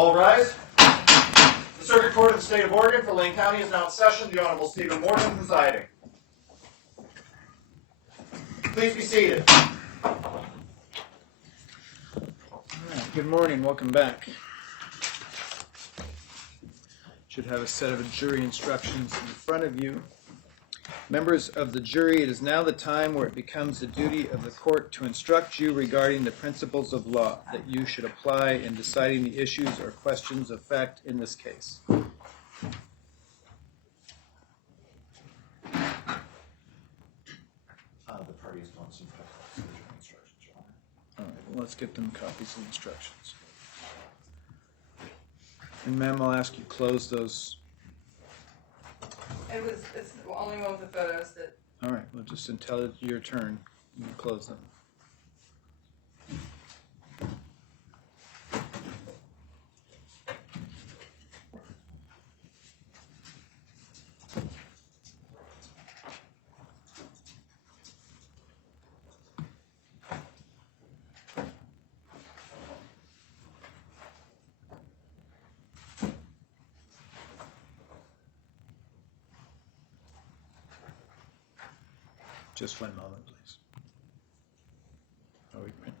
All rise. The Circuit Court of the State of Oregon for Lane County is now in session. The Honorable Stephen Morgan presiding. Please be seated. All right, good morning. Welcome back. Should have a set of jury instructions in front of you. Members of the jury, it is now the time where it becomes the duty of the court to instruct you regarding the principles of law that you should apply in deciding the issues or questions of fact in this case. The parties don't seem to have copies of the instructions, Your Honor. All right, well, let's get them copies of instructions. And ma'am, I'll ask you close those. It's the only one with the photos that. All right, well, just until it's your turn, you can close them. Just 1 moment, please. Are we print?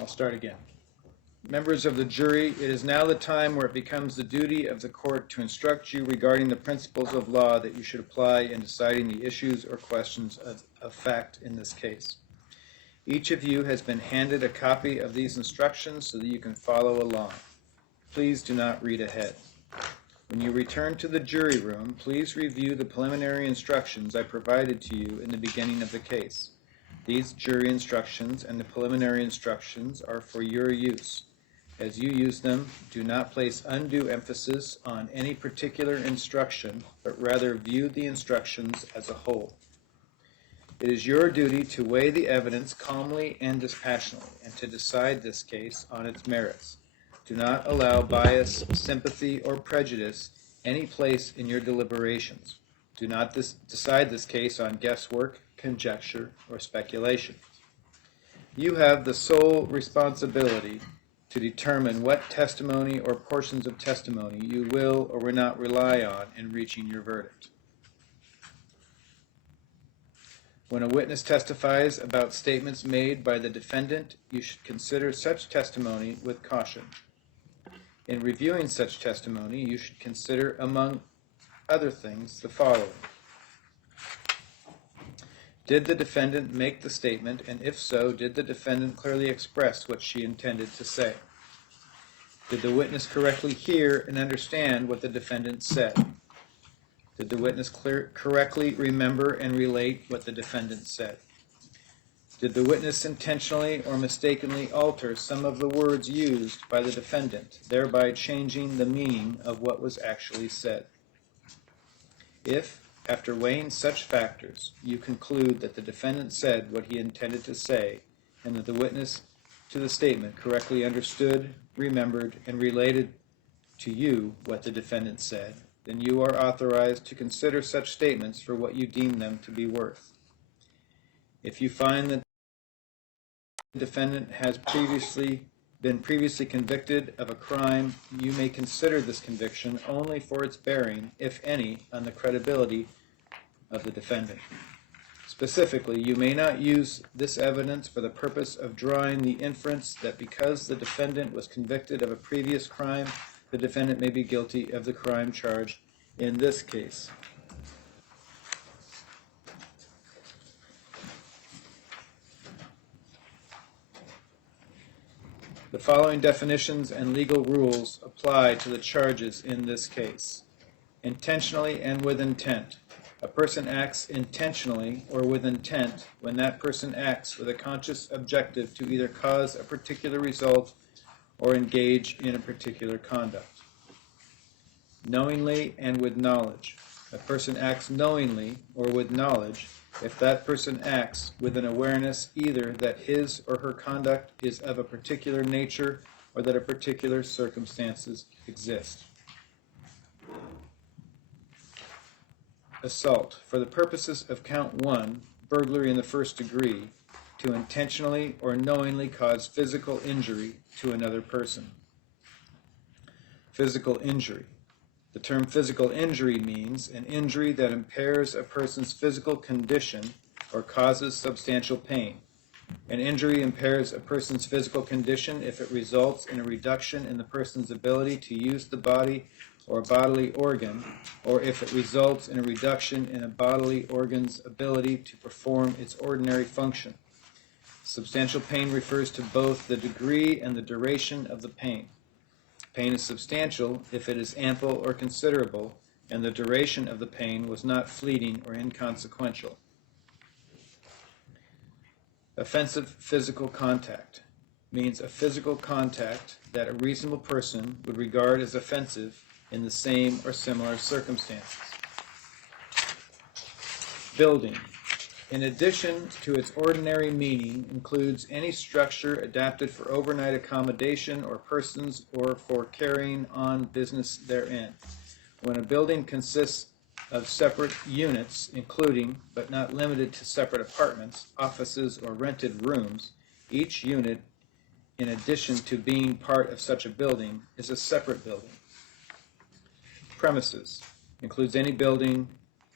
I'll start again. Members of the jury, it is now the time where it becomes the duty of the court to instruct you regarding the principles of law that you should apply in deciding the issues or questions of fact in this case. Each of you has been handed a copy of these instructions so that you can follow along. Please do not read ahead. When you return to the jury room, please review the preliminary instructions I provided to you in the beginning of the case. These jury instructions and the preliminary instructions are for your use. As you use them, do not place undue emphasis on any particular instruction, but rather view the instructions as a whole. It is your duty to weigh the evidence calmly and dispassionately, and to decide this case on its merits. Do not allow bias, sympathy, or prejudice any place in your deliberations. Do not decide this case on guesswork, conjecture, or speculation. You have the sole responsibility to determine what testimony or portions of testimony you will or will not rely on in reaching your verdict. When a witness testifies about statements made by the defendant, you should consider such testimony with caution. In reviewing such testimony, you should consider, among other things, the following. Did the defendant make the statement, and if so, did the defendant clearly express what she intended to say? Did the witness correctly hear and understand what the defendant said? Did the witness correctly remember and relate what the defendant said? Did the witness intentionally or mistakenly alter some of the words used by the defendant, thereby changing the meaning of what was actually said? If, after weighing such factors, you conclude that the defendant said what he intended to say, and that the witness to the statement correctly understood, remembered, and related to you what the defendant said, then you are authorized to consider such statements for what you deem them to be worth. If you find that defendant has been previously convicted of a crime, you may consider this conviction only for its bearing, if any, on the credibility of the defendant. Specifically, you may not use this evidence for the purpose of drawing the inference that because the defendant was convicted of a previous crime, the defendant may be guilty of the crime charged in this case. The following definitions and legal rules apply to the charges in this case. Intentionally and with intent. A person acts intentionally or with intent when that person acts with a conscious objective to either cause a particular result or engage in a particular conduct. Knowingly and with knowledge. A person acts knowingly or with knowledge if that person acts with an awareness either that his or her conduct is of a particular nature or that a particular circumstances exist. Assault. For the purposes of count 1, burglary in the first degree, to intentionally or knowingly cause physical injury to another person. Physical injury. The term physical injury means an injury that impairs a person's physical condition or causes substantial pain. An injury impairs a person's physical condition if it results in a reduction in the person's ability to use the body or a bodily organ, or if it results in a reduction in a bodily organ's ability to perform its ordinary function. Substantial pain refers to both the degree and the duration of the pain. Pain is substantial if it is ample or considerable, and the duration of the pain was not fleeting or inconsequential. Offensive physical contact means a physical contact that a reasonable person would regard as offensive in the same or similar circumstances. Building, in addition to its ordinary meaning, includes any structure adapted for overnight accommodation or persons or for carrying on business therein. When a building consists of separate units, including, but not limited to separate apartments, offices, or rented rooms, each unit, in addition to being part of such a building, is a separate building. Premises includes any building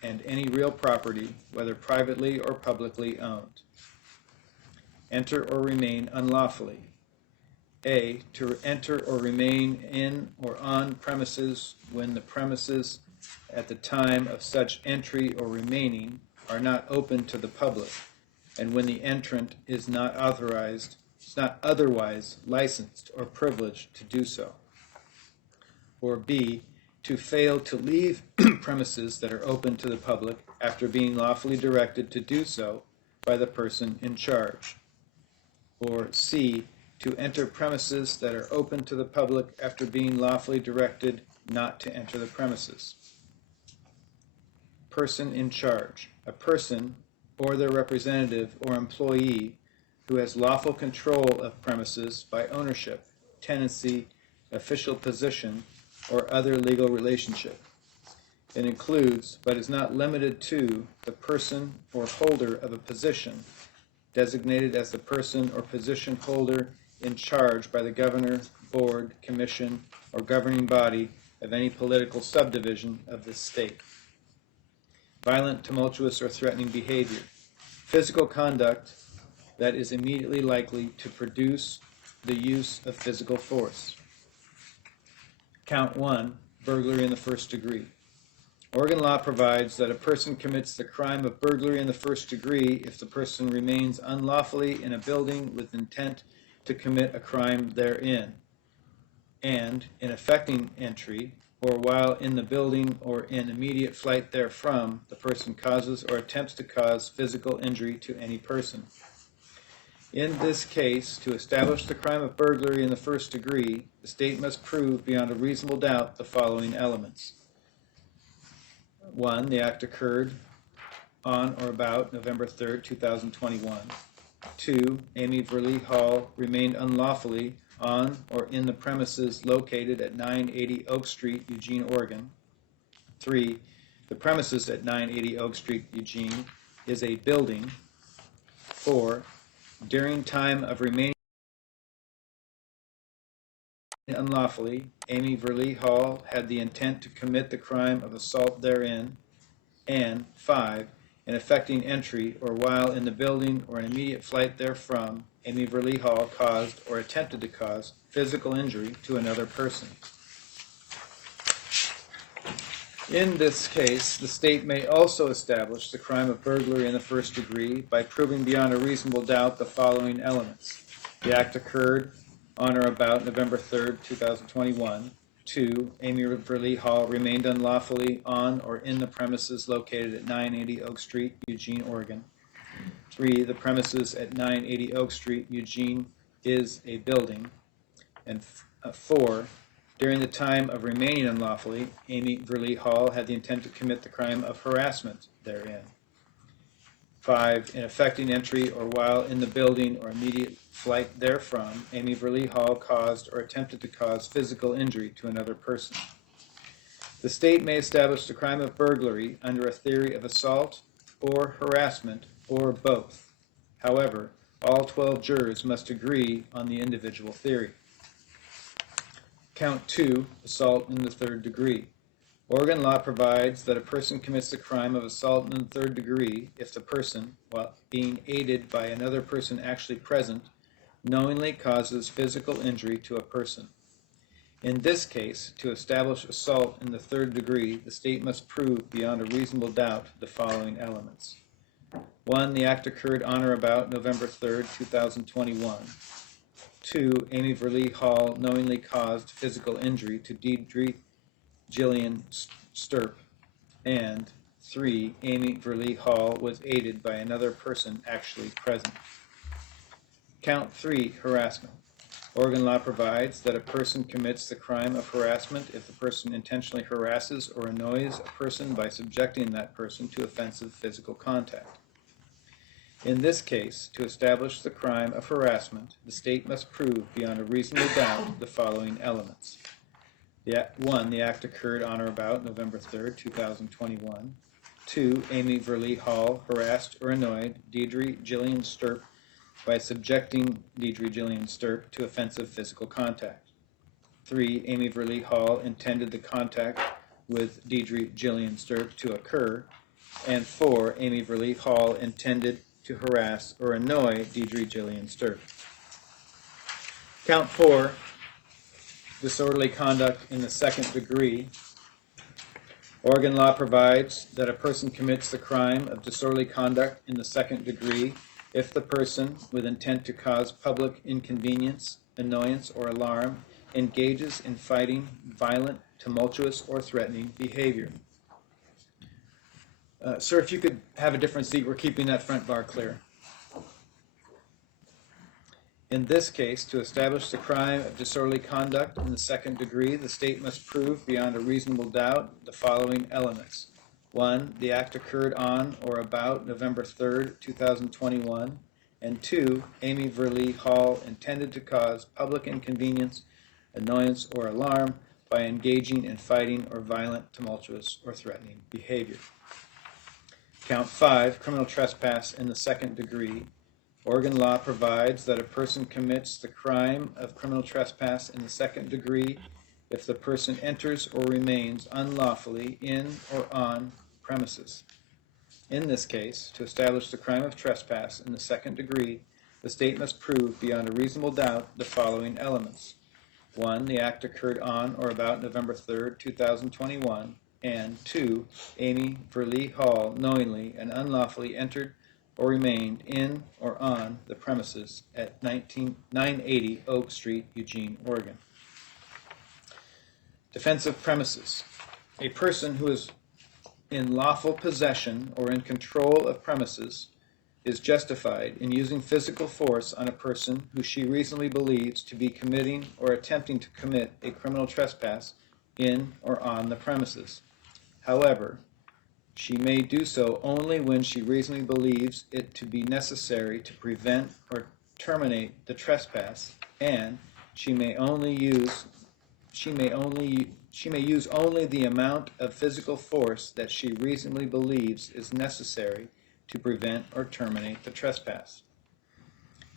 and any real property, whether privately or publicly owned. Enter or remain unlawfully. A, to enter or remain in or on premises when the premises at the time of such entry or remaining are not open to the public, and when the entrant is not otherwise licensed or privileged to do so. Or B, to fail to leave premises that are open to the public after being lawfully directed to do so by the person in charge. Or C, to enter premises that are open to the public after being lawfully directed not to enter the premises. Person in charge. A person or their representative or employee who has lawful control of premises by ownership, tenancy, official position, or other legal relationship. It includes, but is not limited to, the person or holder of a position designated as the person or position holder in charge by the governor, board, commission, or governing body of any political subdivision of this state. Violent, tumultuous, or threatening behavior. Physical conduct that is immediately likely to produce the use of physical force. Count 1, burglary in the first degree. Oregon law provides that a person commits the crime of burglary in the first degree if the person remains unlawfully in a building with intent to commit a crime therein, and in effecting entry, or while in the building or in immediate flight therefrom, the person causes or attempts to cause physical injury to any person. In this case, to establish the crime of burglary in the first degree, the state must prove beyond a reasonable doubt the following elements. 1. The act occurred on or about November 3rd, 2021. 2. Amy Verlee Hall remained unlawfully on or in the premises located at 980 Oak Street, Eugene, Oregon. 3. The premises at 980 Oak Street, Eugene, is a building. 4. during time of remaining unlawfully, Amy Verlee Hall had the intent to commit the crime of assault therein, and 5, in effecting entry or while in the building or in immediate flight therefrom, Amy Verlee Hall caused or attempted to cause physical injury to another person. In this case, the state may also establish the crime of burglary in the first degree by proving beyond a reasonable doubt the following elements. The act occurred on or about November 3rd, 2021. 2. Amy Verlee Hall remained unlawfully on or in the premises located at 980 Oak Street, Eugene, Oregon. 3. The premises at 980 Oak Street, Eugene is a building. And 4. During the time of remaining unlawfully, Amy Verlee Hall had the intent to commit the crime of harassment therein. 5. In effecting entry or while in the building or immediate flight therefrom, Amy Verlee Hall caused or attempted to cause physical injury to another person. The state may establish the crime of burglary under a theory of assault or harassment or both. However, all 12 jurors must agree on the individual theory. Count 2, assault in the third degree. Oregon law provides that a person commits the crime of assault in the third degree if the person, while being aided by another person actually present, knowingly causes physical injury to a person. In this case, to establish assault in the third degree, the state must prove beyond a reasonable doubt the following elements. 1. The act occurred on or about November 3rd, 2021. 2. Amy Verlee Hall knowingly caused physical injury to Deidre Jillian Sturp. And 3. Amy Verlee Hall was aided by another person actually present. Count 3, harassment. Oregon law provides that a person commits the crime of harassment if the person intentionally harasses or annoys a person by subjecting that person to offensive physical contact. In this case, to establish the crime of harassment, the state must prove beyond a reasonable doubt the following elements. 1. The act occurred on or about November 3rd, 2021. 2. Amy Verlee Hall harassed or annoyed Deidre Jillian Sturp by subjecting Deidre Jillian Sturp to offensive physical contact. 3. Amy Verlee Hall intended the contact with Deidre Jillian Sturp to occur. And 4. Amy Verlee Hall intended to harass or annoy Deidre Jillian Sturp. Count 4, disorderly conduct in the second degree. Oregon law provides that a person commits the crime of disorderly conduct in the second degree if the person, with intent to cause public inconvenience, annoyance, or alarm, engages in fighting, violent, tumultuous, or threatening behavior. Sir, if you could have a different seat, we're keeping that front bar clear. In this case, to establish the crime of disorderly conduct in the second degree, the state must prove beyond a reasonable doubt the following elements. 1. The act occurred on or about November 3rd, 2021. And 2. Amy Verlee Hall intended to cause public inconvenience, annoyance, or alarm by engaging in fighting or violent, tumultuous, or threatening behavior. Count 5, criminal trespass in the second degree. Oregon law provides that a person commits the crime of criminal trespass in the second degree if the person enters or remains unlawfully in or on premises. In this case, to establish the crime of trespass in the second degree, the state must prove beyond a reasonable doubt the following elements. 1. The act occurred on or about November 3rd, 2021. And 2. Amy Verlee Hall knowingly and unlawfully entered or remained in or on the premises at 980 Oak Street, Eugene, Oregon. Defensive premises. A person who is in lawful possession or in control of premises is justified in using physical force on a person who she reasonably believes to be committing or attempting to commit a criminal trespass in or on the premises. However, she may do so only when she reasonably believes it to be necessary to prevent or terminate the trespass, and she may use only the amount of physical force that she reasonably believes is necessary to prevent or terminate the trespass.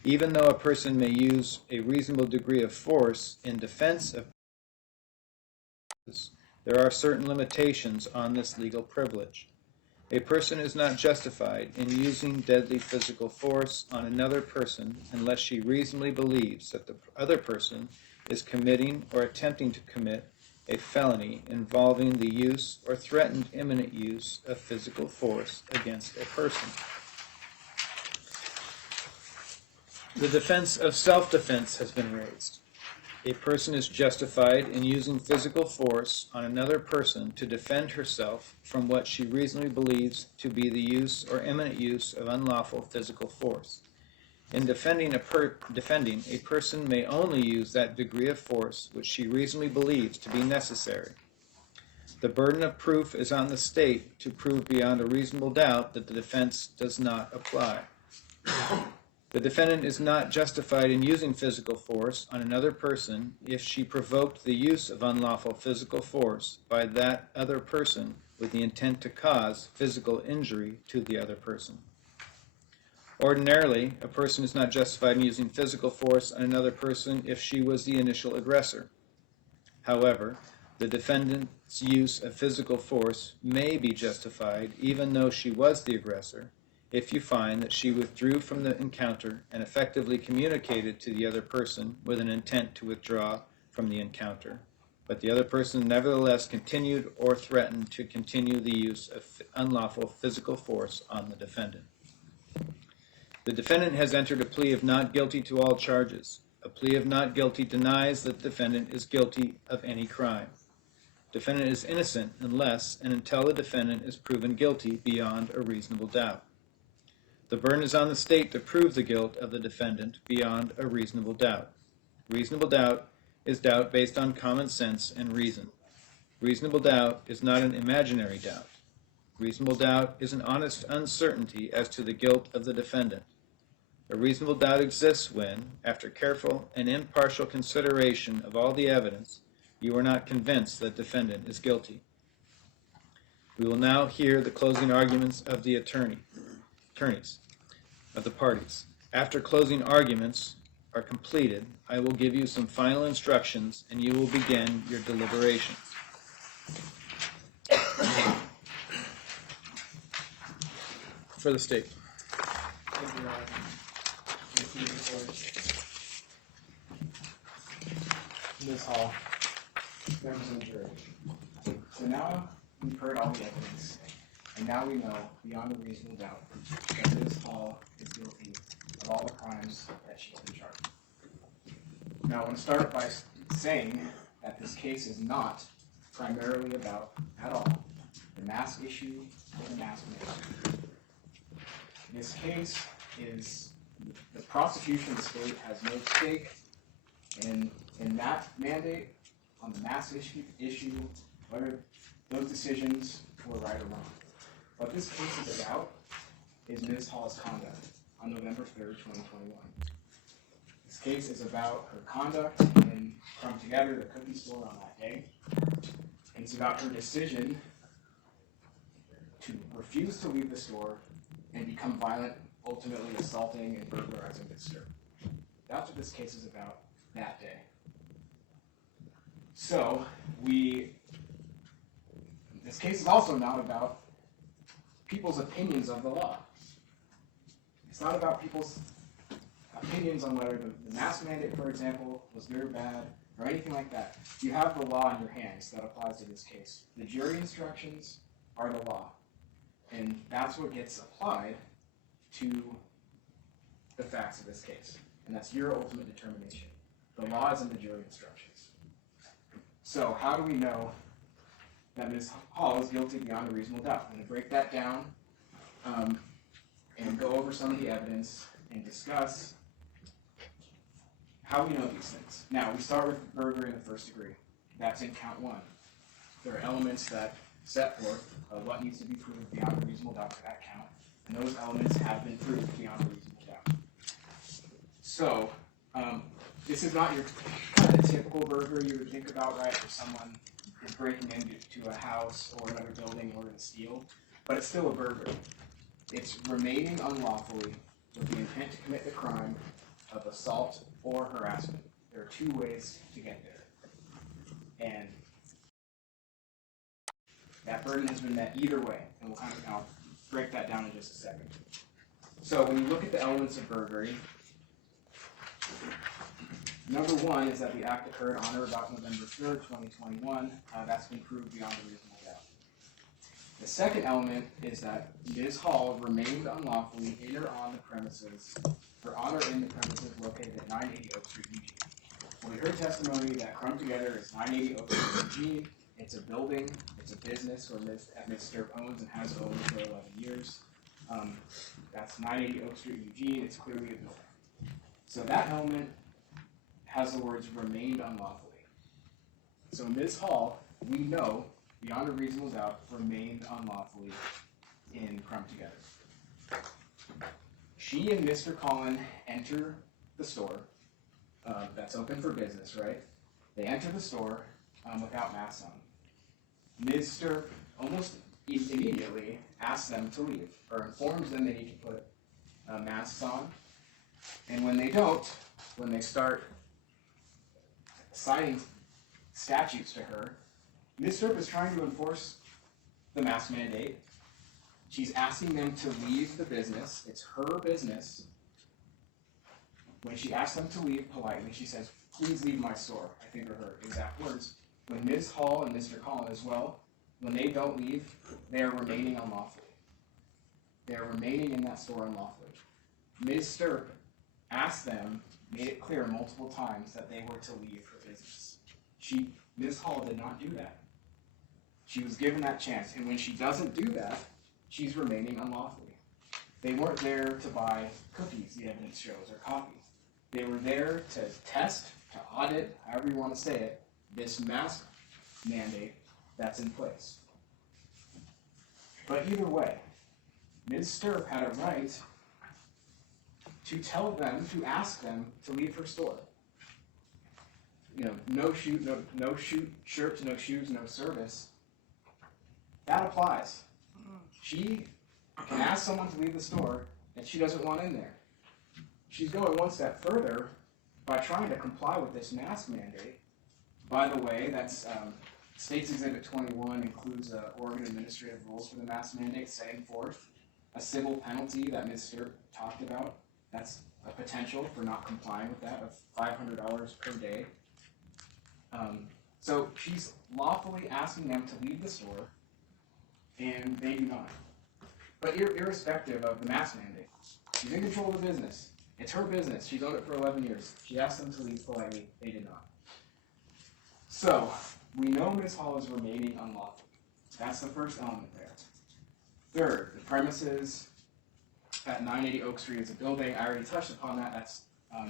Even though a person may use a reasonable degree of force in defense of there are certain limitations on this legal privilege. A person is not justified in using deadly physical force on another person unless she reasonably believes that the other person is committing or attempting to commit a felony involving the use or threatened imminent use of physical force against a person. The defense of self-defense has been raised. A person is justified in using physical force on another person to defend herself from what she reasonably believes to be the use or imminent use of unlawful physical force. In defending a person may only use that degree of force which she reasonably believes to be necessary. The burden of proof is on the state to prove beyond a reasonable doubt that the defense does not apply. The defendant is not justified in using physical force on another person if she provoked the use of unlawful physical force by that other person with the intent to cause physical injury to the other person. Ordinarily, a person is not justified in using physical force on another person if she was the initial aggressor. However, the defendant's use of physical force may be justified even though she was the aggressor, if you find that she withdrew from the encounter and effectively communicated to the other person with an intent to withdraw from the encounter, but the other person nevertheless continued or threatened to continue the use of unlawful physical force on the defendant. The defendant has entered a plea of not guilty to all charges. A plea of not guilty denies that the defendant is guilty of any crime. Defendant is innocent unless and until the defendant is proven guilty beyond a reasonable doubt. The burden is on the state to prove the guilt of the defendant beyond a reasonable doubt. Reasonable doubt is doubt based on common sense and reason. Reasonable doubt is not an imaginary doubt. Reasonable doubt is an honest uncertainty as to the guilt of the defendant. A reasonable doubt exists when, after careful and impartial consideration of all the evidence, you are not convinced that the defendant is guilty. We will now hear the closing arguments of the attorneys of the parties. After closing arguments are completed, I will give you some final instructions and you will begin your deliberations. For the state. Ms. Hall, members of the jury. So now we've heard all the evidence, and now we know beyond a reasonable doubt that Ms. Hall is guilty of all the crimes that she's been charged. Now I want to start by saying that this case is not primarily about, at all, the mask issue or the mask mandate. This case is, the prosecution of the state has no stake in that mandate, on the mask issue, whether those decisions were right or wrong. What this case is about is Ms. Hall's conduct on November 3rd, 2021. This case is about her conduct in From Together, the cookie store on that day. And it's about her decision to refuse to leave the store and become violent, ultimately assaulting and burglarizing the store. That's what this case is about that day. So, this case is also not about people's opinions of the law. It's not about people's opinions on whether the mask mandate, for example, was good or bad, or anything like that. You have the law in your hands that applies to this case. The jury instructions are the law. And that's what gets applied to the facts of this case. And that's your ultimate determination. The law is in the jury instructions. So how do we know that Ms. Hall is guilty beyond a reasonable doubt? I'm going to break that down and go over some of the evidence and discuss how we know these things. Now, we start with burglary in the first degree. That's in count 1. There are elements that set forth what needs to be proved beyond a reasonable doubt for that count, and those elements have been proved beyond a reasonable doubt. So, this is not your kind of typical burglary you would think about, right, where someone is breaking into a house or another building in order to steal, but it's still a burglary. It's remaining unlawfully with the intent to commit the crime of assault or harassment. There are two ways to get there. And that burden has been met either way, and I'll break that down in just a second. So when you look at the elements of burglary, number one is that the act occurred on or about November 3rd, 2021. That's been proved beyond a reasonable doubt. The second element is that Ms. Hall remained unlawfully in or on the premises, or on or in the premises located at 980 Oak Street, Eugene. We heard testimony that Cal.Rptr is 980 Oak Street, Eugene. It's a building, it's a business where Ms. Sturm owns and has owned for 11 years. That's 980 Oak Street, Eugene. It's clearly a building. So that element has the words remained unlawfully. So Ms. Hall, we know, beyond a reasonable doubt, remained unlawfully in Cal.Rptr. She and Mr. Collin enter the store. That's open for business, right? They enter the store without masks on. Ms. Sturm almost immediately asks them to leave, or informs them they need to put masks on. And when they don't, when they start citing statutes to her, Ms. Sturm is trying to enforce the mask mandate. She's asking them to leave the business. It's her business. When she asks them to leave politely, she says, "Please leave my store." I think are her exact words. When Ms. Hall and Mr. Collin as well, when they don't leave, they are remaining unlawfully. They are remaining in that store unlawfully. Ms. Sturm asked them, made it clear multiple times that they were to leave her business. Ms. Hall did not do that. She was given that chance, and when she doesn't do that, she's remaining unlawfully. They weren't there to buy cookies, the evidence shows, or coffee. They were there to test, to audit, however you want to say it, this mask mandate that's in place. But either way, Ms. Sturm had a right to tell them, to ask them to leave her store. You know, no shirts, no shoes, no service. That applies. She can ask someone to leave the store that she doesn't want in there. She's going one step further by trying to comply with this mask mandate. By the way, that's State's Exhibit 21 includes Oregon administrative rules for the mask mandate, setting forth a civil penalty that Ms. Sturm talked about. That's a potential for not complying with that of $500 per day. So she's lawfully asking them to leave the store, and they do not. But irrespective of the mask mandate, she's in control of the business. It's her business. She's owned it for 11 years. She asked them to leave politely. They did not. So we know Ms. Hall is remaining unlawful. That's the first element there. Third, the premises at 980 Oak Street is a building. I already touched upon that.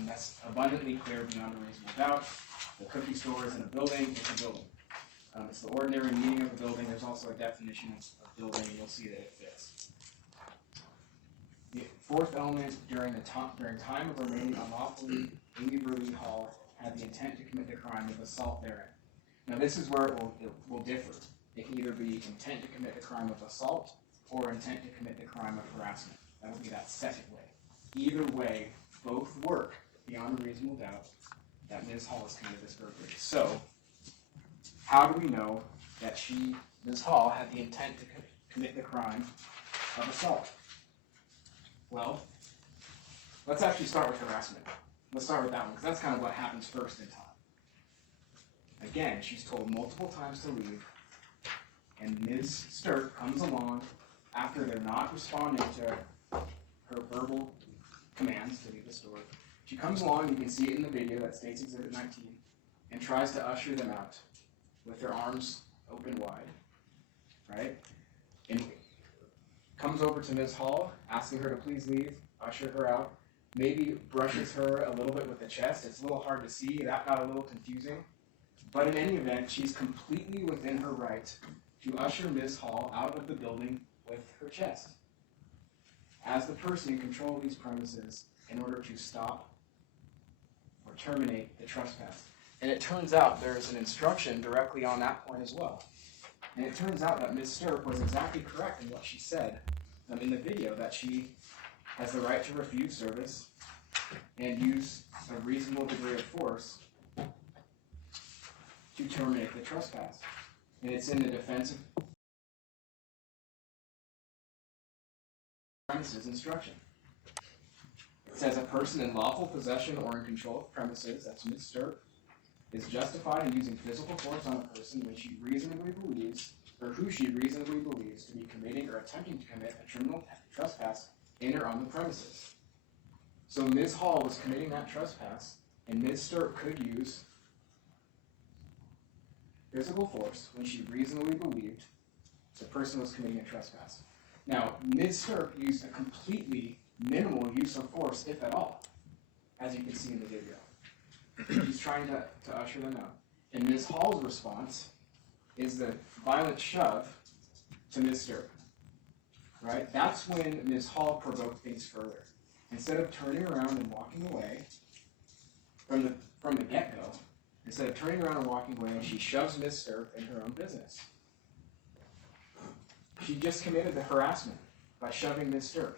That's abundantly clear beyond a reasonable doubt. The cookie store isn't a building. It's a building. It's the ordinary meaning of a building. There's also a definition of building. You'll see that it fits. The fourth element, during time of remaining unlawfully, Amy Burley Hall had the intent to commit the crime of assault therein. Now this is where it will differ. It can either be intent to commit the crime of assault or intent to commit the crime of harassment. That would be that second way. Either way, both work beyond a reasonable doubt that Ms. Hall has committed this burglary. So, how do we know that Ms. Hall, had the intent to commit the crime of assault? Well, let's actually start with harassment. Let's start with that one, because that's kind of what happens first in time. Again, she's told multiple times to leave, and Ms. Sturm comes along after they're not responding to her verbal commands to leave the store. She comes along, you can see it in the video, that State's Exhibit 19, and tries to usher them out with their arms open wide, right? And comes over to Ms. Hall, asking her to please leave, usher her out, maybe brushes her a little bit with the chest. It's a little hard to see, that got a little confusing. But in any event, she's completely within her right to usher Ms. Hall out of the building with her chest, as the person in control of these premises, in order to stop or terminate the trespass. And it turns out there's an instruction directly on that point as well. And it turns out that Ms. Sturm was exactly correct in what she said in the video, that she has the right to refuse service and use a reasonable degree of force to terminate the trespass. And it's in the defensive premises instruction. It says a person in lawful possession or in control of premises, that's Ms. Sturm, is justified in using physical force on a person when she reasonably believes, or who she reasonably believes to be committing or attempting to commit a criminal trespass in or on the premises. So Ms. Hall was committing that trespass, and Ms. Sturm could use physical force when she reasonably believed the person was committing a trespass. Now, Ms. Sturm used a completely minimal use of force, if at all, as you can see in the video. She's trying to usher them out. And Ms. Hall's response is the violent shove to Ms. Sturm. Right? That's when Ms. Hall provoked things further. Instead of turning around and walking away from the get-go, instead of turning around and walking away, she shoves Ms. Sturm in her own business. She just committed the harassment by shoving Ms. Sturm.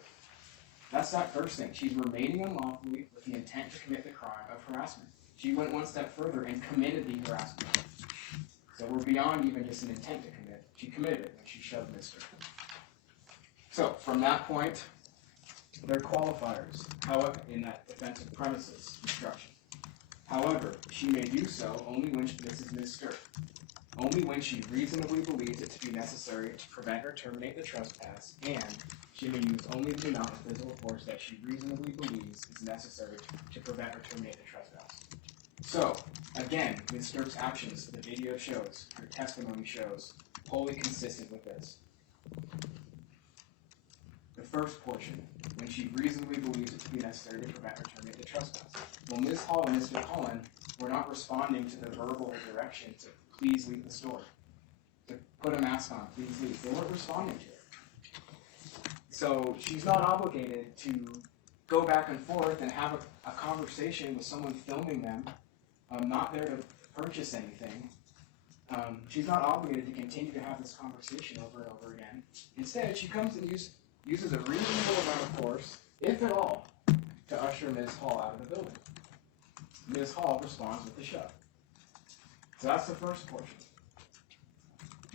That's that first thing. She's remaining unlawfully with the intent to commit the crime of harassment. She went one step further and committed the harassment. So we're beyond even just an intent to commit. She committed it when she shoved Ms. Sturm. So from that point, there are qualifiers, however, in that defensive premises instruction. However, she may do so only when this is Ms. Sturm. Only when she reasonably believes it to be necessary to prevent or terminate the trespass, and she may use only the amount of physical force that she reasonably believes is necessary to prevent or terminate the trespass. So, again, Ms. Sturm's actions, the video shows, her testimony shows, wholly consistent with this. The first portion, when she reasonably believes it to be necessary to prevent or terminate the trespass. Well, Ms. Hall and Mr. Cullen were not responding to the verbal direction to please leave the store, to put a mask on, please leave. They weren't responding to it. So she's not obligated to go back and forth and have a conversation with someone filming them, not there to purchase anything. She's not obligated to continue to have this conversation over and over again. Instead, she comes and uses a reasonable amount of force, if at all, to usher Ms. Hall out of the building. Ms. Hall responds with a shove. So that's the first portion.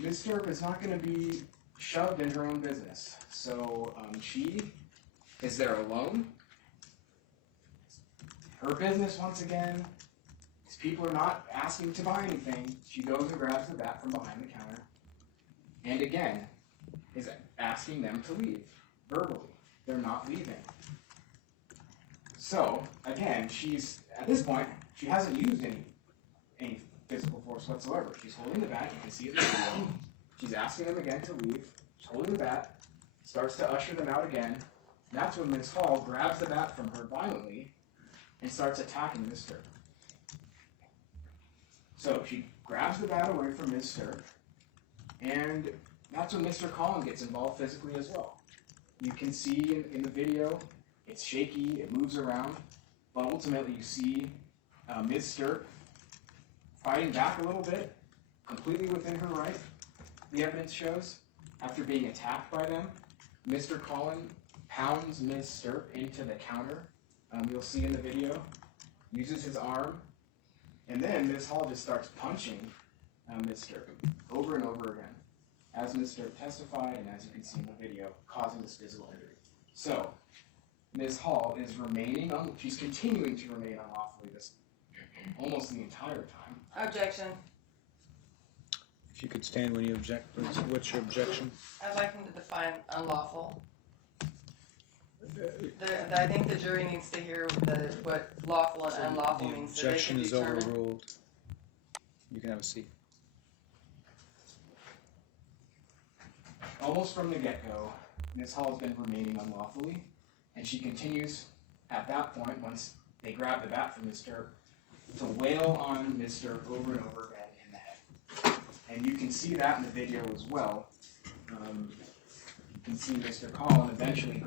Ms. Sturm is not going to be shoved in her own business. So she is there alone. Her business, once again. These people are not asking to buy anything. She goes and grabs the bat from behind the counter. And again, is asking them to leave, verbally. They're not leaving. So, again, at this point, she hasn't used any physical force whatsoever. She's holding the bat, you can see it in the video. She's asking them again to leave. She's holding the bat, starts to usher them out again. And that's when Ms. Hall grabs the bat from her violently and starts attacking Ms. Sturm. So she grabs the bat away from Ms. Sturm, and that's when Mr. Collin gets involved physically as well. You can see in the video, it's shaky, it moves around, but ultimately you see Ms. Sturm fighting back a little bit, completely within her right, the evidence shows. After being attacked by them, Mr. Collin pounds Ms. Sturm into the counter. You'll see in the video, uses his arm, and then Ms. Hall just starts punching Ms. Sturm over and over again, as Ms. Sturm testified and as you can see in the video, causing this physical injury. So, Ms. Hall is she's continuing to remain unlawfully this almost the entire time. Objection. If you could stand when you object, please. What's your objection? I'd like him to define unlawful. I think the jury needs to hear what lawful and unlawful means so they Objection can is determine. overruled. You can have a seat. Almost from the get-go, Ms. Hall has been remaining unlawfully, and she continues at that point, once they grab the bat from Ms. Sturm, to wail on Ms. Sturm over and over again in the head. And you can see that in the video as well. You can see Mr. Collin eventually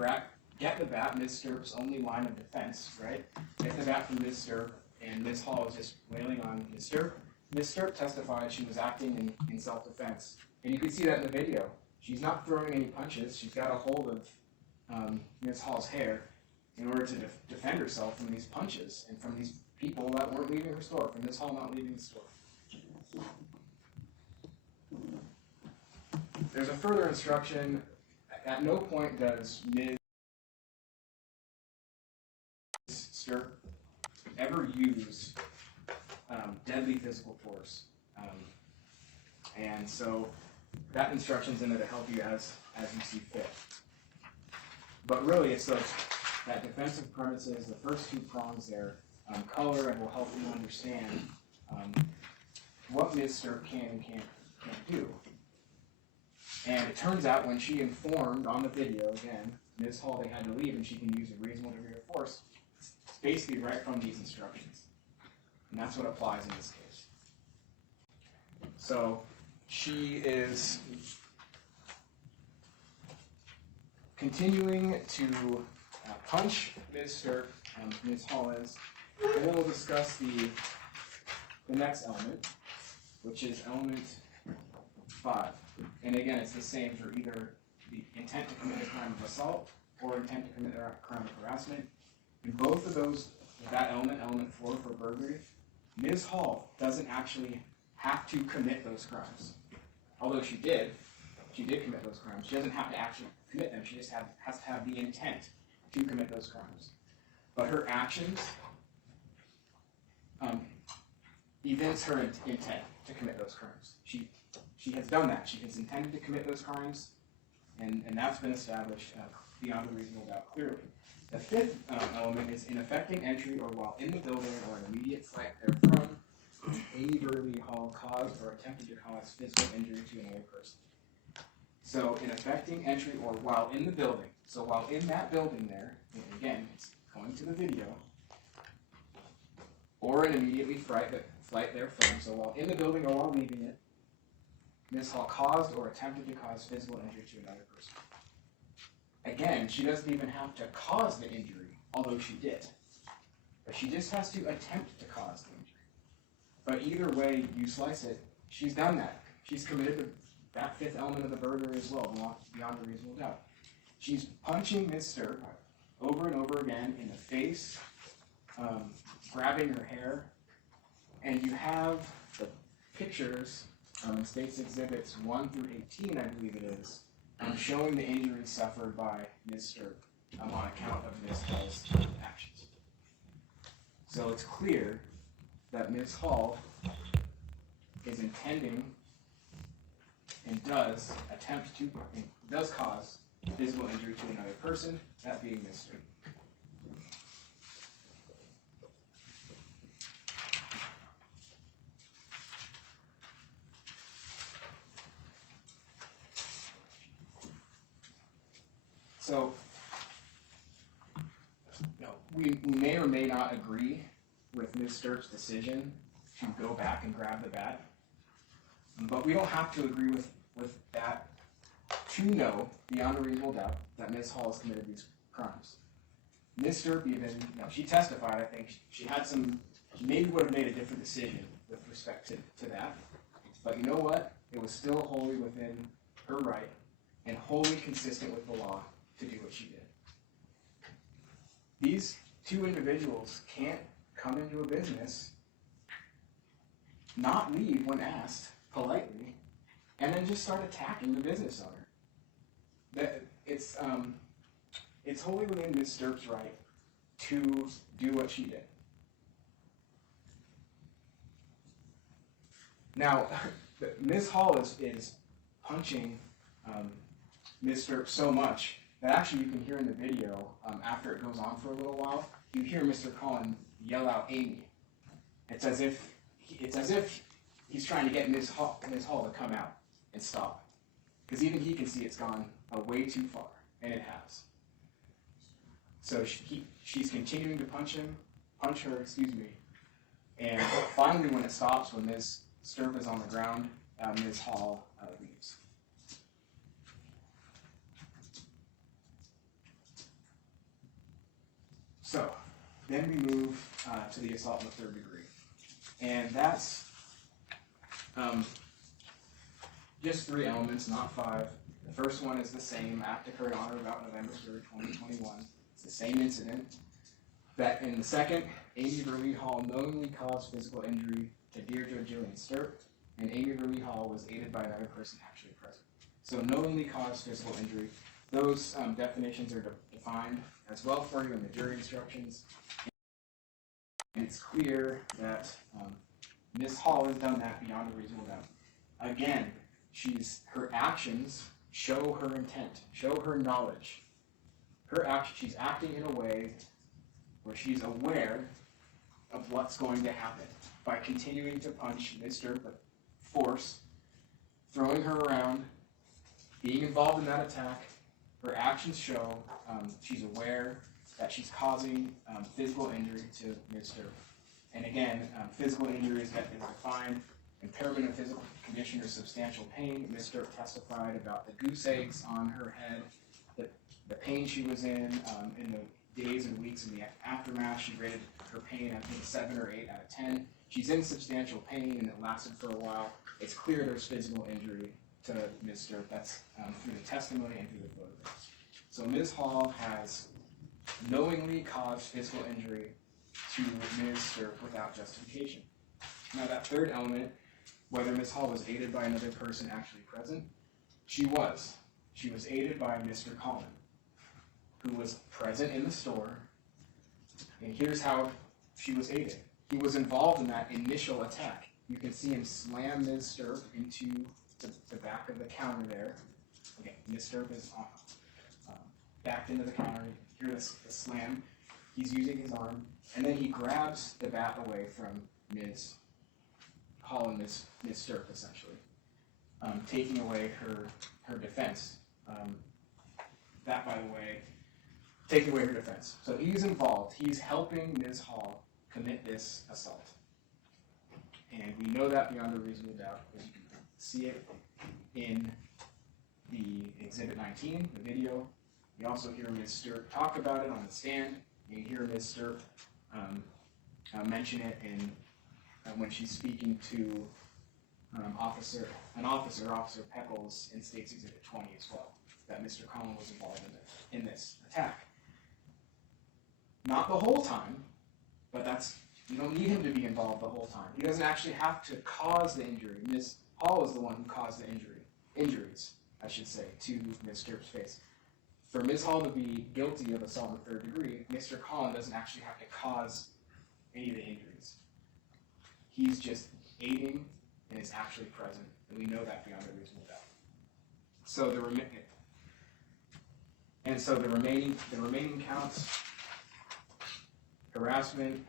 get the bat, Ms. Sturm's only line of defense, right? Get the bat from Ms. Sturm, and Ms. Hall is just wailing on Ms. Sturm. Ms. Sturm testified she was acting in self-defense. And you can see that in the video. She's not throwing any punches. She's got a hold of Ms. Hall's hair. in order to defend herself from these punches and from these people that weren't leaving her store, from Ms. Hall not leaving the store. There's a further instruction. At no point does Ms. Sturm ever use deadly physical force. And so that instruction's in there to help you as you see fit. But really, it's that defensive premises, the first two prongs there, color, and will help you understand what Ms. Sturm can and can't do. And it turns out when she informed on the video, again, Ms. Hall they had to leave and she can use a reasonable degree of force, it's basically right from these instructions. And that's what applies in this case. So she is continuing to punch Ms. Sturm, Ms. Hall is, and then we'll discuss the next element, which is element 5. And again, it's the same for either the intent to commit a crime of assault or intent to commit a crime of harassment. In both of those, that element, element 4 for burglary, Ms. Hall doesn't actually have to commit those crimes. Although she did commit those crimes. She doesn't have to actually commit them. She just has to have the intent to commit those crimes. But her actions evince her intent to commit those crimes. She has done that. She has intended to commit those crimes, and that's been established beyond a reasonable doubt clearly. The fifth element is in effecting entry or while in the building or an immediate flight therefrom, Amy Burley Hall caused or attempted to cause physical injury to another person. So in effecting entry or while in the building, so while in that building there, and again, it's going to the video, or an immediately flight therefrom, so while in the building or while leaving it, Ms. Hall caused or attempted to cause physical injury to another person. Again, she doesn't even have to cause the injury, although she did. But she just has to attempt to cause the injury. But either way you slice it, she's done that. She's committed that fifth element of the burglary as well, beyond a reasonable doubt. She's punching Ms. Sturm over and over again in the face, grabbing her hair, and you have the pictures in State's Exhibits 1 through 18, I believe it is, showing the injuries suffered by Ms. Sturm on account of Ms. Hall's actions. So it's clear that Ms. Hall is intending and does cause physical injury to another person, that being Ms. Sturm. So, we may or may not agree with Ms. Sturm's decision to go back and grab the bat, but we don't have to agree with that to know, beyond a reasonable doubt, that Ms. Hall has committed these crimes. Ms. Sturm even, she testified, I think, she maybe would have made a different decision with respect to that, but you know what? It was still wholly within her right and wholly consistent with the law to do what she did. These two individuals can't come into a business, not leave when asked politely, and then just start attacking the business owner. It's wholly within Ms. Sturm's right to do what she did. Now, Ms. Hall is punching Ms. Sturm so much that actually you can hear in the video, after it goes on for a little while, you hear Mr. Cullen yell out Amy. It's as if he's trying to get Ms. Hall to come out and stop. Because even he can see it's gone way too far, and it has. So she's continuing to punch her, and finally when it stops, when Ms. Sturm is on the ground, Ms. Hall leaves. So, then we move to the assault in the third degree. And that's just 3 elements, not 5. The first one is the same, act occurred on or about November 3rd, 2021. It's the same incident. That in the second, Amy Verlee Hall knowingly caused physical injury to Deirdre Jillian Sturp, and Amy Verlee Hall was aided by another person actually present. So knowingly caused physical injury. Those definitions are defined as well for you in the jury instructions. And it's clear that Ms. Hall has done that beyond a reasonable doubt. Again, her actions show her intent, show her knowledge. She's acting in a way where she's aware of what's going to happen by continuing to punch Ms. Sturp with force, throwing her around, being involved in that attack. Her actions show she's aware that she's causing physical injury to Ms. Sturp. And again, physical injury is defined: impairment of physical condition or substantial pain. Ms. Sturp testified about the goose eggs on her head, the pain she was in the days and weeks in the aftermath. She rated her pain, I think, 7 or 8 out of 10. She's in substantial pain, and it lasted for a while. It's clear there's physical injury to Ms. Sturp. That's through the testimony and through the photographs. So Ms. Hall has knowingly caused physical injury to Ms. Sturp without justification. Now that third element, whether Ms. Hall was aided by another person actually present, she was. She was aided by Mr. Collin, who was present in the store, and here's how she was aided. He was involved in that initial attack. You can see him slam Ms. Sturp into the back of the counter there. Okay, Ms. Sturp is backed into the counter. You hear the slam. He's using his arm, and then he grabs the bat away from Ms. Hall and Ms. Sturp, essentially, taking away her defense. That, by the way, taking away her defense. So he's involved. He's helping Ms. Hall commit this assault. And we know that beyond a reasonable doubt, because you can see it in the Exhibit 19, the video. You also hear Ms. Sturp talk about it on the stand. You hear Ms. Sturp mention it when she's speaking to Officer Peckles in State's Exhibit 20 as well, that Mr. Collin was involved in this attack. Not the whole time, but you don't need him to be involved the whole time. He doesn't actually have to cause the injury. Ms. Hall is the one who caused the injuries, I should say, to Ms. Sturp's face. For Ms. Hall to be guilty of assault in the third degree, Mr. Collin doesn't actually have to cause any of the injuries. He's just aiding and is actually present, and we know that beyond a reasonable doubt. So the remaining counts: harassment.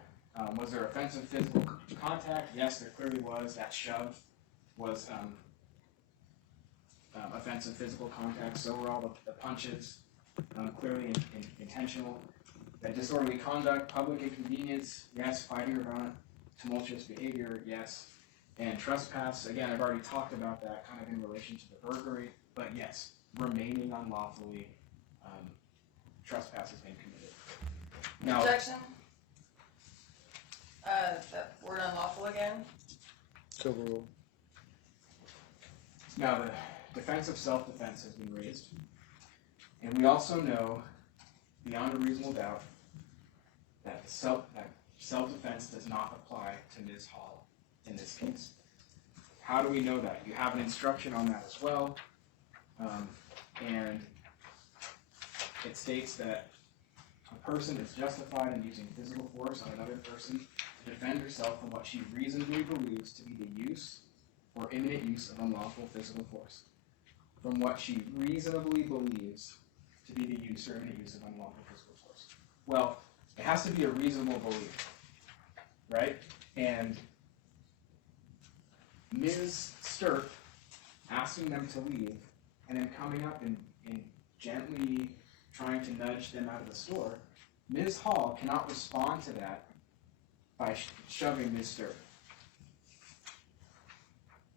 Was there offensive physical contact? Yes, there clearly was. That shove was offensive physical contact. So were all the punches, clearly intentional. That disorderly conduct, public inconvenience, yes. Fighting or violent, tumultuous behavior, yes. And trespass, again, I've already talked about that kind of in relation to the burglary, but yes, remaining unlawfully, trespass has been committed. Now, Objection? That word unlawful again? Silver rule. Now, the defense of self-defense has been raised. And we also know, beyond a reasonable doubt, that self-defense does not apply to Ms. Hall in this case. How do we know that? You have an instruction on that as well. And it states that a person is justified in using physical force on another person to defend herself from what she reasonably believes to be the use or imminent use of unlawful physical force. From what she reasonably believes to be the use or imminent use of unlawful physical force. Well, it has to be a reasonable belief, right? And Ms. Sturp asking them to leave and then coming up and gently trying to nudge them out of the store, Ms. Hall cannot respond to that by shoving Ms. Sturp.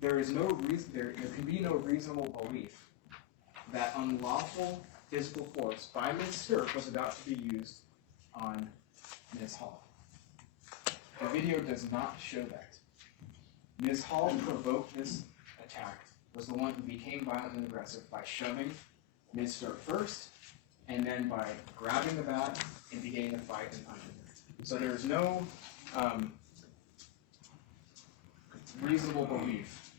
There can be no reasonable belief that unlawful physical force by Ms. Sturp was about to be used on Ms. Hall. The video does not show that. Ms. Hall provoked this attack, was the one who became violent and aggressive by shoving Ms. Sturp first, and then by grabbing the bat and beginning the fight and punching her. So there's no reasonable belief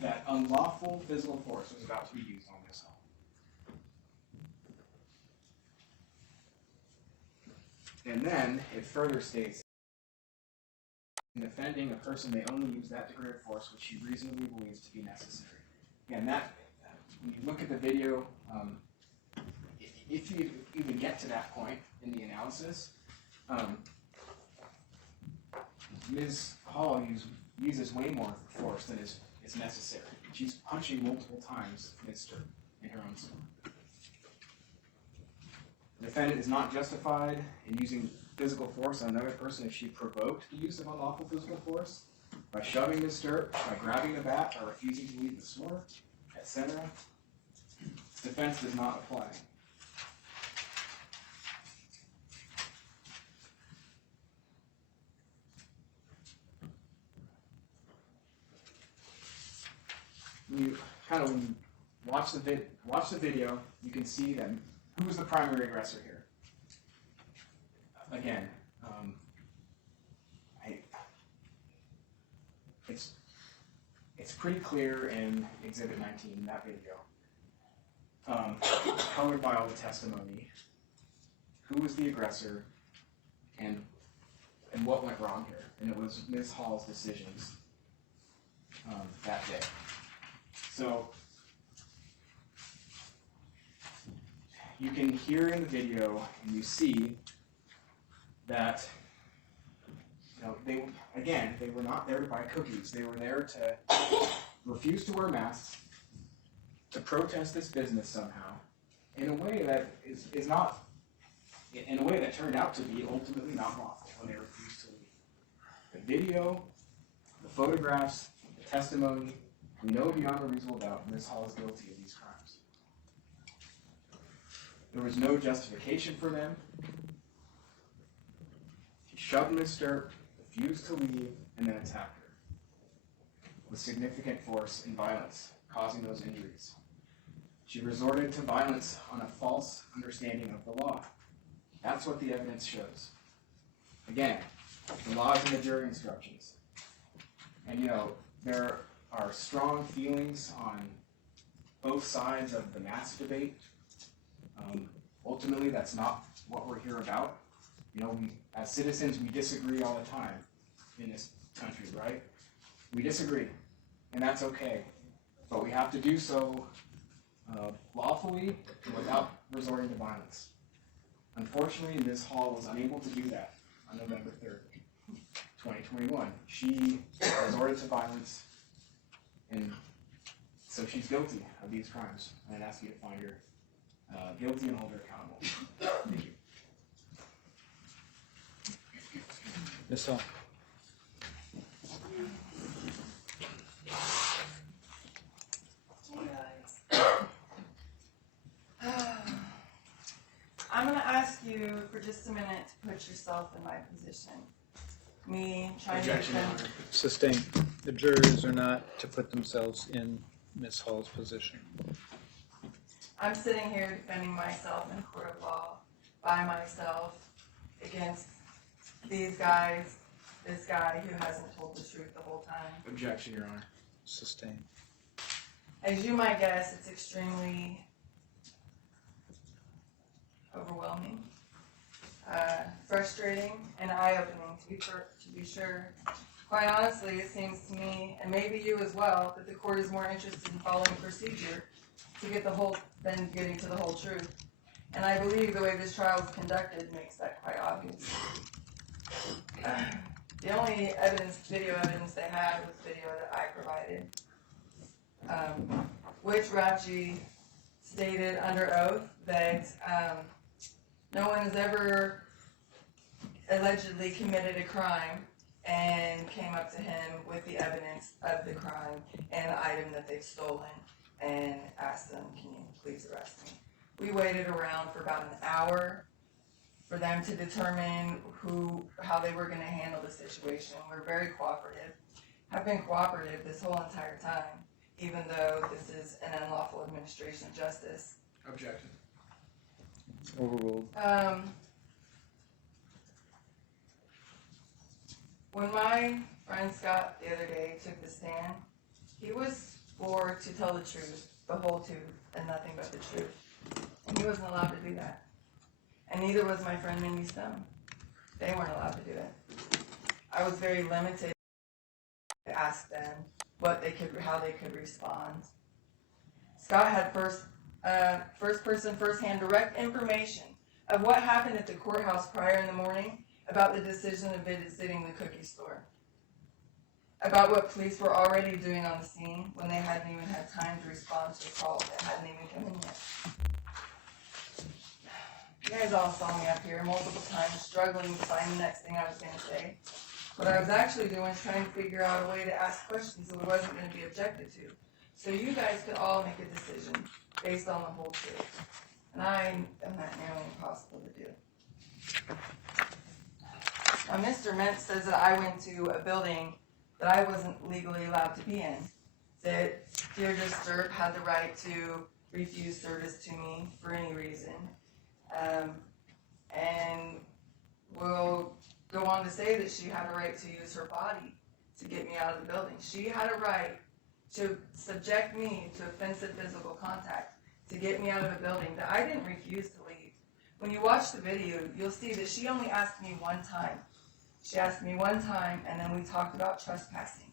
that unlawful physical force was about to be used on Miss Hall. And then it further states, in offending a person may only use that degree of force which he reasonably believes to be necessary. Again, that, when you look at the video, if you even get to that point in the analysis, Ms. Hall uses way more force than is necessary. She's punching multiple times Ms. Sturm in her own stomach. The defendant is not justified in using physical force on another person if she provoked the use of unlawful physical force by shoving Ms. Sturm, by grabbing the bat, or refusing to leave the store, etc. This defense does not apply. When you watch the video, you can see that who is the primary aggressor here. Again, it's pretty clear in Exhibit 19, that video, colored by all the testimony, who was the aggressor, and what went wrong here. And it was Ms. Hall's decisions that day. So you can hear in the video, and you see that, they were not there to buy cookies. They were there to refuse to wear masks, to protest this business somehow, in a way that is not, in a way that turned out to be ultimately not lawful when they refused to leave. The video, the photographs, the testimony, we know beyond a reasonable doubt Ms. Hall is guilty of these crimes. There was no justification for them. She shoved Ms. Sturm, refused to leave, and then attacked her with significant force and violence, causing those injuries. She resorted to violence on a false understanding of the law. That's what the evidence shows. Again, the laws and the jury instructions. And there are strong feelings on both sides of the mask debate. Ultimately, that's not what we're here about. As citizens, we disagree all the time in this country, right? We disagree, and that's okay. But we have to do so lawfully and without resorting to violence. Unfortunately, Ms. Hall was unable to do that on November 3rd, 2021. She resorted to violence, and so she's guilty of these crimes. And I'd ask you to find her guilty and hold her accountable. Thank you. Ms. Hall. I'm going to ask you for just a minute to put yourself in my position. Me trying Objection, to Your defend. Honor. Sustained. The jurors are not to put themselves in Ms. Hall's position. I'm sitting here defending myself in a court of law by myself against these guys, this guy who hasn't told the truth the whole time. Objection, Your Honor. Sustained. As you might guess, it's extremely overwhelming, frustrating, and eye-opening to be sure. Quite honestly, it seems to me, and maybe you as well, that the court is more interested in following procedure to get than getting to the whole truth. And I believe the way this trial is conducted makes that quite obvious. The only video evidence they had was the video that I provided, which Raptr stated under oath that no one has ever allegedly committed a crime and came up to him with the evidence of the crime and the item that they've stolen and asked them, can you please arrest me? We waited around for about an hour for them to determine how they were going to handle the situation. We're very cooperative, have been cooperative this whole entire time, even though this is an unlawful administration of justice. Objection. Overruled. When my friend Scott the other day took the stand, he was for to tell the truth, the whole truth, and nothing but the truth. And he wasn't allowed to do that. And neither was my friend Mindy Stone. They weren't allowed to do it. I was very limited to ask them how they could respond. Scott had first-hand direct information of what happened at the courthouse prior in the morning about the decision of visiting the cookie store, about what police were already doing on the scene when they hadn't even had time to respond to a call that hadn't even come in yet. You guys all saw me up here multiple times struggling to find the next thing I was going to say. What I was actually doing was trying to figure out a way to ask questions that wasn't going to be objected to, so you guys could all make a decision based on the whole truth. And I am not nearly impossible to do. Now, Mr. Mintz says that I went to a building that I wasn't legally allowed to be in, that Deirdre Sturm had the right to refuse service to me for any reason, and will go on to say that she had a right to use her body to get me out of the building. She had a right to subject me to offensive physical contact to get me out of a building that I didn't refuse to leave. When you watch the video, you'll see that she only asked me one time. She asked me one time, and then we talked about trespassing.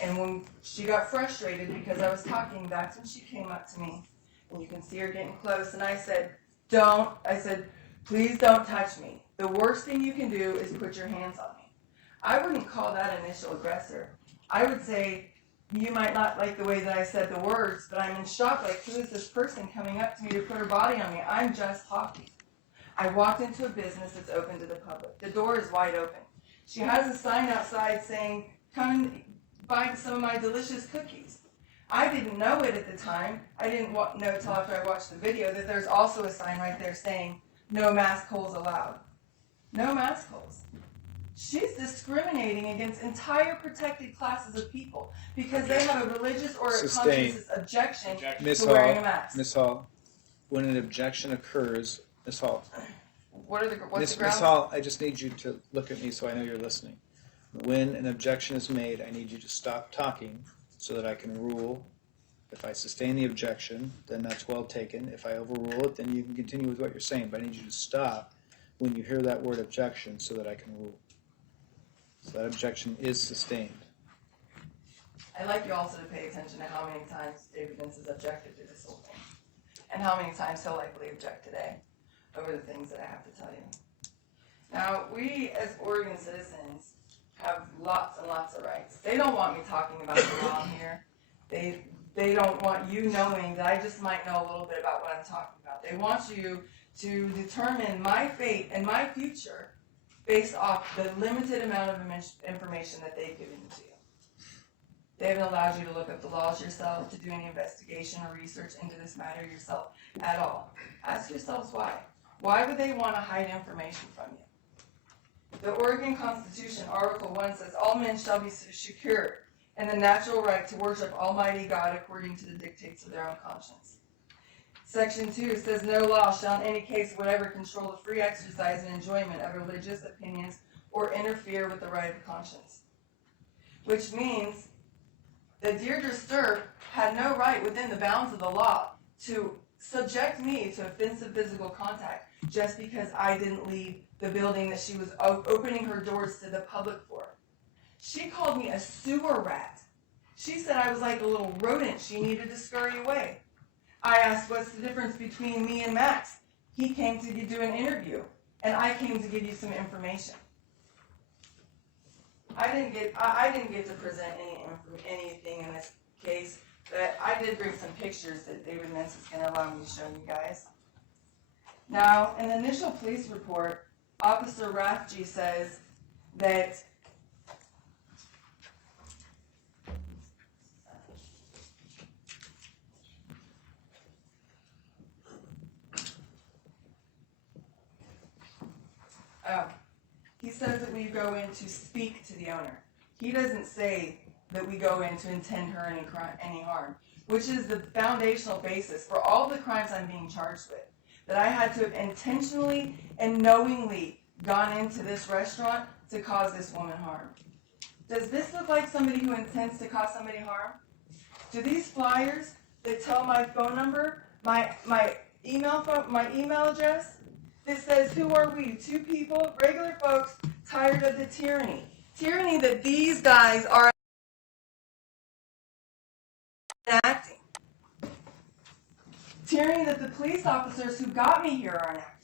And when she got frustrated because I was talking, that's when she came up to me. And you can see her getting close, and I said, please don't touch me. The worst thing you can do is put your hands on me. I wouldn't call that initial aggressor. I would say, you might not like the way that I said the words, but I'm in shock, like, who is this person coming up to me to put her body on me? I'm just talking. I walked into a business that's open to the public. The door is wide open. She has a sign outside saying, come and buy some of my delicious cookies. I didn't know it at the time. I didn't know until after I watched the video that there's also a sign right there saying, no mask holes allowed. No mask holes. She's discriminating against entire protected classes of people because they have a religious or a conscientious objection to wearing a mask. Ms. Hall, when an objection occurs, Ms. Hall. What's the grounds? Ms. Hall, I just need you to look at me so I know you're listening. When an objection is made, I need you to stop talking so that I can rule. If I sustain the objection, then that's well taken. If I overrule it, then you can continue with what you're saying. But I need you to stop when you hear that word objection so that I can rule. So that objection is sustained. I'd like you also to pay attention to how many times David Vince has objected to this whole thing, and how many times he'll likely object today over the things that I have to tell you. Now, we as Oregon citizens have lots and lots of rights. They don't want me talking about the law here. They don't want you knowing that I just might know a little bit about what I'm talking about. They want you to determine my fate and my future based off the limited amount of information that they've given to you. They haven't allowed you to look up the laws yourself, to do any investigation or research into this matter yourself at all. Ask yourselves why. Why would they want to hide information from you? The Oregon Constitution, Article 1 says, all men shall be secure in the natural right to worship Almighty God according to the dictates of their own conscience. Section 2 says, no law shall in any case whatever control the free exercise and enjoyment of religious opinions or interfere with the right of conscience. Which means that Deirdre Sturm had no right within the bounds of the law to subject me to offensive physical contact just because I didn't leave the building that she was opening her doors to the public for. She called me a sewer rat. She said I was like a little rodent she needed to scurry away. I asked, what's the difference between me and Max? He came to do an interview, and I came to give you some information. I didn't get to present anything in this case, but I did bring some pictures that David Mintz is going to allow me to show you guys. Now, in the initial police report, Officer Rafji says that he says that we go in to speak to the owner. He doesn't say that we go in to intend her any harm, which is the foundational basis for all the crimes I'm being charged with. that I had to have intentionally and knowingly gone into this restaurant to cause this woman harm. Does this look like somebody who intends to cause somebody harm? Do these flyers that tell my phone number, my email address, that says, who are we? Two people, regular folks, tired of the tyranny. Tyranny that these guys are enacting. Tyranny that the police officers who got me here are enacting.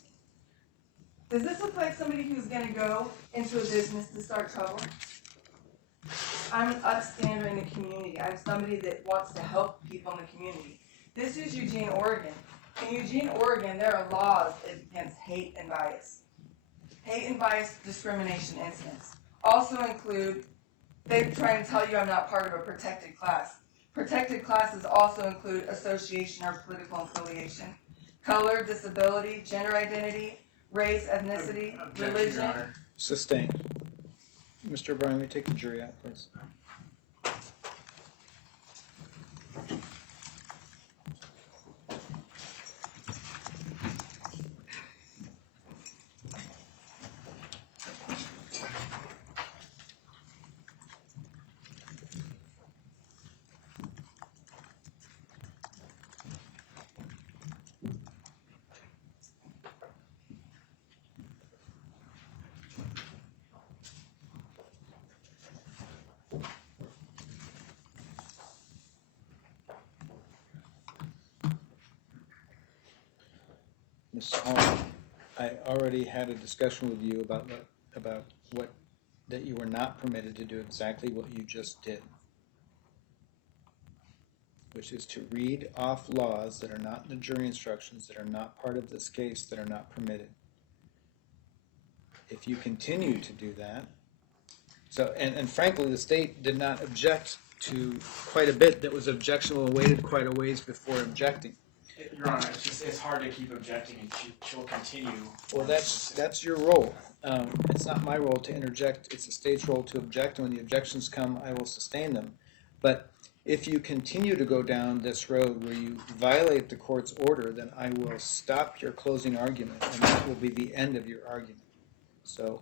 Does this look like somebody who's going to go into a business to start trouble? I'm an upstander in the community. I'm somebody that wants to help people in the community. This is Eugene, Oregon. In Eugene, Oregon, there are laws against hate and bias. Hate and bias discrimination incidents also include, they're trying to tell you I'm not part of a protected class. Protected classes also include association or political affiliation, color, disability, gender identity, race, ethnicity, Objection, religion. Your Honor. Sustained. Mr. O'Brien, may take the jury out, please. Ms. Hall, I already had a discussion with you about what that you were not permitted to do exactly what you just did, which is to read off laws that are not in the jury instructions, that are not part of this case, that are not permitted. If you continue to do that, and frankly, the state did not object to quite a bit that was objectionable and waited quite a ways before objecting. Your Honor, it's hard to keep objecting, and she'll continue. Well, that's your role. It's not my role to interject. It's the state's role to object, and when the objections come, I will sustain them. But if you continue to go down this road where you violate the court's order, then I will stop your closing argument, and that will be the end of your argument. So,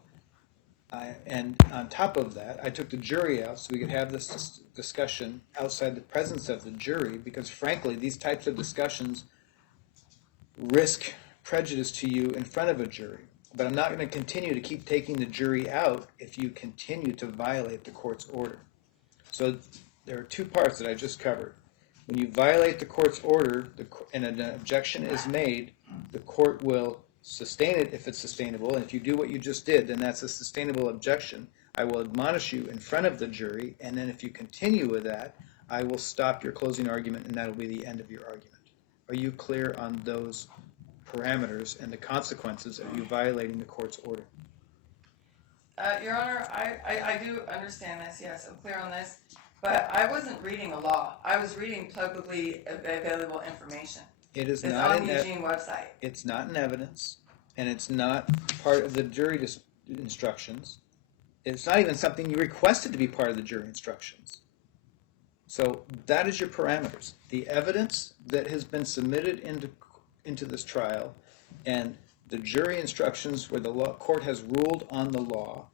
and on top of that, I took the jury out so we could have this discussion outside the presence of the jury, because frankly, these types of discussions risk prejudice to you in front of a jury. But I'm not going to continue to keep taking the jury out if you continue to violate the court's order. So there are two parts that I just covered. When you violate the court's order and an objection is made, the court will sustain it if it's sustainable. And if you do what you just did, then that's a sustainable objection. I will admonish you in front of the jury, and then if you continue with that, I will stop your closing argument, and that will be the end of your argument. Are you clear on those parameters and the consequences of you violating the court's order? Your Honor, I do understand this, yes, I'm clear on this, but I wasn't reading a law. I was reading publicly available information. It is It's not on the Eugene website. It's not in evidence, and it's not part of the jury instructions. It's not even something you requested to be part of the jury instructions. So that is your parameters. The evidence that has been submitted into this trial and the jury instructions where the court has ruled on the law,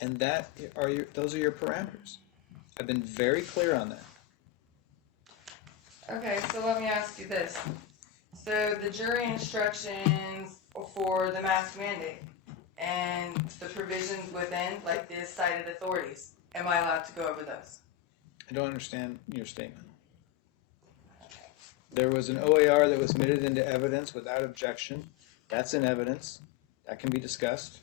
and those are your parameters. I've been very clear on that. Okay, so let me ask you this. So the jury instructions for the mask mandate and the provisions within, like the cited authorities, am I allowed to go over those? I don't understand your statement. There was an OAR that was submitted into evidence without objection. That's in evidence. That can be discussed.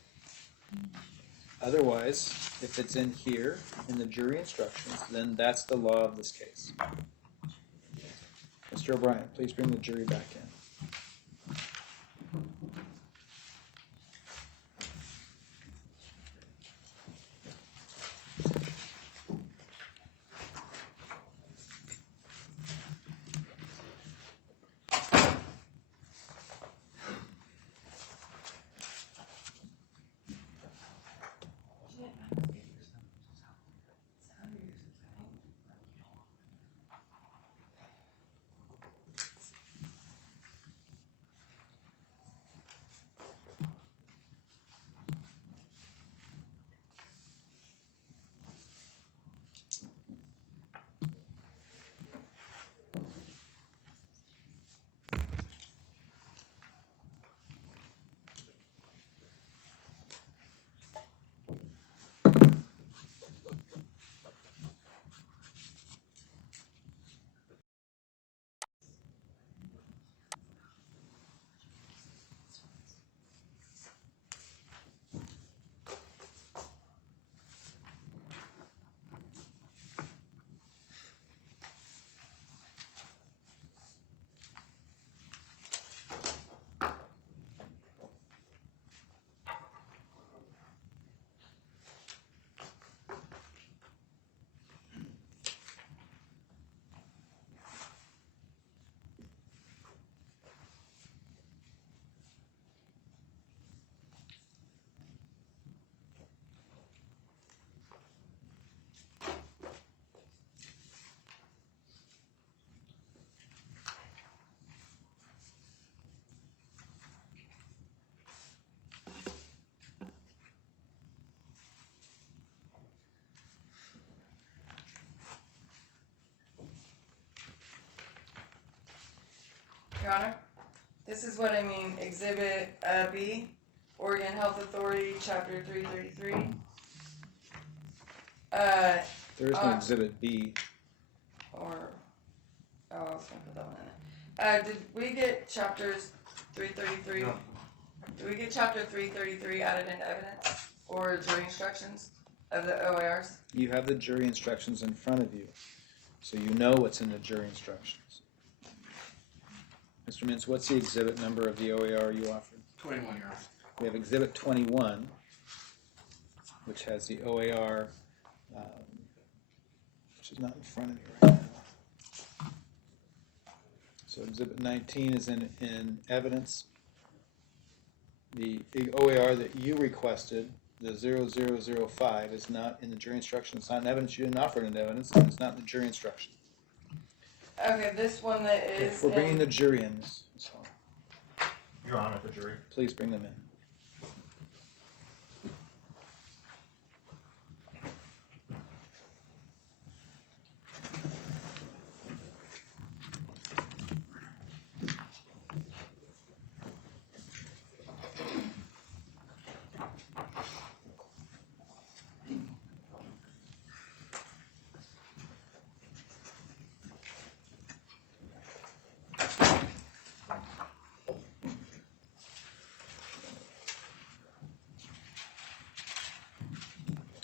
Otherwise, if it's in here, in the jury instructions, then that's the law of this case. Mr. O'Brien, please bring the jury back in. Your Honor, this is what I mean, Exhibit B, Oregon Health Authority, Chapter 333. There is no Exhibit B. I was gonna put that one in it. Did we get chapters 333? No. Did we get chapter 333 added into evidence or jury instructions of the OARs? You have the jury instructions in front of you, so you know what's in the jury instructions. Mr. Mintz, what's the exhibit number of the OAR you offered? 21, Your Honor. We have Exhibit 21, which has the OAR, which is not in front of me right now. So Exhibit 19 is in evidence. The OAR that you requested, the 0005, is not in the jury instruction. It's not in evidence. You didn't offer it in evidence, and it's not in the jury instruction. Okay, this one that is. We're bringing the jury in, so Your Honor, the jury. please bring them in.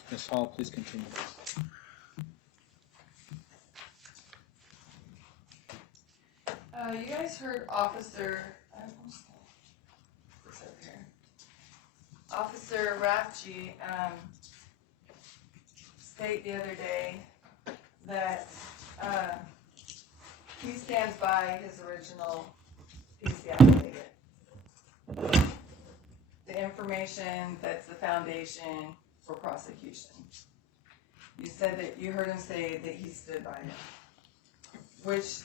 Ms. Hall, please continue. You guys heard Officer Cal.Rptr state the other day that he stands by his original PC affidavit. The information that's the foundation for prosecution. You said that you heard him say that he stood by it, which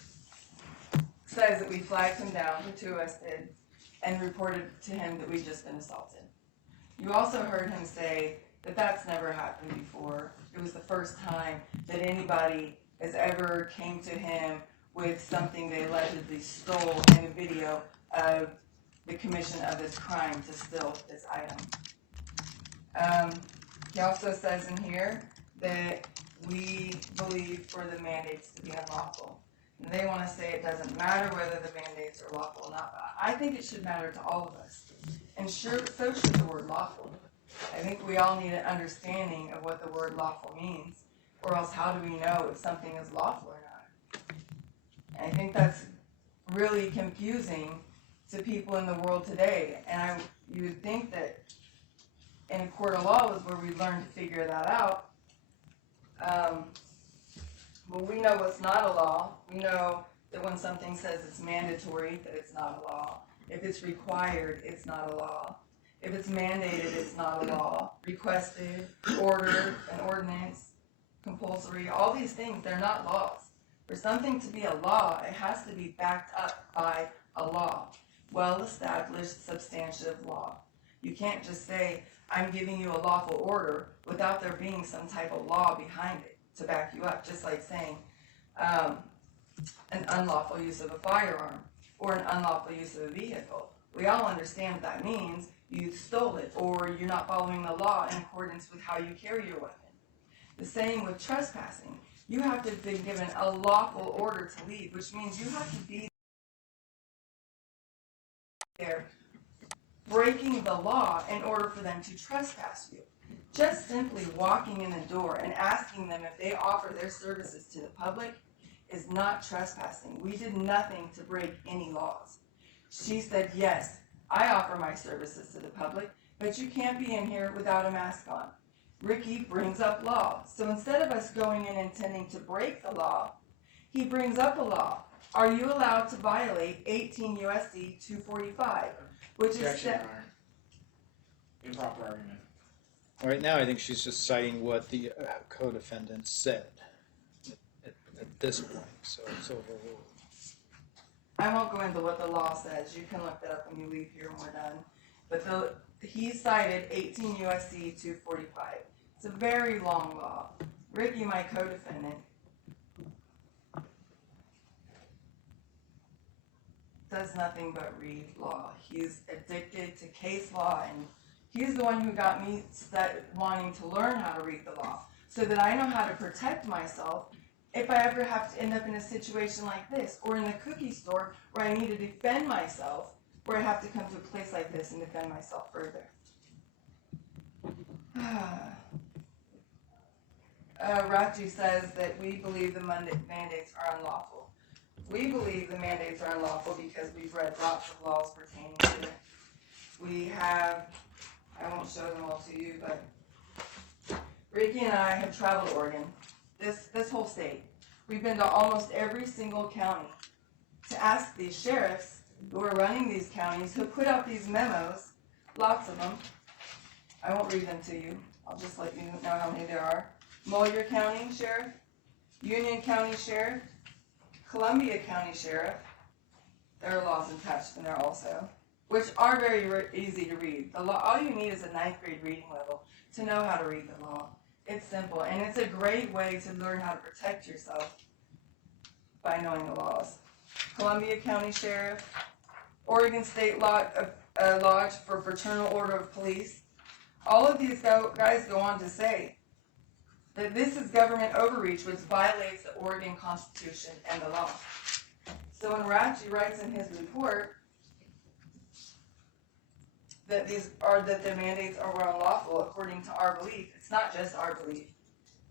says that we flagged him down, the two of us did, and reported to him that we'd just been assaulted. You also heard him say that that's never happened before. It was the first time that anybody has ever came to him with something they allegedly stole in a video of the commission of this crime to steal this item. He also says in here that we believe for the mandates to be unlawful. And they want to say it doesn't matter whether the mandates are lawful or not. But I think it should matter to all of us. And sure, so should the word lawful. I think we all need an understanding of what the word lawful means, or else how do we know if something is lawful or not? And I think that's really confusing to people in the world today. And you would think that in a court of law is where we learn to figure that out. Well, we know what's not a law. We know that when something says it's mandatory, that it's not a law. If it's required, it's not a law. If it's mandated, it's not a law. Requested, ordered, an ordinance, compulsory, all these things, they're not laws. For something to be a law, it has to be backed up by a law. Well-established, substantive law. You can't just say, I'm giving you a lawful order without there being some type of law behind it to back you up, just like saying an unlawful use of a firearm or an unlawful use of a vehicle. We all understand what that means. You stole it, or you're not following the law in accordance with how you carry your weapon. The same with trespassing. You have to have been given a lawful order to leave, which means you have to be there breaking the law in order for them to trespass you. Just simply walking in the door and asking them if they offer their services to the public is not trespassing. We did nothing to break any laws. She said, yes, I offer my services to the public, but you can't be in here without a mask on. Ricky brings up law. So instead of us going in intending to break the law, he brings up a law. Are you allowed to violate 18 U.S.C. 245, which is Objection, Your Honor. Improper argument. Right now, I think she's just citing what the co-defendant said at this point, so it's overruled. I won't go into what the law says. You can look that up when you leave here and we're done. But he cited 18 U.S.C. 245. It's a very long law. Ricky, my co-defendant, does nothing but read law. He's addicted to case law, and he's the one who got me wanting to learn how to read the law so that I know how to protect myself if I ever have to end up in a situation like this, or in the cookie store where I need to defend myself, where I have to come to a place like this and defend myself further. Raji says that we believe the mandates are unlawful. We believe the mandates are unlawful because we've read lots of laws pertaining to it. We have, I won't show them all to you, but Ricky and I have traveled Oregon, this whole state. We've been to almost every single county to ask these sheriffs who are running these counties, who put out these memos, lots of them. I won't read them to you. I'll just let you know how many there are. Moyer County Sheriff, Union County Sheriff, Columbia County Sheriff. There are laws attached in there also, which are very easy to read. The law, all you need is a 9th grade reading level to know how to read the law. It's simple, and it's a great way to learn how to protect yourself by knowing the laws. Columbia County Sheriff, Oregon State Lodge for Fraternal Order of Police. All of these guys go on to say that this is government overreach, which violates the Oregon Constitution and the law. So when Raji writes in his report that the mandates were unlawful according to our belief, it's not just our belief.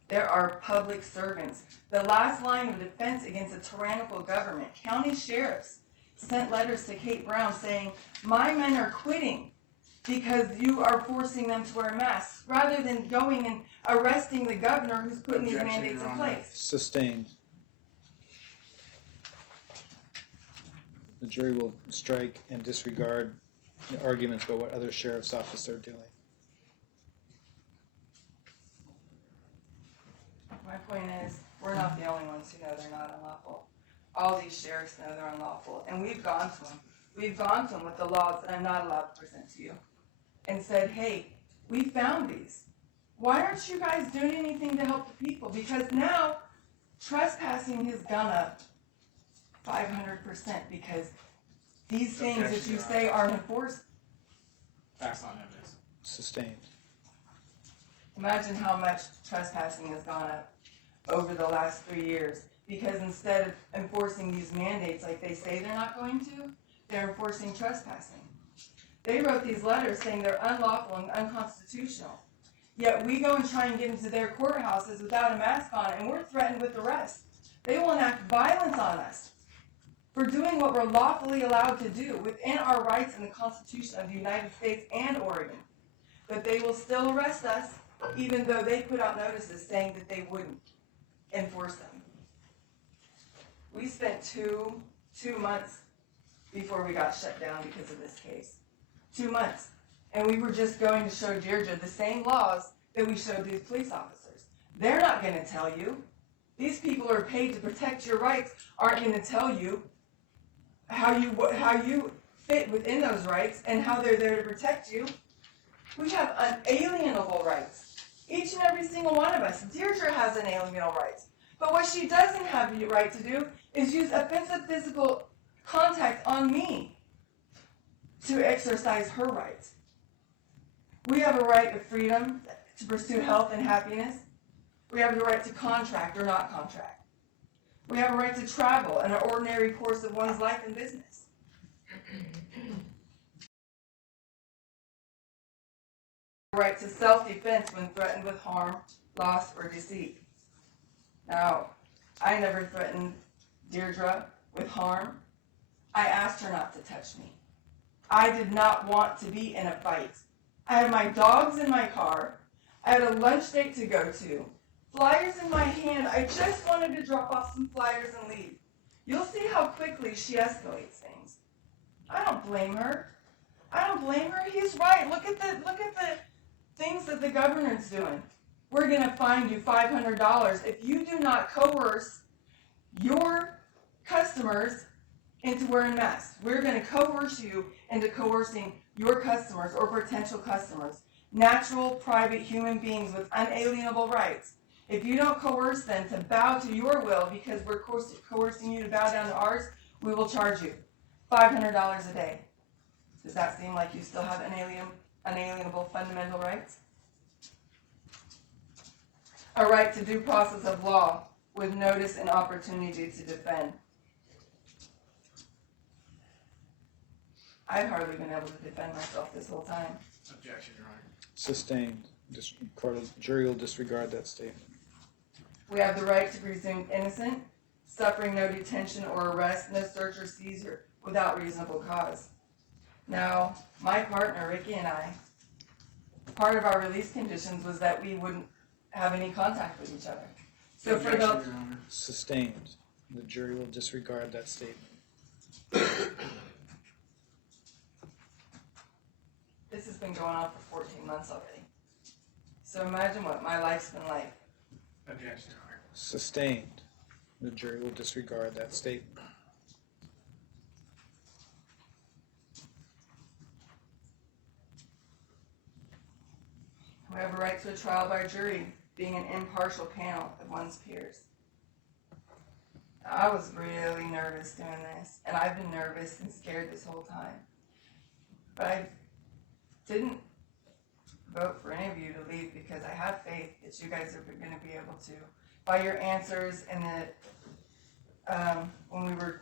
There are public servants. The last line of defense against a tyrannical government, county sheriffs sent letters to Kate Brown saying, "My men are quitting because you are forcing them to wear masks," rather than going and arresting the governor who's putting these mandates in place. Sustained. The jury will strike and disregard the arguments about what other sheriff's offices are doing. My point is, we're not the only ones who know they're not unlawful. All these sheriffs know they're unlawful, and we've gone to them. We've gone to them with the laws that I'm not allowed to present to you, and said, "Hey, we found these. Why aren't you guys doing anything to help the people?" Because now trespassing has gone up 500% because these things that you say aren't enforced. Facts on evidence. Sustained. Imagine how much trespassing has gone up over the last 3 years, because instead of enforcing these mandates like they say they're not going to, they're enforcing trespassing. They wrote these letters saying they're unlawful and unconstitutional. Yet we go and try and get into their courthouses without a mask on, and we're threatened with arrest. They will enact violence on us for doing what we're lawfully allowed to do within our rights in the Constitution of the United States and Oregon. But they will still arrest us, even though they put out notices saying that they wouldn't enforce them. We spent two months before we got shut down because of this case. 2 months. And we were just going to show Deirdre the same laws that we showed these police officers. They're not going to tell you. These people who are paid to protect your rights aren't going to tell you how you fit within those rights and how they're there to protect you. We have unalienable rights. Each and every single one of us. Deirdre has unalienable rights. But what she doesn't have the right to do is use offensive physical contact on me to exercise her rights. We have a right of freedom to pursue health and happiness. We have the right to contract or not contract. We have a right to travel in an ordinary course of one's life and business. A right to self-defense when threatened with harm, loss, or deceit. Now, I never threatened Deirdre with harm. I asked her not to touch me. I did not want to be in a fight. I had my dogs in my car. I had a lunch date to go to. Flyers in my hand. I just wanted to drop off some flyers and leave. You'll see how quickly she escalates things. I don't blame her. I don't blame her. He's right. Look at the things that the governor's doing. We're going to fine you $500 if you do not coerce your customers into wearing masks. We're going to coerce you into coercing your customers or potential customers, natural, private human beings with unalienable rights. If you don't coerce them to bow to your will because we're coercing you to bow down to ours, we will charge you. $500 a day. Does that seem like you still have unalienable fundamental rights? A right to due process of law with notice and opportunity to defend. I've hardly been able to defend myself this whole time. Objection, Your Honor. Sustained. Jury will disregard that statement. We have the right to presume innocent, suffering no detention or arrest, no search or seizure without reasonable cause. Now, my partner, Ricky, and I, part of our release conditions was that we wouldn't have any contact with each other. So for the... Your Honor. Sustained. The jury will disregard that statement. This has been going on for 14 months already. So imagine what my life's been like. Objection, Your Honor. Sustained. The jury will disregard that statement. We have a right to a trial by jury, being an impartial panel of one's peers. I was really nervous doing this, and I've been nervous and scared this whole time. But I didn't vote for any of you to leave because I have faith that you guys are going to be able to, by your answers and that when we were,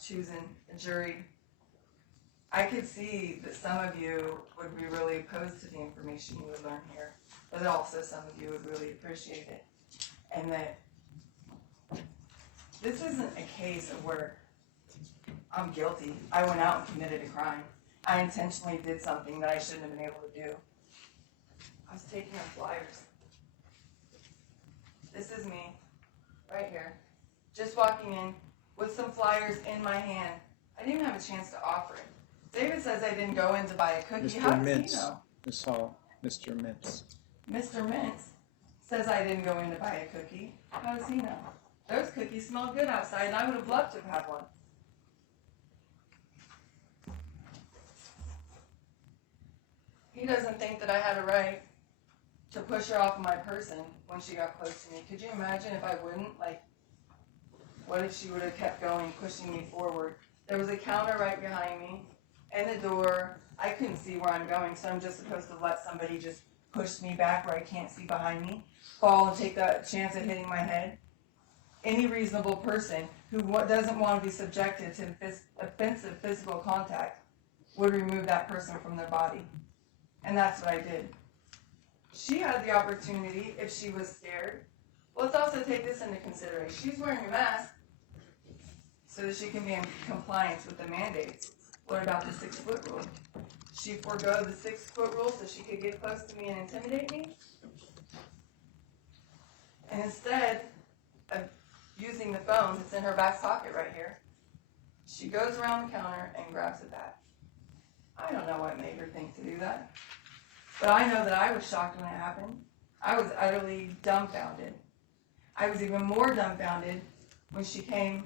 choosing a jury, I could see that some of you would be really opposed to the information you would learn here, but also some of you would really appreciate it. And that this isn't a case of where I'm guilty. I went out and committed a crime. I intentionally did something that I shouldn't have been able to do. I was taking up flyers. This is me, right here, just walking in with some flyers in my hand. I didn't even have a chance to offer it. David says I didn't go in to buy a cookie. How Mr. does Mintz. he know? Ms. Hall. Mr. Mintz. Mr. Mintz says I didn't go in to buy a cookie. How does he know? Those cookies smell good outside, and I would have loved to have had one. He doesn't think that I had a right to push her off of my person when she got close to me. Could you imagine if I wouldn't? What if she would have kept going, pushing me forward? There was a counter right behind me, and the door. I couldn't see where I'm going, so I'm just supposed to let somebody just push me back where I can't see behind me, fall and take that chance of hitting my head. Any reasonable person who doesn't want to be subjected to offensive physical contact would remove that person from their body. And that's what I did. She had the opportunity, if she was scared. Let's also take this into consideration. She's wearing a mask so that she can be in compliance with the mandates. What about the 6-foot rule? She forego the 6-foot rule so she could get close to me and intimidate me? And instead of using the phone that's in her back pocket right here, she goes around the counter and grabs a bat. I don't know what made her think to do that. But I know that I was shocked when it happened. I was utterly dumbfounded. I was even more dumbfounded when she came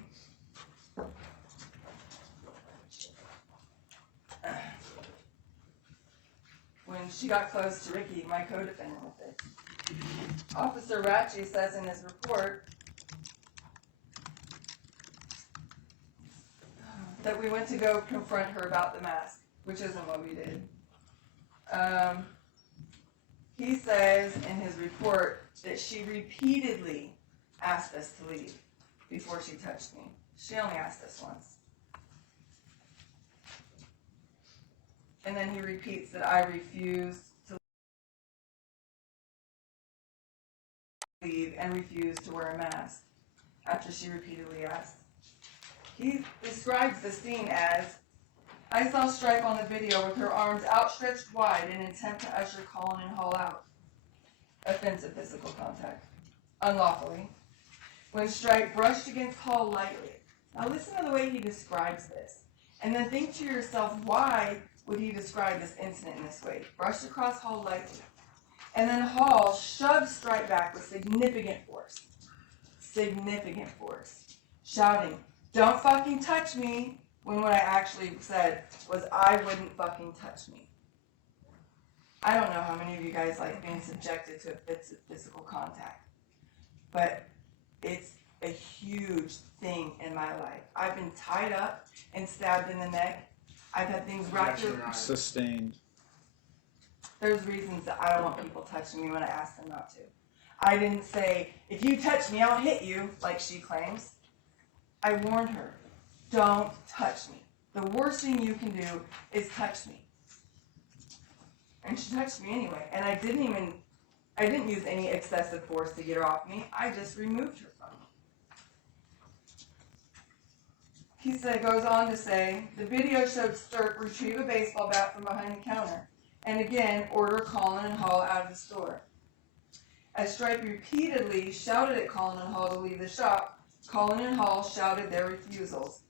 got close to Ricky, my co-defendant, with it. Officer Ratchey says in his report that we went to go confront her about the mask, which isn't what we did. He says in his report that she repeatedly asked us to leave before she touched me. She only asked us once. And then he repeats that I refused to leave and refused to wear a mask after she repeatedly asked. He describes the scene as, I saw Stripe on the video with her arms outstretched wide in an attempt to usher Colin and Hall out. Offensive physical contact. Unlawfully. When Stripe brushed against Hall lightly. Now listen to the way he describes this. And then think to yourself, why would he describe this incident in this way? Brushed across Hall lightly. And then Hall shoved Stripe back with significant force. Significant force. Shouting, don't fucking touch me, when what I actually said was, I wouldn't fucking touch me. I don't know how many of you guys like being subjected to offensive physical contact, but it's a huge thing in my life. I've been tied up and stabbed in the neck. I've had things wrapped Objection, through. Your Honor. Sustained. There's reasons that I don't want people touching me when I ask them not to. I didn't say, if you touch me, I'll hit you, like she claims. I warned her, don't touch me. The worst thing you can do is touch me. And she touched me anyway. And I didn't use any excessive force to get her off me. I just removed her from me. He goes on to say, the video showed Sturm retrieve a baseball bat from behind the counter. And again, order Colin and Hall out of the store. As Stripe repeatedly shouted at Colin and Hall to leave the shop, Colin and Hall shouted their refusals.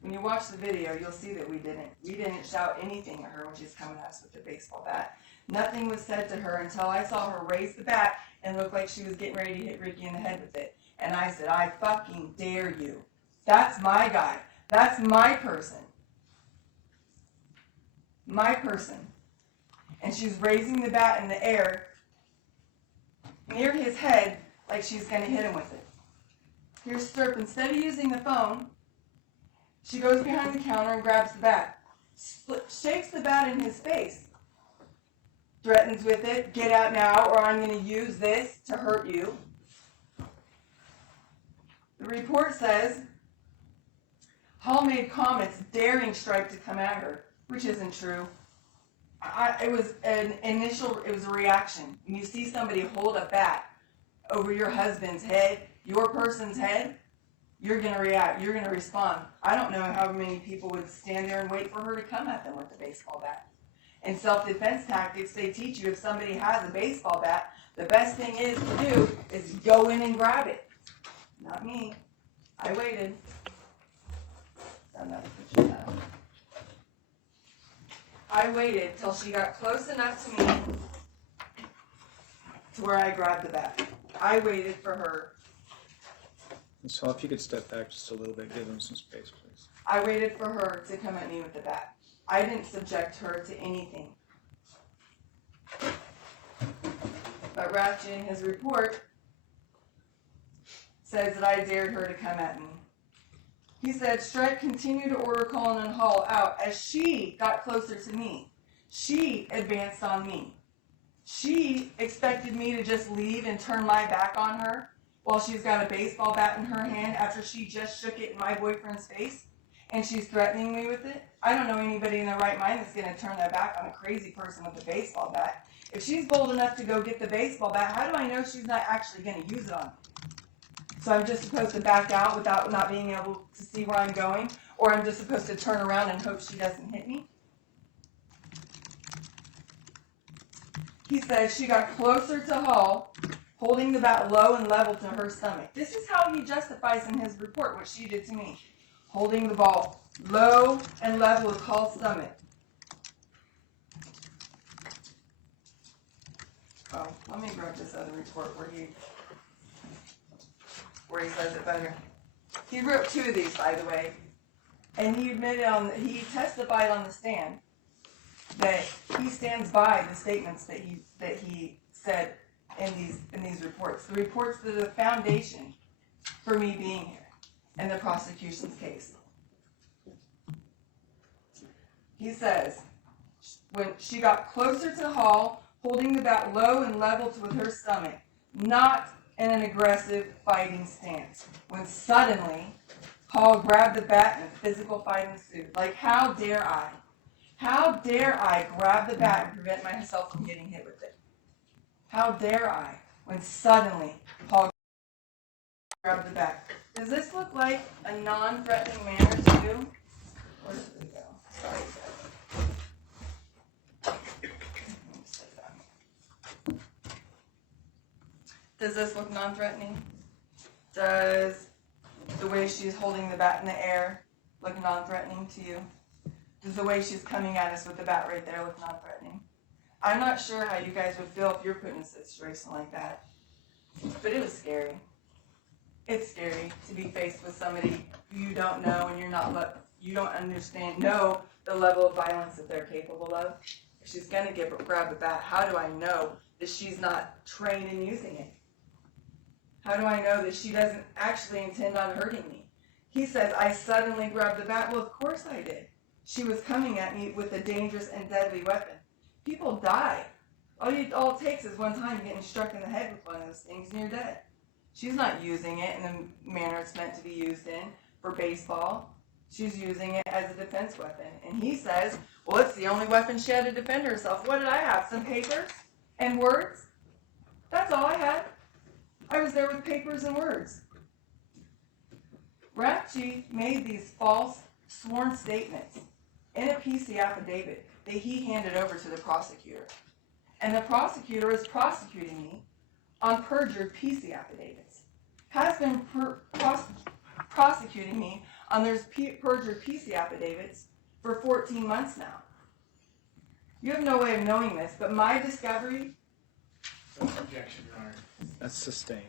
When you watch the video, you'll see that we didn't shout anything at her when she's coming at us with the baseball bat. Nothing was said to her until I saw her raise the bat and look like she was getting ready to hit Ricky in the head with it. And I said, I fucking dare you. That's my guy. That's my person. My person. And she's raising the bat in the air near his head like she's going to hit him with it. Here's Sturp. Instead of using the phone, she goes behind the counter and grabs the bat. Shakes the bat in his face. Threatens with it, get out now or I'm going to use this to hurt you. The report says Hall made comments daring Stripe to come at her, which isn't true. It was a reaction. When you see somebody hold a bat over your husband's head, your person's head, you're going to react. You're going to respond. I don't know how many people would stand there and wait for her to come at them with a baseball bat. In self-defense tactics, they teach you if somebody has a baseball bat, the best thing is to do is go in and grab it. Not me. I waited. Another picture of that. I waited till she got close enough to me to where I grabbed the bat. I waited for her. So if you could step back just a little bit, give them some space, please. I waited for her to come at me with the bat. I didn't subject her to anything. But Rafji in his report says that I dared her to come at me. He said, Stripe continued to order Colin and Hall out as she got closer to me. She advanced on me. She expected me to just leave and turn my back on her while she's got a baseball bat in her hand after she just shook it in my boyfriend's face and she's threatening me with it. I don't know anybody in their right mind that's going to turn their back on a crazy person with a baseball bat. If she's bold enough to go get the baseball bat, how do I know she's not actually going to use it on me? So I'm just supposed to back out without not being able to see where I'm going? Or I'm just supposed to turn around and hope she doesn't hit me? He says she got closer to Hall, holding the bat low and level to her stomach. This is how he justifies in his report what she did to me. Holding the ball low and level with Hall's stomach. Oh, let me grab this other report where he says it better. He wrote 2 of these, by the way, and he he testified on the stand that he stands by the statements that he said in these reports. The reports that are the foundation for me being here in the prosecution's case. He says when she got closer to Hall, holding the bat low and level with her stomach, not in an aggressive fighting stance. When suddenly, Hall grabbed the bat and a physical fight ensued. Like, how dare I? How dare I grab the bat and prevent myself from getting hit with it? How dare I? When suddenly, Hall grabbed the bat. Does this look like a non-threatening manner to you? Where did it go? Sorry. Does this look non-threatening? Does the way she's holding the bat in the air look non-threatening to you? Does the way she's coming at us with the bat right there look non-threatening? I'm not sure how you guys would feel if you're put in a situation like that. But it was scary. It's scary to be faced with somebody who you don't know and you don't know the level of violence that they're capable of. If she's going to grab the bat, how do I know that she's not trained in using it? How do I know that she doesn't actually intend on hurting me? He says, I suddenly grabbed the bat. Well, of course I did. She was coming at me with a dangerous and deadly weapon. People die. All it takes is one time getting struck in the head with one of those things and you're dead. She's not using it in the manner it's meant to be used in for baseball. She's using it as a defense weapon. And he says, well, it's the only weapon she had to defend herself. What did I have? Some papers and words? That's all I had. I was there with papers and words. Rap Chief made these false sworn statements in a PC affidavit that he handed over to the prosecutor. And the prosecutor is prosecuting me on perjured PC affidavits. Has been prosecuting me on those perjured PC affidavits for 14 months now. You have no way of knowing this, but my discovery... Objection, Your Honor. That's sustained.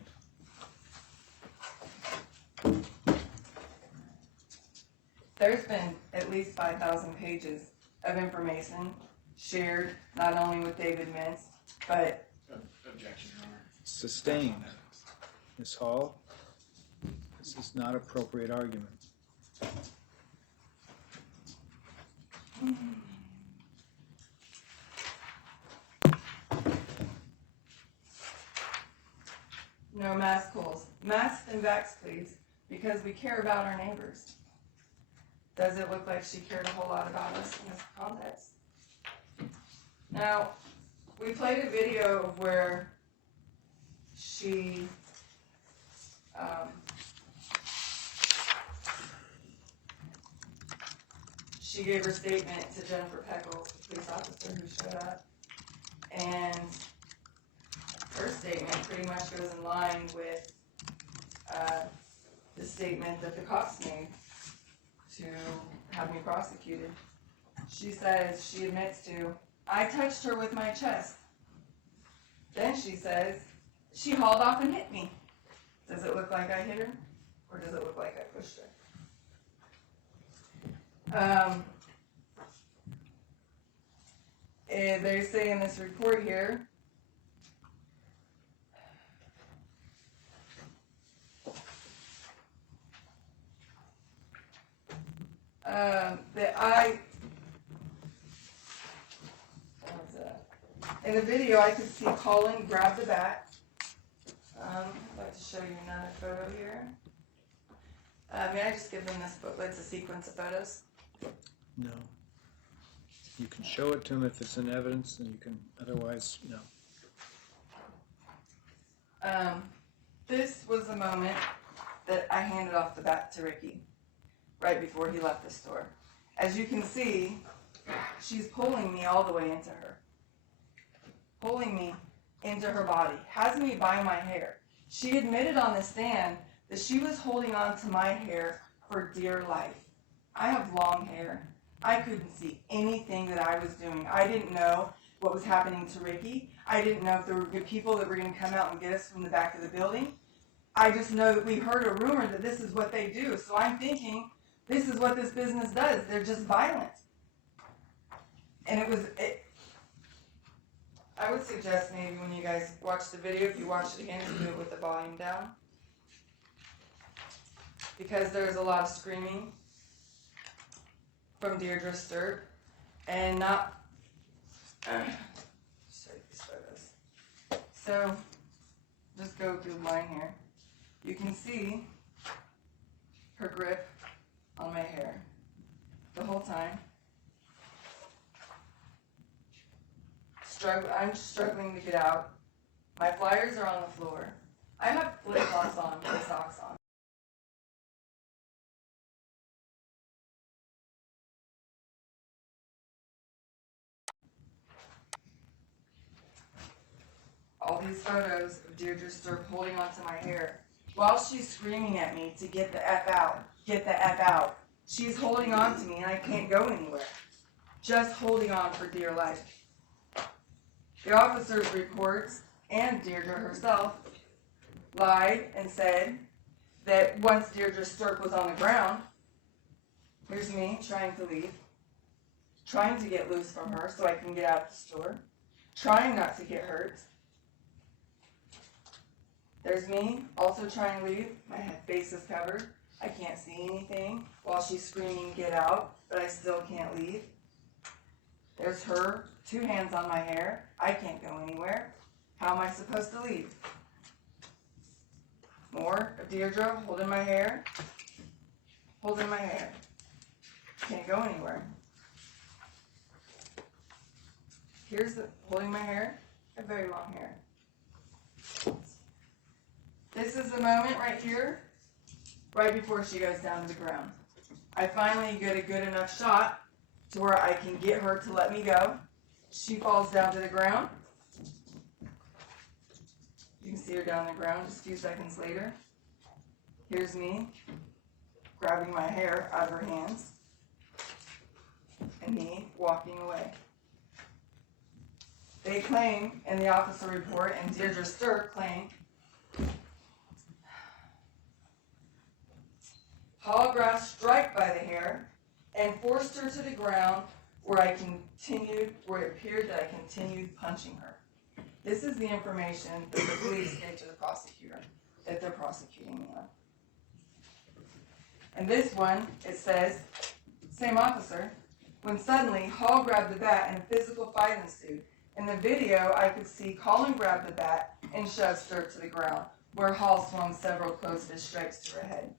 There's been at least 5,000 pages of information shared, not only with David Mintz, but... Objection, Your Honor. Sustained. Ms. Hall, this is not appropriate argument. No mass pulls. Masks and backs, please, because we care about our neighbors. Does it look like she cared a whole lot about us in this context? Now, we played a video of where she gave her statement to Jennifer Peckles, the police officer who showed up, and her statement pretty much goes in line with the statement that the cops made to have me prosecuted. She says, she admits to, I touched her with my chest. Then she says, she hauled off and hit me. Does it look like I hit her? Or does it look like I pushed her? And they say in this report here, that in the video I could see Colin grab the bat. I'd like to show you another photo here. May I just give them this booklet? It's a sequence of photos. No. You can show it to him if it's in evidence, and you can otherwise, no. This was the moment that I handed off the bat to Ricky, right before he left the store. As you can see, she's pulling me all the way into her. Pulling me into her body, has me by my hair. She admitted on the stand that she was holding on to my hair for dear life. I have long hair. I couldn't see anything that I was doing. I didn't know what was happening to Ricky. I didn't know if there were good people that were going to come out and get us from the back of the building. I just know that we heard a rumor that this is what they do. So I'm thinking, this is what this business does. They're just violent. And I would suggest maybe when you guys watch the video, if you watch it again, to do it with the volume down. Because there's a lot of screaming from Deirdre Sturm, and not show you these photos. So just go through mine here. You can see her grip on my hair the whole time. I'm struggling to get out. My flyers are on the floor. I have flip-flops on with socks on. All these photos of Deirdre Sturm holding onto my hair while she's screaming at me to get the F out, get the F out. She's holding on to me and I can't go anywhere. Just holding on for dear life. The officer's reports and Deirdre herself lied and said that once Deirdre Sturm was on the ground, here's me trying to leave, trying to get loose from her so I can get out of the store, trying not to get hurt. There's me, also trying to leave. My face is covered. I can't see anything while she's screaming, get out, but I still can't leave. There's her, 2 hands on my hair. I can't go anywhere. How am I supposed to leave? More of Deirdre holding my hair. Holding my hair. Can't go anywhere. Here's the holding my hair. I have very long hair. This is the moment right here, right before she goes down to the ground. I finally get a good enough shot to where I can get her to let me go. She falls down to the ground. You can see her down the ground just a few seconds later. Here's me grabbing my hair out of her hands and me walking away. They claim in the officer report, and Deirdre Sturm claimed, Hall grabbed Strike by the hair and forced her to the ground where it appeared that I continued punching her. This is the information that the police gave to the prosecutor that they're prosecuting me on. And this one, it says, same officer, when suddenly Hall grabbed the bat and a physical fight ensued. In the video, I could see Colin grab the bat and shove Sturm to the ground, where Hall swung several close-fist strikes to her head.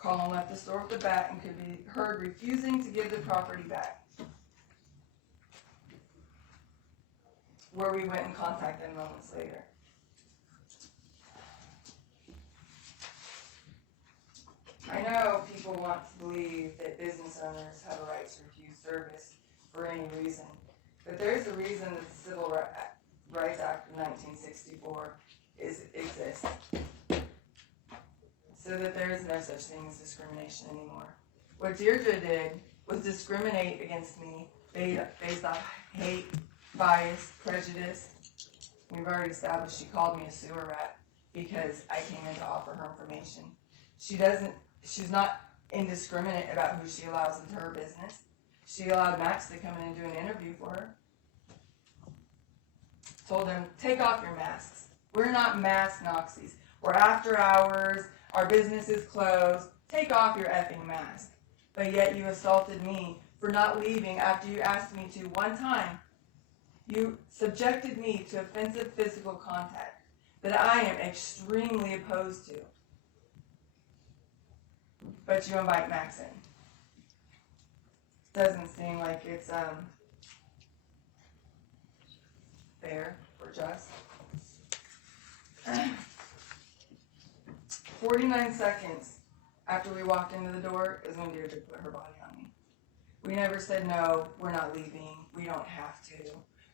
Colin left the store with the bat and could be heard refusing to give the property back, where we went and contacted him moments later. I know people want to believe that business owners have a right to refuse service for any reason, but there's a reason that the Civil Rights Act of 1964 exists, so that there is no such thing as discrimination anymore. What Deirdre did was discriminate against me based on hate, bias, prejudice. We've already established she called me a sewer rat because I came in to offer her information. She's not indiscriminate about who she allows into her business. She allowed Max to come in and do an interview for her. Told him, take off your masks. We're not mask Nazis. We're after hours. Our business is closed. Take off your effing mask. But yet you assaulted me for not leaving after you asked me to one time. You subjected me to offensive physical contact that I am extremely opposed to. But you invite Max in. Doesn't seem like it's fair or just. 49 seconds after we walked into the door is when Deirdre put her body on me. We never said, no, we're not leaving. We don't have to.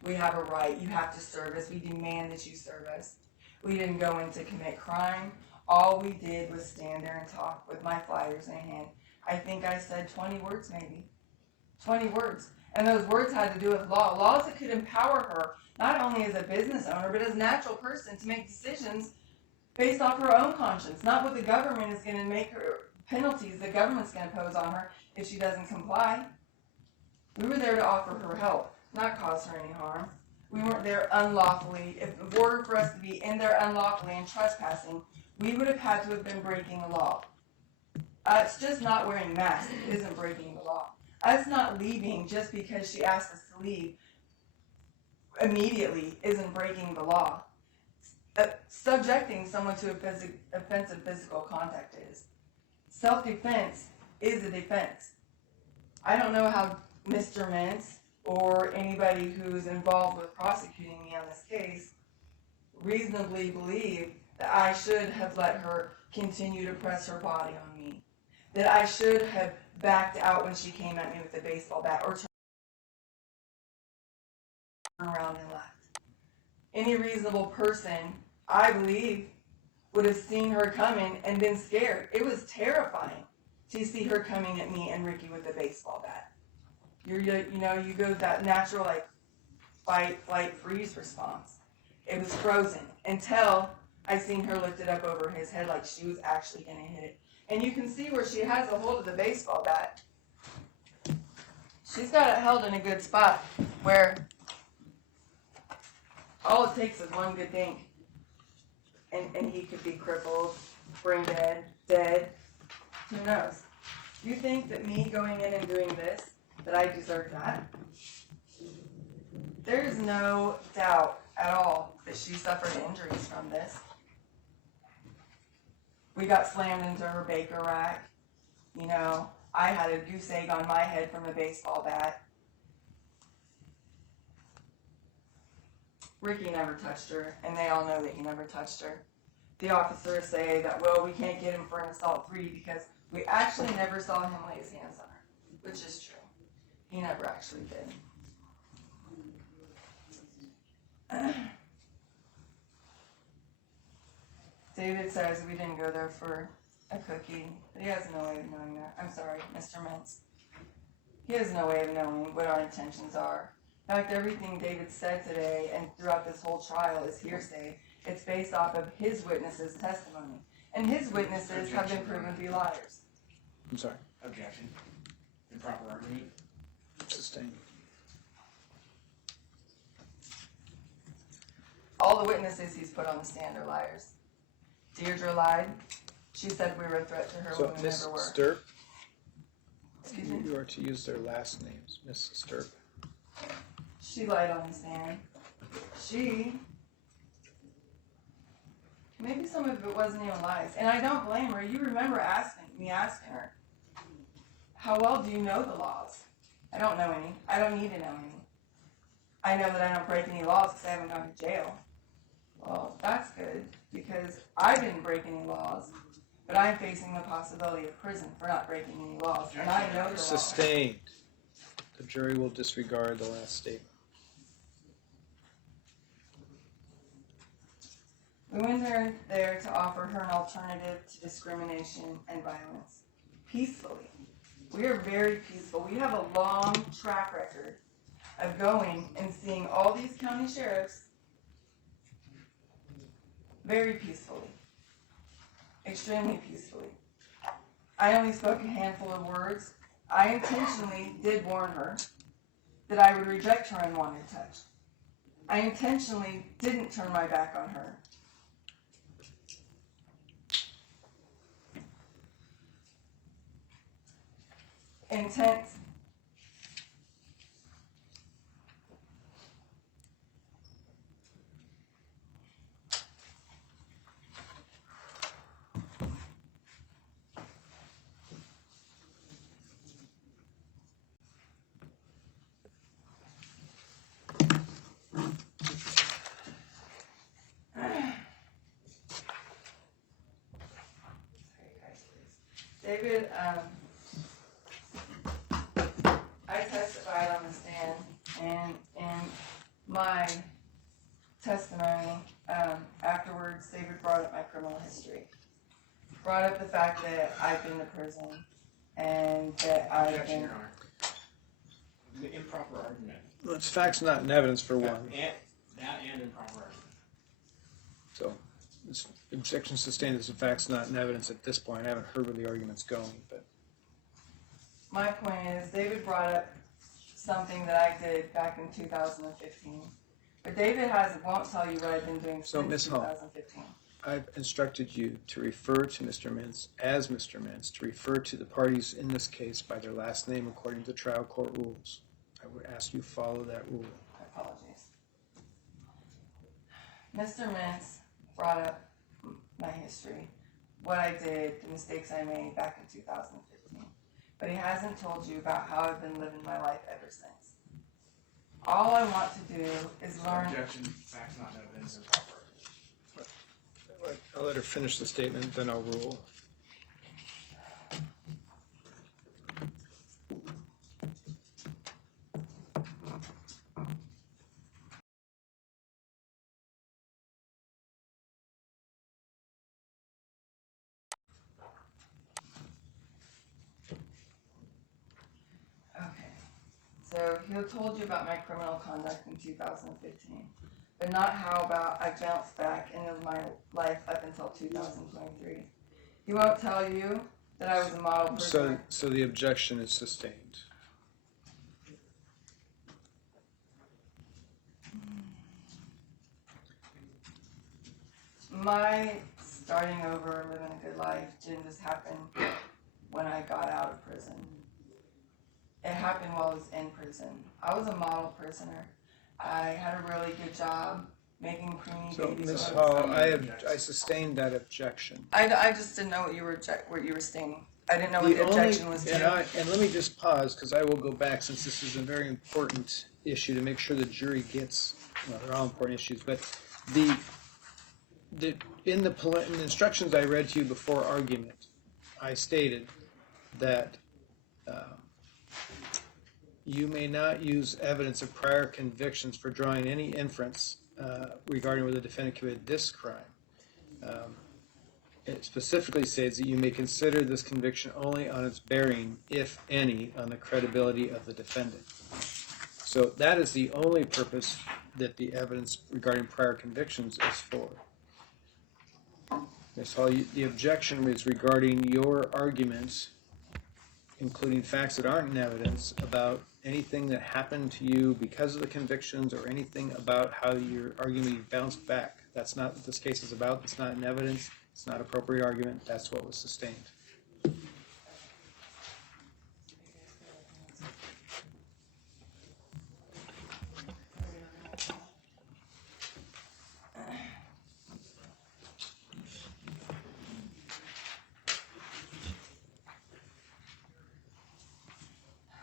We have a right. You have to serve us. We demand that you serve us. We didn't go in to commit crime. All we did was stand there and talk with my flyers in hand. I think I said 20 words maybe. 20 words. And those words had to do with law. Laws that could empower her, not only as a business owner, but as a natural person to make decisions based off her own conscience, not what the government is going to make her, penalties the government's going to impose on her if she doesn't comply. We were there to offer her help, not cause her any harm. We weren't there unlawfully. If in order for us to be in there unlawfully and trespassing, we would have had to have been breaking the law. It's just not wearing masks isn't breaking the law. Us not leaving just because she asked us to leave immediately isn't breaking the law. Subjecting someone to offensive physical contact is. Self-defense is a defense. I don't know how Mr. Mintz or anybody who's involved with prosecuting me on this case reasonably believe that I should have let her continue to press her body on me. That I should have backed out when she came at me with the baseball bat or turned around and left. Any reasonable person, I believe, would have seen her coming and been scared. It was terrifying to see her coming at me and Ricky with a baseball bat. You go that natural fight, flight, freeze response. It was frozen until I seen her lift it up over his head like she was actually going to hit it. And you can see where she has a hold of the baseball bat. She's got it held in a good spot where All it takes is one good thing, and he could be crippled, brain dead. Who knows? You think that me going in and doing this, that I deserve that? There is no doubt at all that she suffered injuries from this. We got slammed into her baker rack. You know, I had a goose egg on my head from a baseball bat. Ricky never touched her, and they all know that he never touched her. The officers say that, well, we can't get him for an assault 3 because we actually never saw him lay his hands on her, which is true. He never actually did. David says we didn't go there for a cookie. He has no way of knowing that. I'm sorry, Mr. Mintz. He has no way of knowing what our intentions are. In fact, everything David said today and throughout this whole trial is hearsay. It's based off of his witnesses' testimony. And his witnesses have been proven to be liars. I'm sorry. Objection. Improper argument. Sustained. All the witnesses he's put on the stand are liars. Deirdre lied. She said we were a threat to her So, when we Miss never were. Sturm, Excuse me? you are to use their last names, Miss Sturm. She lied on the stand. Maybe some of it wasn't even lies. And I don't blame her. You remember asking her, how well do you know the laws? I don't know any. I don't need to know any. I know that I don't break any laws because I haven't gone to jail. Well, that's good because I didn't break any laws, but I'm facing the possibility of prison for not breaking any laws. And I know the laws. Sustained. The jury will disregard the last statement. We went there to offer her an alternative to discrimination and violence. Peacefully. We are very peaceful. We have a long track record of going and seeing all these county sheriffs very peacefully. Extremely peacefully. I only spoke a handful of words. I intentionally did warn her that I would reject her unwanted touch. I intentionally didn't turn my back on her. Intent. David, I testified on the stand, and in my testimony, afterwards, David brought up my criminal history. Brought up the fact that I've been to prison, and that I've Objection, been... Your Honor. The improper argument. Well, it's facts, not in evidence, for one. That and improper argument. So, this objection sustained as a facts, not in evidence at this point. I haven't heard where the argument's going, but My point is, David brought up something that I did back in 2015. But David won't tell you what I've been doing So, since Ms. Hall, 2015. I've instructed you to refer to Mr. Mintz as Mr. Mintz, to refer to the parties in this case by their last name according to trial court rules. I would ask you follow that rule. Apologies. Mr. Mintz brought up my history, what I did, the mistakes I made back in 2015. But he hasn't told you about how I've been living my life ever since. All I want to do is learn... Objection, facts, not in evidence, improper argument. I'll let her finish the statement, then I'll rule. Okay. So he told you about my criminal conduct in 2015, but not how about I bounced back into my life up until 2023. He won't tell you that I was a model prisoner. So the objection is sustained. My starting over, living a good life, didn't just happen when I got out of prison. It happened while I was in prison. I was a model prisoner. I had a really good job making preemie So, babies. Ms. when I was Hall, young. I sustained that objection. I just didn't know what you were stating. I didn't know what the objection was to. And let me just pause, because I will go back, since this is a very important issue, to make sure the jury gets, well, they're all important issues, but in the instructions I read to you before argument, I stated that you may not use evidence of prior convictions for drawing any inference regarding whether the defendant committed this crime. It specifically says that you may consider this conviction only on its bearing, if any, on the credibility of the defendant. So that is the only purpose that the evidence regarding prior convictions is for. Ms. Hall, the objection is regarding your arguments, including facts that aren't in evidence, about anything that happened to you because of the convictions or anything about how your argument bounced back. That's not what this case is about. It's not in evidence. It's not appropriate argument. That's what was sustained.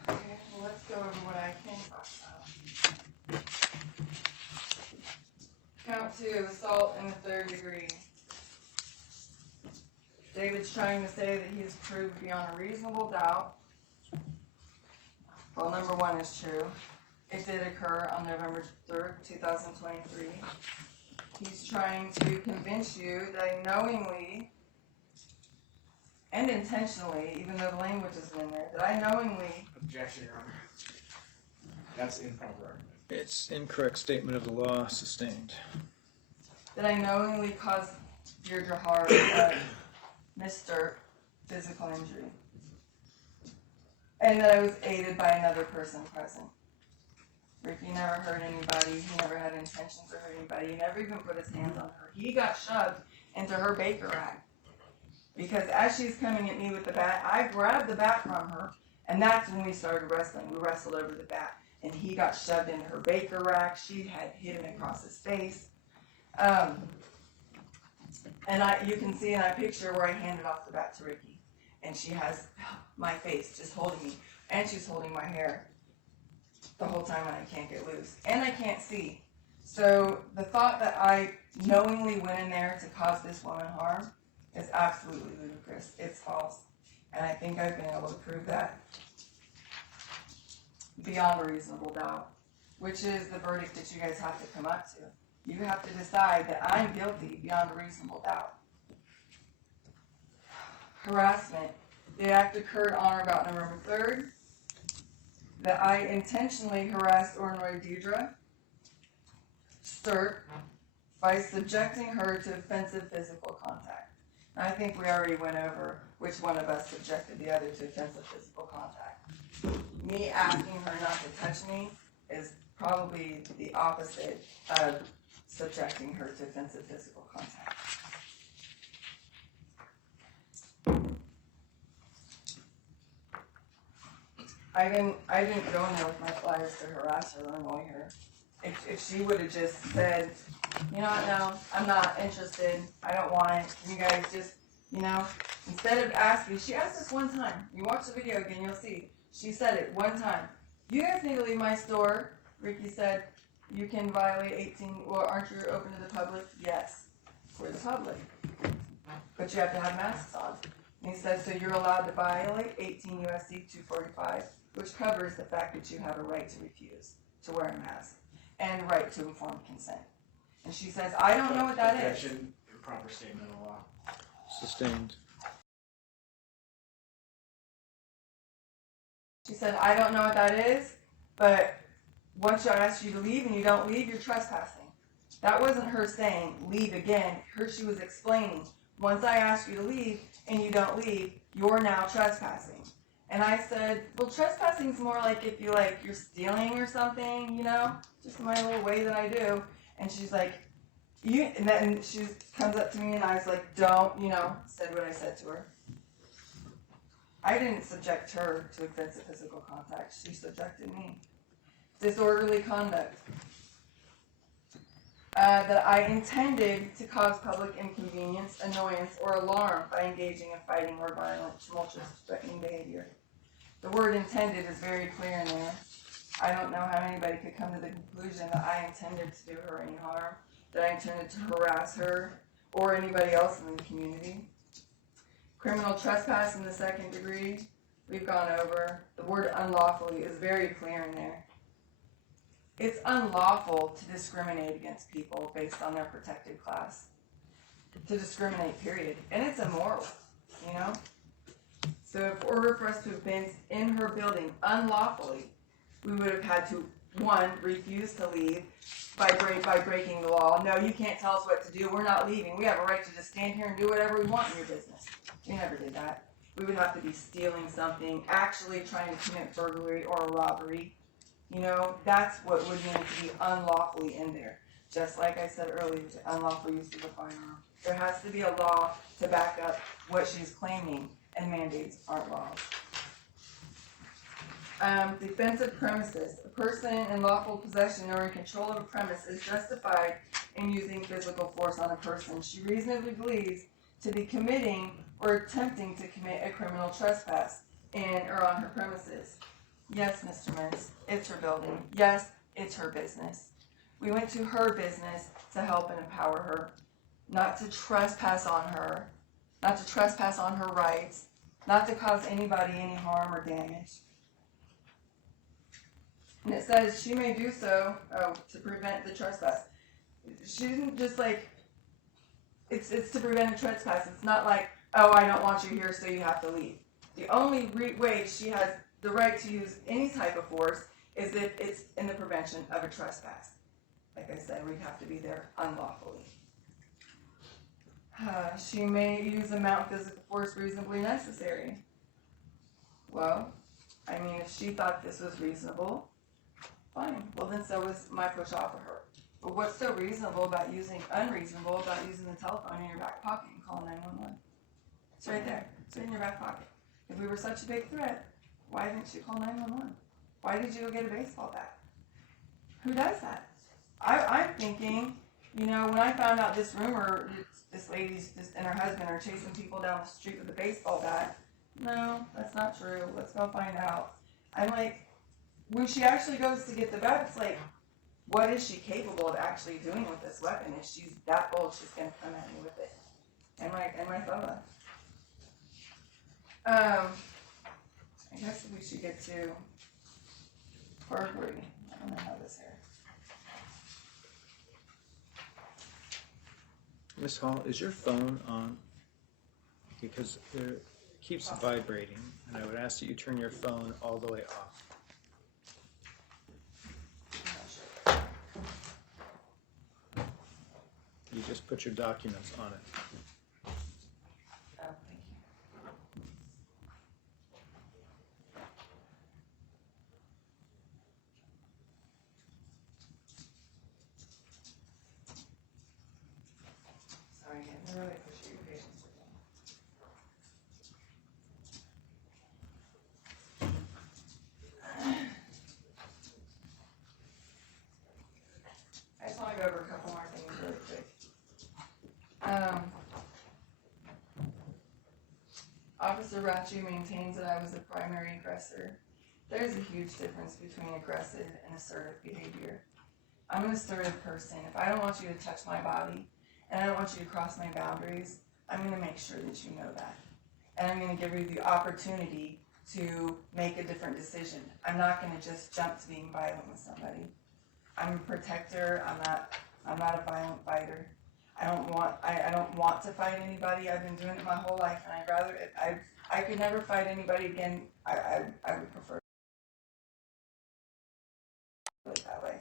Okay, well, let's go over what I can talk about. Count 2, assault in the 3rd degree. David's trying to say that he is proved beyond a reasonable doubt. Well, number 1 is true. It did occur on November 3rd, 2023. He's trying to convince you that I knowingly and intentionally, even though the language isn't in there, that I knowingly... Objection, Your Honor. That's improper argument. It's incorrect statement of the law, sustained. That I knowingly caused Deirdre Mr. physical injury. And that I was aided by another person present. Ricky never hurt anybody. He never had intentions to hurt anybody. He never even put his hands on her. He got shoved into her baker rack. Because as she's coming at me with the bat, I grabbed the bat from her, and that's when we started wrestling. We wrestled over the bat, and he got shoved into her baker rack. She had hit him across his face. And you can see in that picture where I handed off the bat to Ricky, and she has my face just holding me, and she's holding my hair the whole time, and I can't get loose, and I can't see. So the thought that I knowingly went in there to cause this woman harm is absolutely ludicrous. It's false, and I think I've been able to prove that beyond a reasonable doubt, which is the verdict that you guys have to come up to. You have to decide that I'm guilty beyond a reasonable doubt. Harassment. The act occurred on or about November 3rd. That I intentionally harassed or annoyed Deirdre Sturm by subjecting her to offensive physical contact. And I think we already went over which one of us subjected the other to offensive physical contact. Me asking her not to touch me is probably the opposite of subjecting her to offensive physical contact. I didn't go in there with my flyers to harass her or annoy her. If she would have just said, you know what, no, I'm not interested, I don't want it, you guys just, instead of asking, she asked us one time, you watch the video again, you'll see, she said it one time, you guys need to leave my store. Ricky said, you can violate 18, well, aren't you open to the public? Yes, for the public, but you have to have masks on. And he said, so you're allowed to violate 18 U.S.C. 245, which covers the fact that you have a right to refuse to wear a mask and right to informed consent. And she says, I don't know what that is. Objection, improper statement of the law. Sustained. She said, I don't know what that is, but once I ask you to leave and you don't leave, you're trespassing. That wasn't her saying, leave again. She was explaining, once I ask you to leave and you don't leave, you're now trespassing. And I said, well, trespassing is more like if you're stealing or something, just my little way that I do. And she's like, And then she comes up to me and I was like, don't, said what I said to her. I didn't subject her to offensive physical contact. She subjected me. Disorderly conduct. That I intended to cause public inconvenience, annoyance, or alarm by engaging in fighting or violent, tumultuous, threatening behavior. The word intended is very clear in there. I don't know how anybody could come to the conclusion that I intended to do her any harm, that I intended to harass her, or anybody else in the community. Criminal trespass in the second degree, we've gone over. The word unlawfully is very clear in there. It's unlawful to discriminate against people based on their protected class. To discriminate, period. And it's immoral, So in order for us to have been in her building unlawfully, we would have had to, one, refuse to leave by breaking the law. No, you can't tell us what to do. We're not leaving. We have a right to just stand here and do whatever we want in your business. We never did that. We would have to be stealing something, actually trying to commit burglary or a robbery. That's what would need to be unlawfully in there. Just like I said earlier, unlawful use of a firearm. There has to be a law to back up what she's claiming, and mandates aren't laws. Defensive premises. A person in lawful possession or in control of a premise is justified in using physical force on a person she reasonably believes to be committing or attempting to commit a criminal trespass in or on her premises. Yes, Mr. Mintz, it's her building. Yes, it's her business. We went to her business to help and empower her, not to trespass on her, not to trespass on her rights, not to cause anybody any harm or damage. And it says she may do so to prevent the trespass. She didn't just it's to prevent a trespass. It's not like, oh, I don't want you here, so you have to leave. The only way she has the right to use any type of force is if it's in the prevention of a trespass. Like I said, we'd have to be there unlawfully. She may use amount of physical force reasonably necessary. Well, if she thought this was reasonable, fine. Well, then so was my push off of her. But what's so unreasonable about using the telephone in your back pocket and calling 911? It's right there. It's in your back pocket. If we were such a big threat, why didn't you call 911? Why did you go get a baseball bat? Who does that? I'm thinking, when I found out this rumor, this lady's and her husband are chasing people down the street with a baseball bat. No, that's not true. Let's go find out. I'm like, when she actually goes to get the bat, it's like, what is she capable of actually doing with this weapon? If she's that bold, she's going to come at me with it. And my fella. I guess we should get to burglary. I don't know how this here. Ms. Hall, is your phone on? Because it keeps vibrating, and I would ask that you turn your phone all the way off. You just put your documents on it. Oh, thank you. Sorry again. I really appreciate your patience with me. I just want to go over a couple more things really quick. Officer Rachi maintains that I was the primary aggressor. There's a huge difference between aggressive and assertive behavior. I'm an assertive person. If I don't want you to touch my body, and I don't want you to cross my boundaries, I'm going to make sure that you know that. And I'm going to give you the opportunity to make a different decision. I'm not going to just jump to being violent with somebody. I'm a protector. I'm not a violent fighter. I don't want to fight anybody. I've been doing it my whole life, and I'd rather I could never fight anybody again. I would prefer it that way.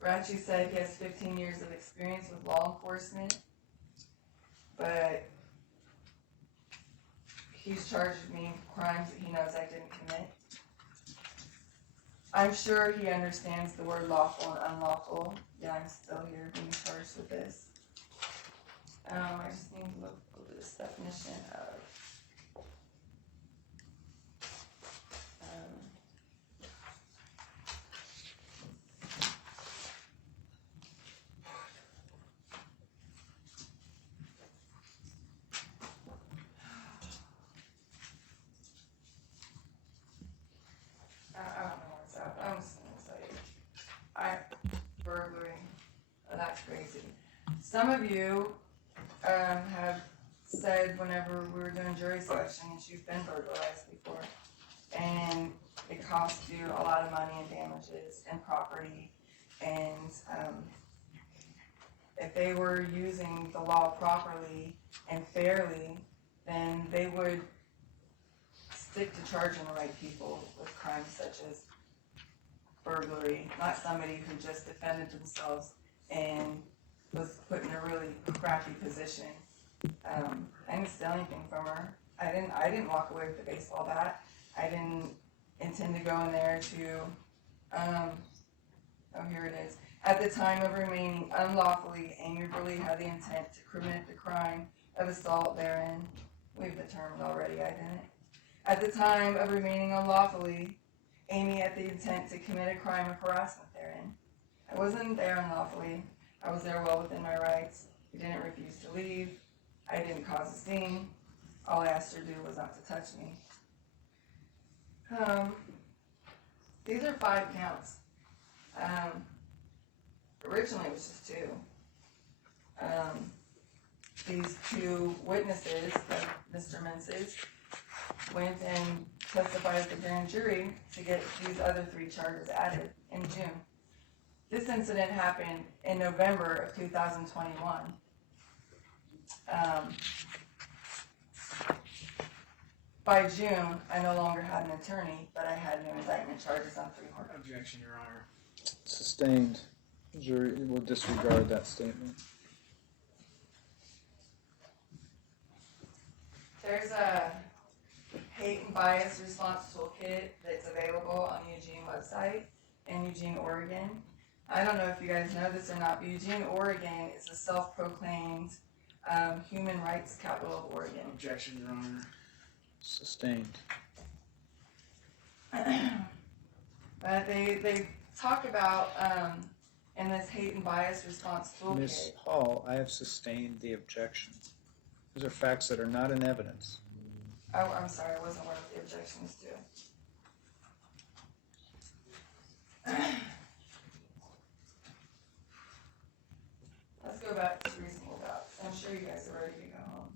Rachi said he has 15 years of experience with law enforcement, but he's charged me crimes that he knows I didn't commit. I'm sure he understands the word lawful and unlawful. Yeah, I'm still here being charged with this. I just need to look over this definition of I don't know what's up. I'm just gonna say burglary. Oh, that's crazy. Some of you have said whenever we were doing jury selection that you've been burglarized before, and it cost you a lot of money and damages and property, and if they were using the law properly and fairly, then they would stick to charging the right people with crimes such as burglary, not somebody who just defended themselves and was put in a really crappy position. I didn't steal anything from her. I didn't walk away with the baseball bat. I didn't intend to go in there to, oh, here it is. At the time of remaining unlawfully, Amy really had the intent to commit the crime of assault therein. We've determined already I didn't. At the time of remaining unlawfully, Amy had the intent to commit a crime of harassment therein. I wasn't there unlawfully. I was there well within my rights. I didn't refuse to leave. I didn't cause a scene. All I asked her to do was not to touch me. These are 5 counts. Originally it was just 2. These 2 witnesses, Mr. Menses, went and testified at the grand jury to get these other 3 charges added in June. This incident happened in November of 2021. By June, I no longer had an attorney, but I had no indictment charges on 3 more. Objection, Your Honor. Sustained. Jury will disregard that statement. There's a hate and bias response toolkit that's available on the Eugene website in Eugene, Oregon. I don't know if you guys know this or not, but Eugene, Oregon is the self-proclaimed human rights capital of Oregon. Objection, Your Honor. Sustained. But they talk about in this hate and bias response toolkit. Ms. Hall, I have sustained the objection. Those are facts that are not in evidence. Oh, I'm sorry, I wasn't aware of the objections to. Let's go back to reasonable doubt. I'm sure you guys are ready to go home.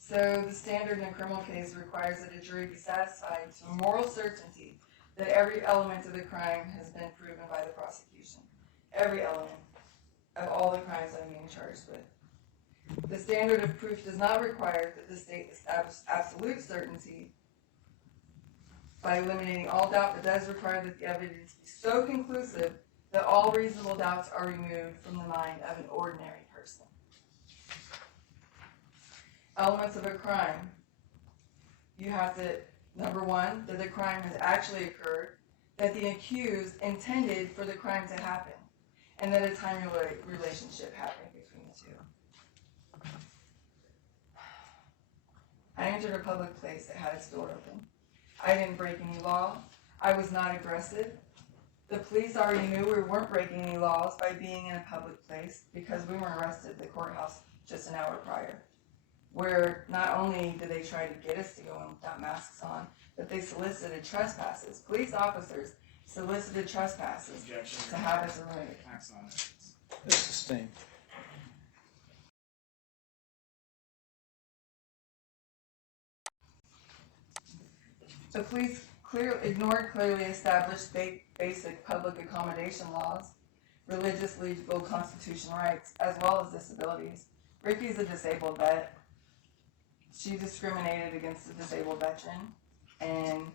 So the standard in a criminal case requires that a jury be satisfied to a moral certainty that every element of the crime has been proven by the prosecution. Every element of all the crimes I'm being charged with. The standard of proof does not require that the state establish absolute certainty by eliminating all doubt, but does require that the evidence be so conclusive that all reasonable doubts are removed from the mind of an ordinary person. Elements of a crime. You have to, number 1, that the crime has actually occurred, that the accused intended for the crime to happen, and that a time relationship happened between the 2. I entered a public place that had its door open. I didn't break any law. I was not aggressive. The police already knew we weren't breaking any laws by being in a public place because we weren't arrested at the courthouse just an hour prior, where not only did they try to get us to go in without masks on, but they solicited trespasses. Police officers solicited trespasses Objection, to have us removed. Acts on it. It's sustained. The police ignored clearly established basic public accommodation laws, religious legal constitutional rights, as well as disabilities, Ricky's a disabled vet. She discriminated against a disabled veteran and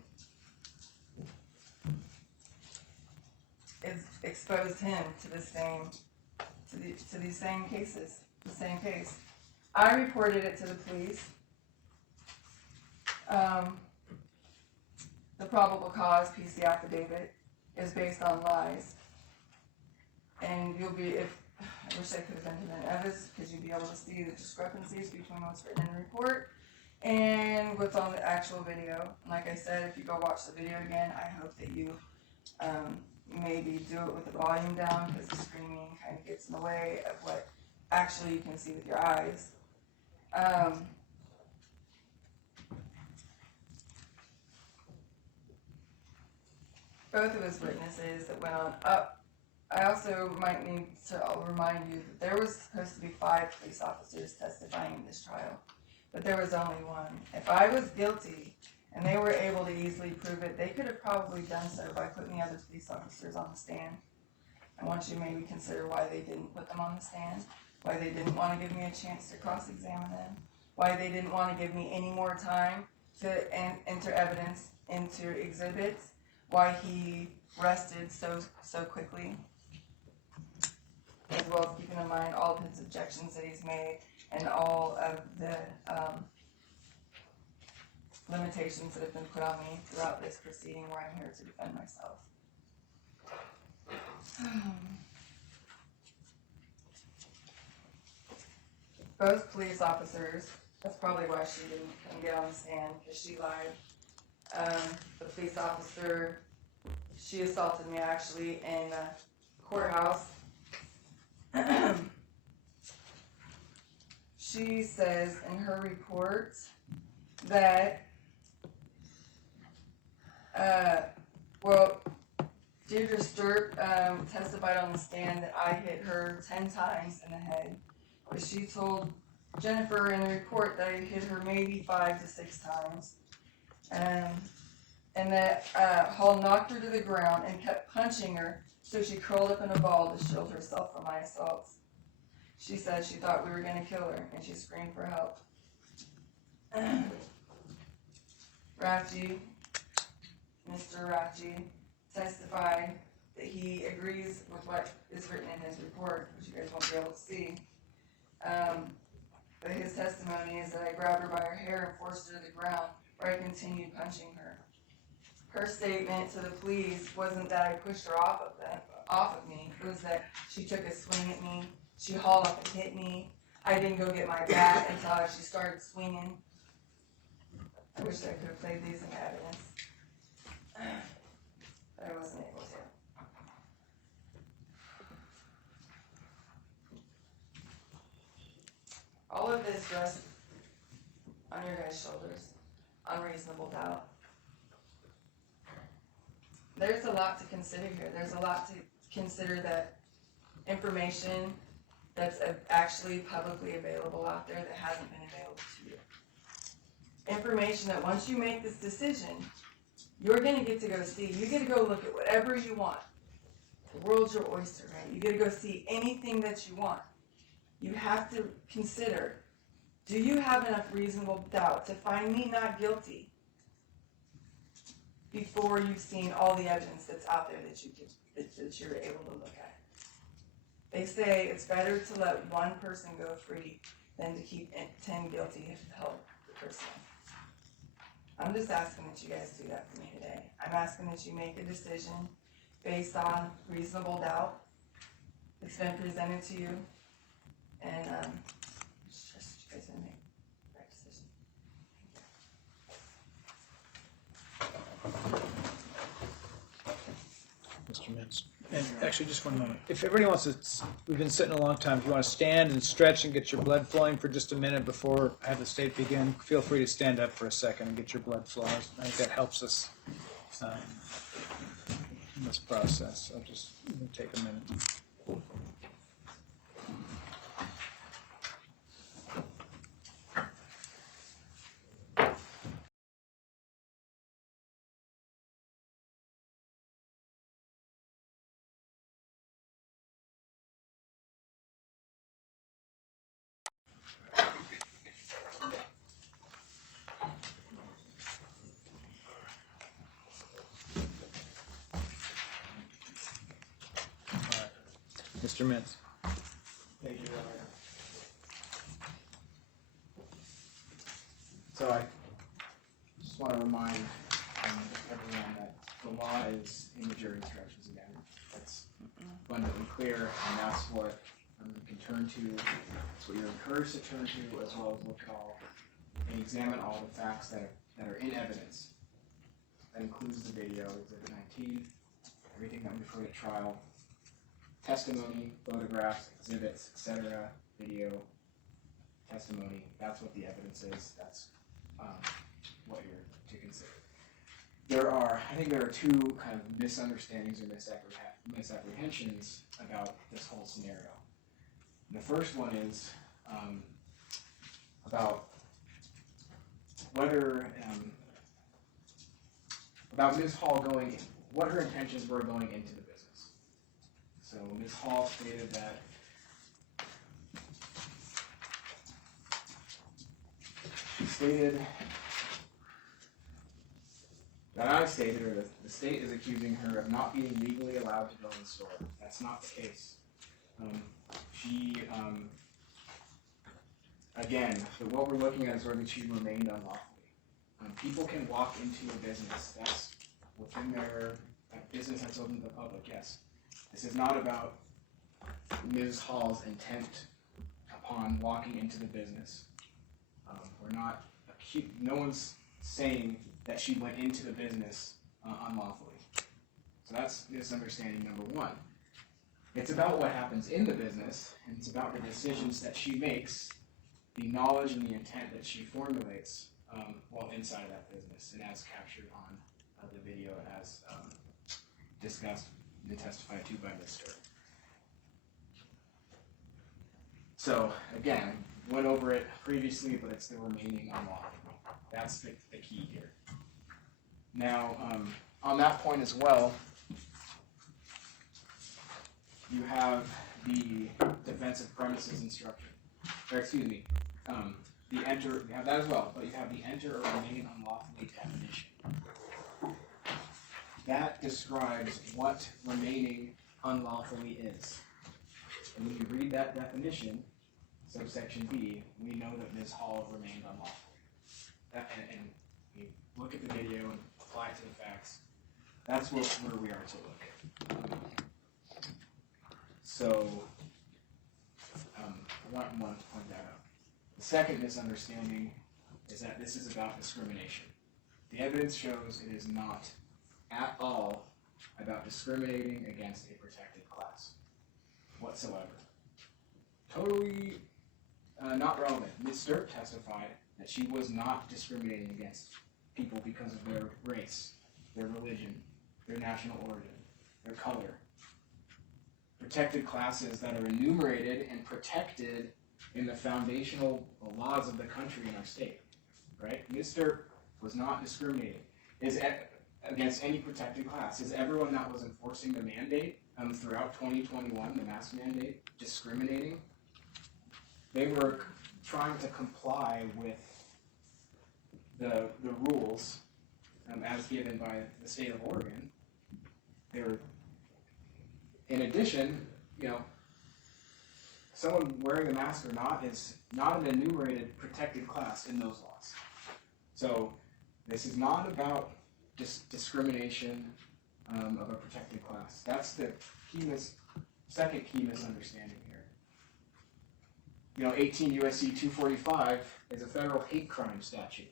it's exposed him to the same, to these same cases, the same case. I reported it to the police. The probable cause PC affidavit is based on lies. And you'll be, I wish I could have been in Evis, because you'd be able to see the discrepancies between what's written in the report and what's on the actual video. And like I said, if you go watch the video again, I hope that you maybe do it with the volume down, because the screaming kind of gets in the way of what actually you can see with your eyes. Both of his witnesses that went on up. I also might need to remind you that there was supposed to be 5 police officers testifying in this trial, but there was only 1. If I was guilty and they were able to easily prove it, they could have probably done so by putting the other police officers on the stand. I want you to maybe consider why they didn't put them on the stand, why they didn't want to give me a chance to cross-examine them, why they didn't want to give me any more time to enter evidence into exhibits, why he rested so quickly, as well as keeping in mind all of his objections that he's made and all of the limitations that have been put on me throughout this proceeding where I'm here to defend myself. Both police officers, that's probably why she didn't come get on the stand, because she lied. The police officer, she assaulted me actually in the courthouse. She says in her report that, Deirdre Sturm testified on the stand that I hit her 10 times in the head, but she told Jennifer in the report that I hit her maybe 5 to 6 times, and that Hall knocked her to the ground and kept punching her, so she curled up in a ball to shield herself from my assaults. She said she thought we were going to kill her, and she screamed for help. Mr. Rafji testified that he agrees with what is written in his report, which you guys won't be able to see. But his testimony is that I grabbed her by her hair and forced her to the ground, where I continued punching her. Her statement to the police wasn't that I pushed her off of me. It was that she took a swing at me. She hauled up and hit me. I didn't go get my bat until she started swinging. I wish I could have played these in evidence, but I wasn't able to. All of this rests on your guys' shoulders. Unreasonable doubt. There's a lot to consider here. There's a lot to consider that information that's actually publicly available out there that hasn't been available to you. Information that once you make this decision, you're going to get to go see. You get to go look at whatever you want. The world's your oyster, right? You get to go see anything that you want. You have to consider, do you have enough reasonable doubt to find me not guilty before you've seen all the evidence that's out there that you're able to look at? They say it's better to let one person go free than to keep 10 guilty if held the person. I'm just asking that you guys do that for me today. I'm asking that you make a decision based on reasonable doubt. It's been presented to you, and just trust you guys to make the right decision. Mr. Mintz. And actually, just one moment. If everybody wants to, we've been sitting a long time. If you want to stand and stretch and get your blood flowing for just a minute before I have the state begin, feel free to stand up for a second and get your blood flowing. I think that helps us in this process. I'll just take a minute. Mr. Mintz. Thank you, Your Honor. So I just want to remind everyone that the law is in the jury instructions again. That's abundantly clear, and that's what you can turn to. That's what you're encouraged to turn to, as well as look at all and examine all the facts that are in evidence. That includes the video, Exhibit 19, everything that we've heard at trial, testimony, photographs, exhibits, etc., video, testimony. That's what the evidence is. That's what you're to consider. I think there are two kind of misunderstandings or misapprehensions about this whole scenario. The first one is about whether, about Ms. Hall what her intentions were going into the business. So Ms. Hall stated that or the state is accusing her of not being legally allowed to go in the store. That's not the case. Again, what we're looking at is whether she remained unlawfully. People can walk into a business that's within a business that's open to the public, yes. This is not about Ms. Hall's intent upon walking into the business. No one's saying that she went into the business unlawfully. So that's misunderstanding number one. It's about what happens in the business, and it's about the decisions that she makes, the knowledge and the intent that she formulates while inside of that business, and as captured on the video, as discussed and testified to by Ms. Sturm. So again, I went over it previously, but it's the remaining unlawful. That's the key here. Now, on that point as well, you have the defensive premises instruction, or excuse me, you have that as well, but you have the enter or remain unlawfully definition. That describes what remaining unlawfully is. And when you read that definition, subsection B, we know that Ms. Hall remained unlawful. And you look at the video and apply it to the facts. That's where we are to look. So, I want to point that out. The second misunderstanding is that this is about discrimination. The evidence shows it is not at all about discriminating against a protected class whatsoever. Totally not relevant. Ms. Sturm testified that she was not discriminating against people because of their race, their religion, their national origin, their color. Protected classes that are enumerated and protected in the foundational laws of the country in our state, right? Ms. Sturm was not discriminating against any protected class. Is everyone that was enforcing the mandate throughout 2021, the mask mandate, discriminating? They were trying to comply with the rules as given by the state of Oregon. They were, in addition, someone wearing a mask or not is not an enumerated protected class in those laws. So this is not about discrimination of a protected class. That's the second key misunderstanding here. 18 U.S.C. 245 is a federal hate crime statute.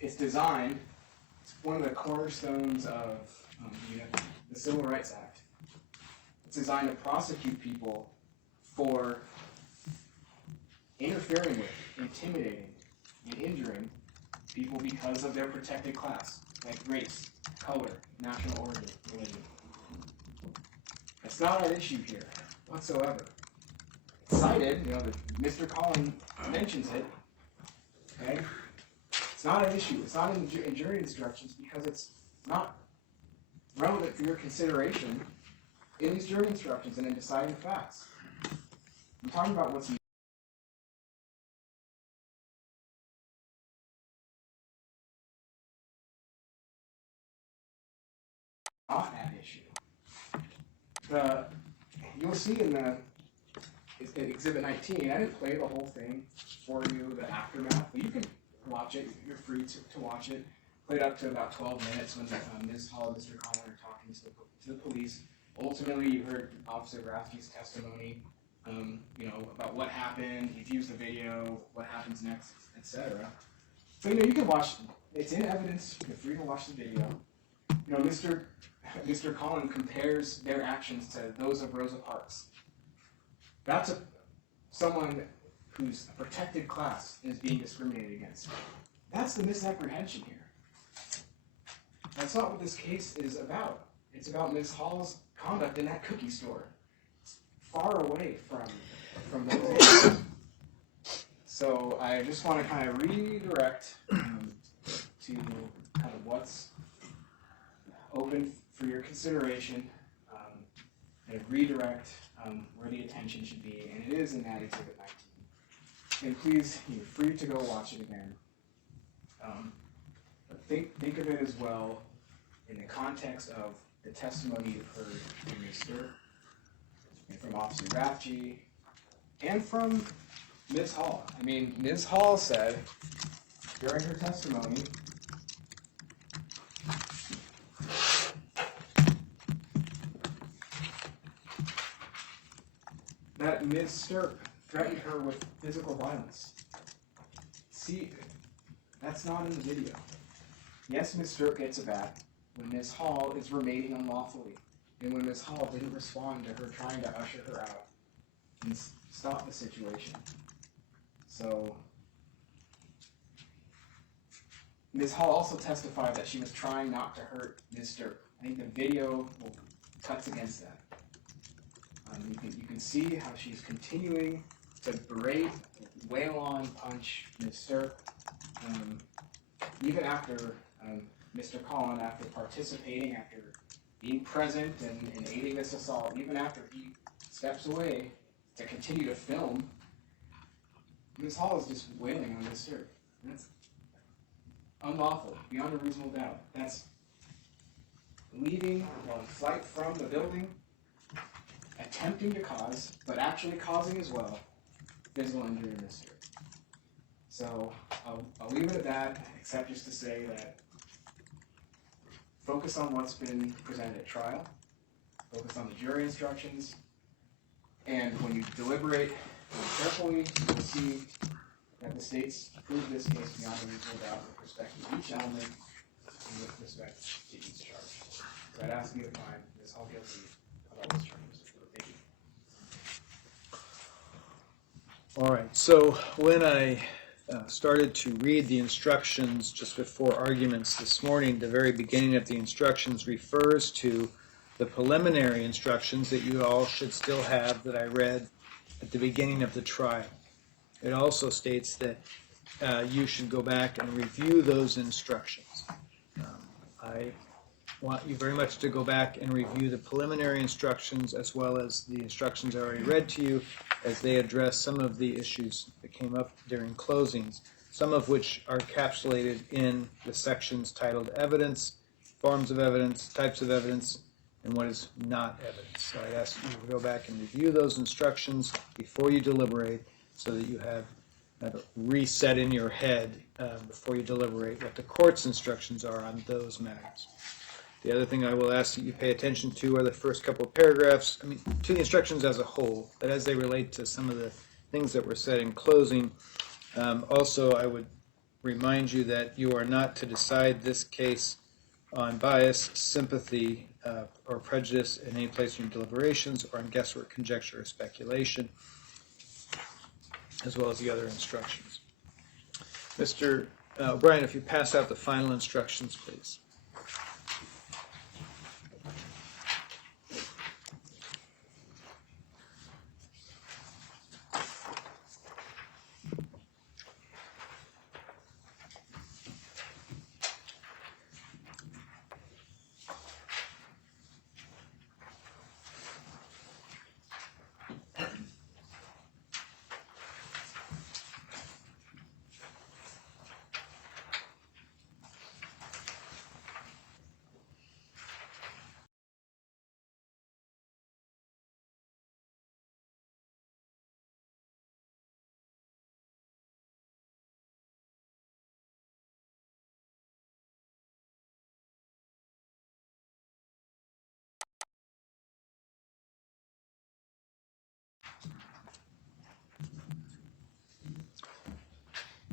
It's designed, it's one of the cornerstones of the Civil Rights Act. It's designed to prosecute people for interfering with, intimidating, and injuring people because of their protected class, like race, color, national origin, religion. It's not an issue here whatsoever. It's cited, Mr. Collin mentions it, okay? It's not an issue. It's not in jury instructions because it's not relevant for your consideration in these jury instructions and in deciding facts. I'm talking about what's not at issue. You'll see in Exhibit 19, I didn't play the whole thing for you, the aftermath, but you can watch it. You're free to watch it. Played up to about 12 minutes when Ms. Hall and Mr. Collin are talking to the police. Ultimately, you heard Officer Rafty's testimony, about what happened. He views the video, what happens next, etc. So, you can watch. It's in evidence. You're free to watch the video. Mr. Collin compares their actions to those of Rosa Parks. That's someone who's a protected class is being discriminated against. That's the misapprehension here. That's not what this case is about. It's about Ms. Hall's conduct in that cookie store, far away from those areas. So I just want to kind of redirect to kind of what's open for your consideration, and redirect where the attention should be, and it is in that Exhibit 19. And please, you're free to go watch it again. But think of it as well in the context of the testimony you've heard from Mr. and from Officer Rafty and from Ms. Hall. I mean, Ms. Hall said during her testimony that Ms. Sturm threatened her with physical violence. See, that's not in the video. Yes, Ms. Sturm gets a bat when Ms. Hall is remaining unlawfully, and when Ms. Hall didn't respond to her trying to usher her out and stop the situation. So, Ms. Hall also testified that she was trying not to hurt Ms. Sturm. I think the video cuts against that. You can see how she's continuing to berate, wail on, punch Ms. Sturm. Even after Mr. Collin, after participating, after being present and aiding this assault, even after he steps away to continue to film, Ms. Hall is just wailing on Ms. Sturm. That's unlawful, beyond a reasonable doubt. That's leaving on flight from the building, attempting to cause, but actually causing as well, physical injury to Ms. Sturm. So I'll leave it at that, except just to say that focus on what's been presented at trial, focus on the jury instructions, and when you deliberate carefully, you'll see that the state's proved this case beyond a reasonable doubt with respect to each element and with respect to each charge. So I'd ask you to find Ms. Hall guilty of all those charges. Thank you. All right, so when I started to read the instructions just before arguments this morning, the very beginning of the instructions refers to the preliminary instructions that you all should still have that I read at the beginning of the trial. It also states that you should go back and review those instructions. I want you very much to go back and review the preliminary instructions as well as the instructions I already read to you, as they address some of the issues that came up during closings, some of which are encapsulated in the sections titled Evidence, Forms of Evidence, Types of Evidence, and what is not evidence. So I'd ask you to go back and review those instructions before you deliberate so that you have reset in your head before you deliberate what the court's instructions are on those matters. The other thing I will ask that you pay attention to are the first couple of paragraphs, to the instructions as a whole, but as they relate to some of the things that were said in closing. Also, I would remind you that you are not to decide this case on bias, sympathy, or prejudice in any place in your deliberations, or on guesswork, conjecture, or speculation, as well as the other instructions. Mr. O'Brien, if you pass out the final instructions, please.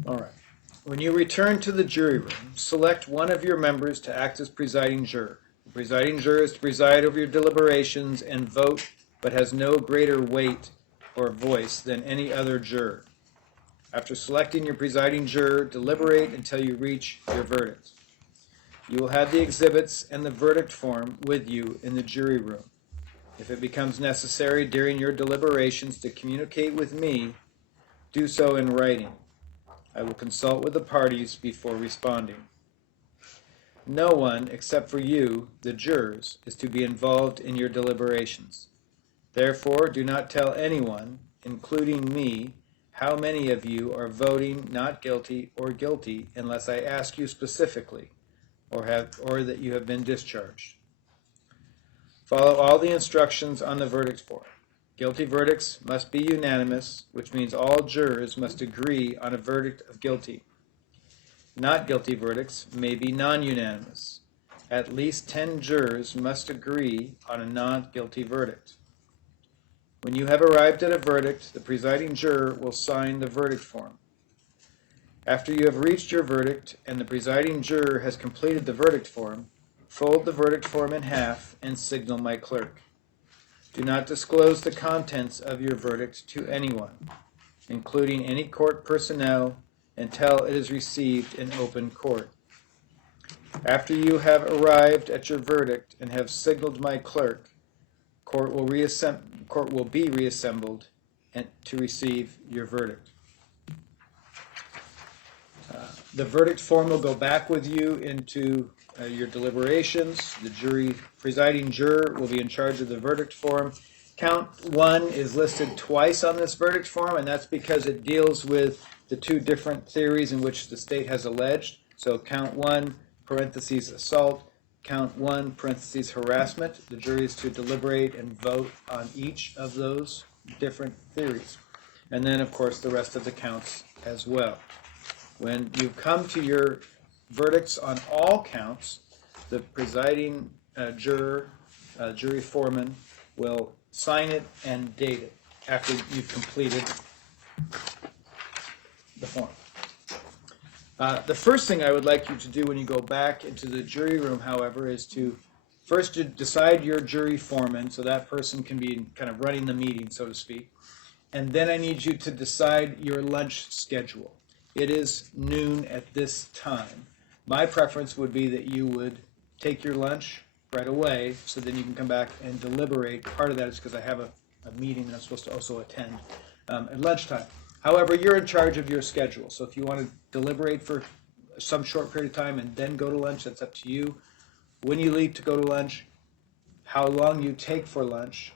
All right. When you return to the jury room, select one of your members to act as presiding juror. The presiding juror is to preside over your deliberations and vote, but has no greater weight or voice than any other juror. After selecting your presiding juror, deliberate until you reach your verdict. You will have the exhibits and the verdict form with you in the jury room. If it becomes necessary during your deliberations to communicate with me, do so in writing. I will consult with the parties before responding. No one, except for you, the jurors, is to be involved in your deliberations. Therefore, do not tell anyone, including me, how many of you are voting not guilty or guilty unless I ask you specifically, or that you have been discharged. Follow all the instructions on the verdict form. Guilty verdicts must be unanimous, which means all jurors must agree on a verdict of guilty. Not guilty verdicts may be non-unanimous. At least 10 jurors must agree on a not-guilty verdict. When you have arrived at a verdict, the presiding juror will sign the verdict form. After you have reached your verdict and the presiding juror has completed the verdict form, fold the verdict form in half and signal my clerk. Do not disclose the contents of your verdict to anyone, including any court personnel, until it is received in open court. After you have arrived at your verdict and have signaled my clerk, court will be reassembled to receive your verdict. The verdict form will go back with you into your deliberations. The presiding juror will be in charge of the verdict form. Count 1 is listed twice on this verdict form, and that's because it deals with the two different theories in which the state has alleged. So count 1, parentheses, assault, count 1, parentheses, harassment. The jury is to deliberate and vote on each of those different theories. And then, of course, the rest of the counts as well. When you come to your verdicts on all counts, the presiding jury foreman, will sign it and date it after you've completed the form. The first thing I would like you to do when you go back into the jury room, however, is to first to decide your jury foreman, so that person can be kind of running the meeting, so to speak. And then I need you to decide your lunch schedule. It is noon at this time. My preference would be that you would take your lunch right away, so then you can come back and deliberate. Part of that is because I have a meeting that I'm supposed to also attend at lunchtime. However, you're in charge of your schedule, so if you want to deliberate for some short period of time and then go to lunch, that's up to you. When you leave to go to lunch, how long you take for lunch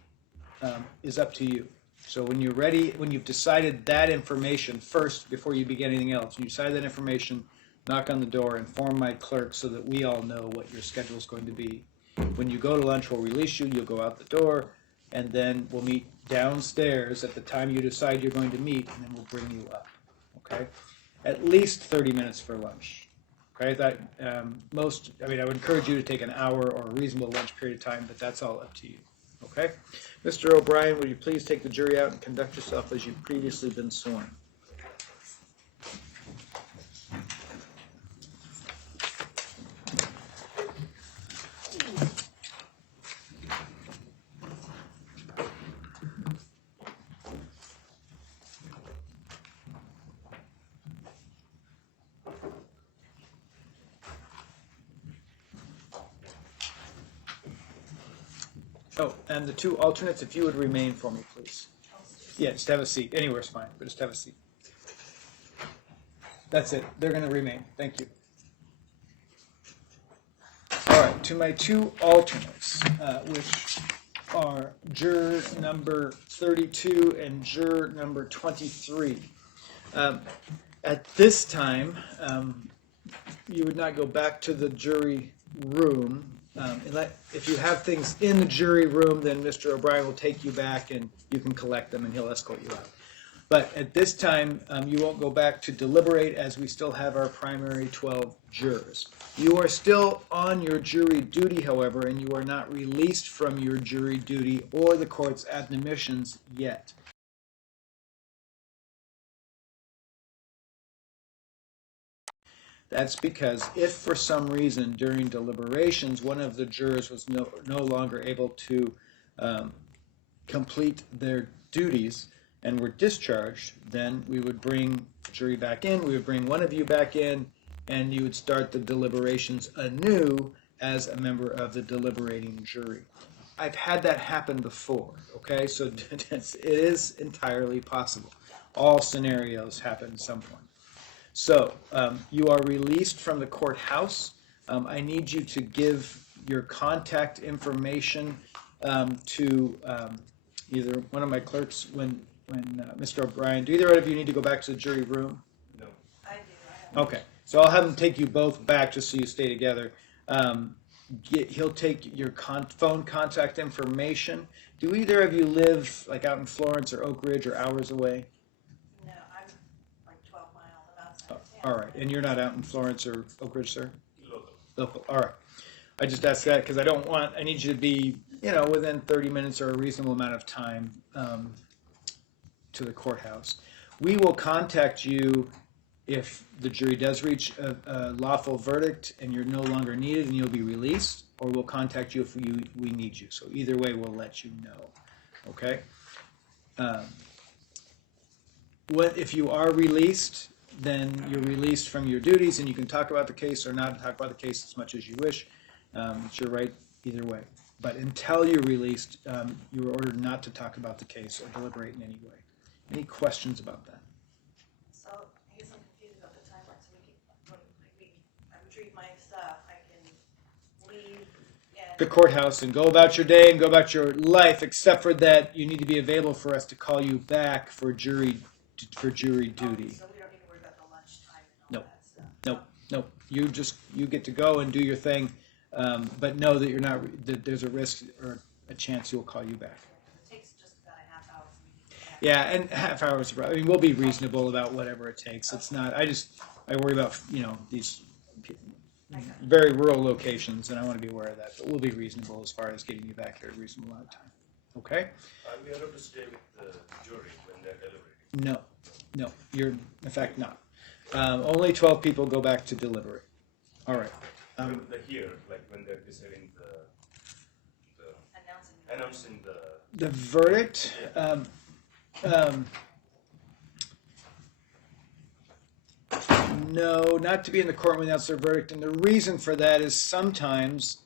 is up to you. So when you're ready, when you've decided that information first before you begin anything else, when you decide that information, knock on the door, inform my clerk so that we all know what your schedule is going to be. When you go to lunch, we'll release you, you'll go out the door, and then we'll meet downstairs at the time you decide you're going to meet, and then we'll bring you up, okay? At least 30 minutes for lunch, okay? I would encourage you to take an hour or a reasonable lunch period of time, but that's all up to you, okay? Mr. O'Brien, would you please take the jury out and conduct yourself as you've previously been sworn? Oh, and the two alternates, if you would remain for me, please. Yeah, just have a seat. Anywhere's fine, but just have a seat. That's it. They're going to remain. Thank you. All right, to my two alternates, which are juror number 32 and juror number 23. At this time, you would not go back to the jury room. If you have things in the jury room, then Mr. O'Brien will take you back and you can collect them and he'll escort you out. But at this time, you won't go back to deliberate as we still have our primary 12 jurors. You are still on your jury duty, however, and you are not released from your jury duty or the court's admonitions yet. That's because if for some reason during deliberations one of the jurors was no longer able to complete their duties and were discharged, then we would bring the jury back in, we would bring one of you back in, and you would start the deliberations anew as a member of the deliberating jury. I've had that happen before, okay? So it is entirely possible. All scenarios happen at some point. So you are released from the courthouse. I need you to give your contact information to either one of my clerks when Mr. O'Brien. Do either of you need to go back to the jury room? I do. Okay, so I'll have him take you both back just so you stay together. He'll take your phone contact information. Do either of you live like out in Florence or Oak Ridge or hours away? No, I'm like 12 miles outside of town. All right, and you're not out in Florence or Oak Ridge, sir? Local. All right. I just asked that because I need you to be, within 30 minutes or a reasonable amount of time to the courthouse. We will contact you if the jury does reach a lawful verdict and you're no longer needed and you'll be released, or we'll contact you if we need you. So either way, we'll let you know. Okay? If you are released, then you're released from your duties and you can talk about the case or not talk about the case as much as you wish. It's your right either way. But until you're released, you are ordered not to talk about the case or deliberate in any way. Any questions about that? So I guess I'm confused about the timeline. So I retrieve my stuff, I can leave and... The courthouse and go about your day and go about your life, except for that you need to be available for us to call you back for jury duty. So we don't need to worry about the lunchtime and all that stuff? Nope. You get to go and do your thing, but know that that there's a risk or a chance you'll call you back. It takes just about a half hour for me to get back. Yeah, and half hours. I mean, we'll be reasonable about whatever it takes. It's not. I worry about these very rural locations, and I want to be aware of that. But we'll be reasonable as far as getting you back here at a reasonable amount of time. Okay? Are we allowed to stay with the jury when they're deliberating? No. You're in fact not. Only 12 people go back to deliberate. All right. When they're here, like when they're deciding announcing The verdict. No, not to be in the courtroom without their verdict. And the reason for that is sometimes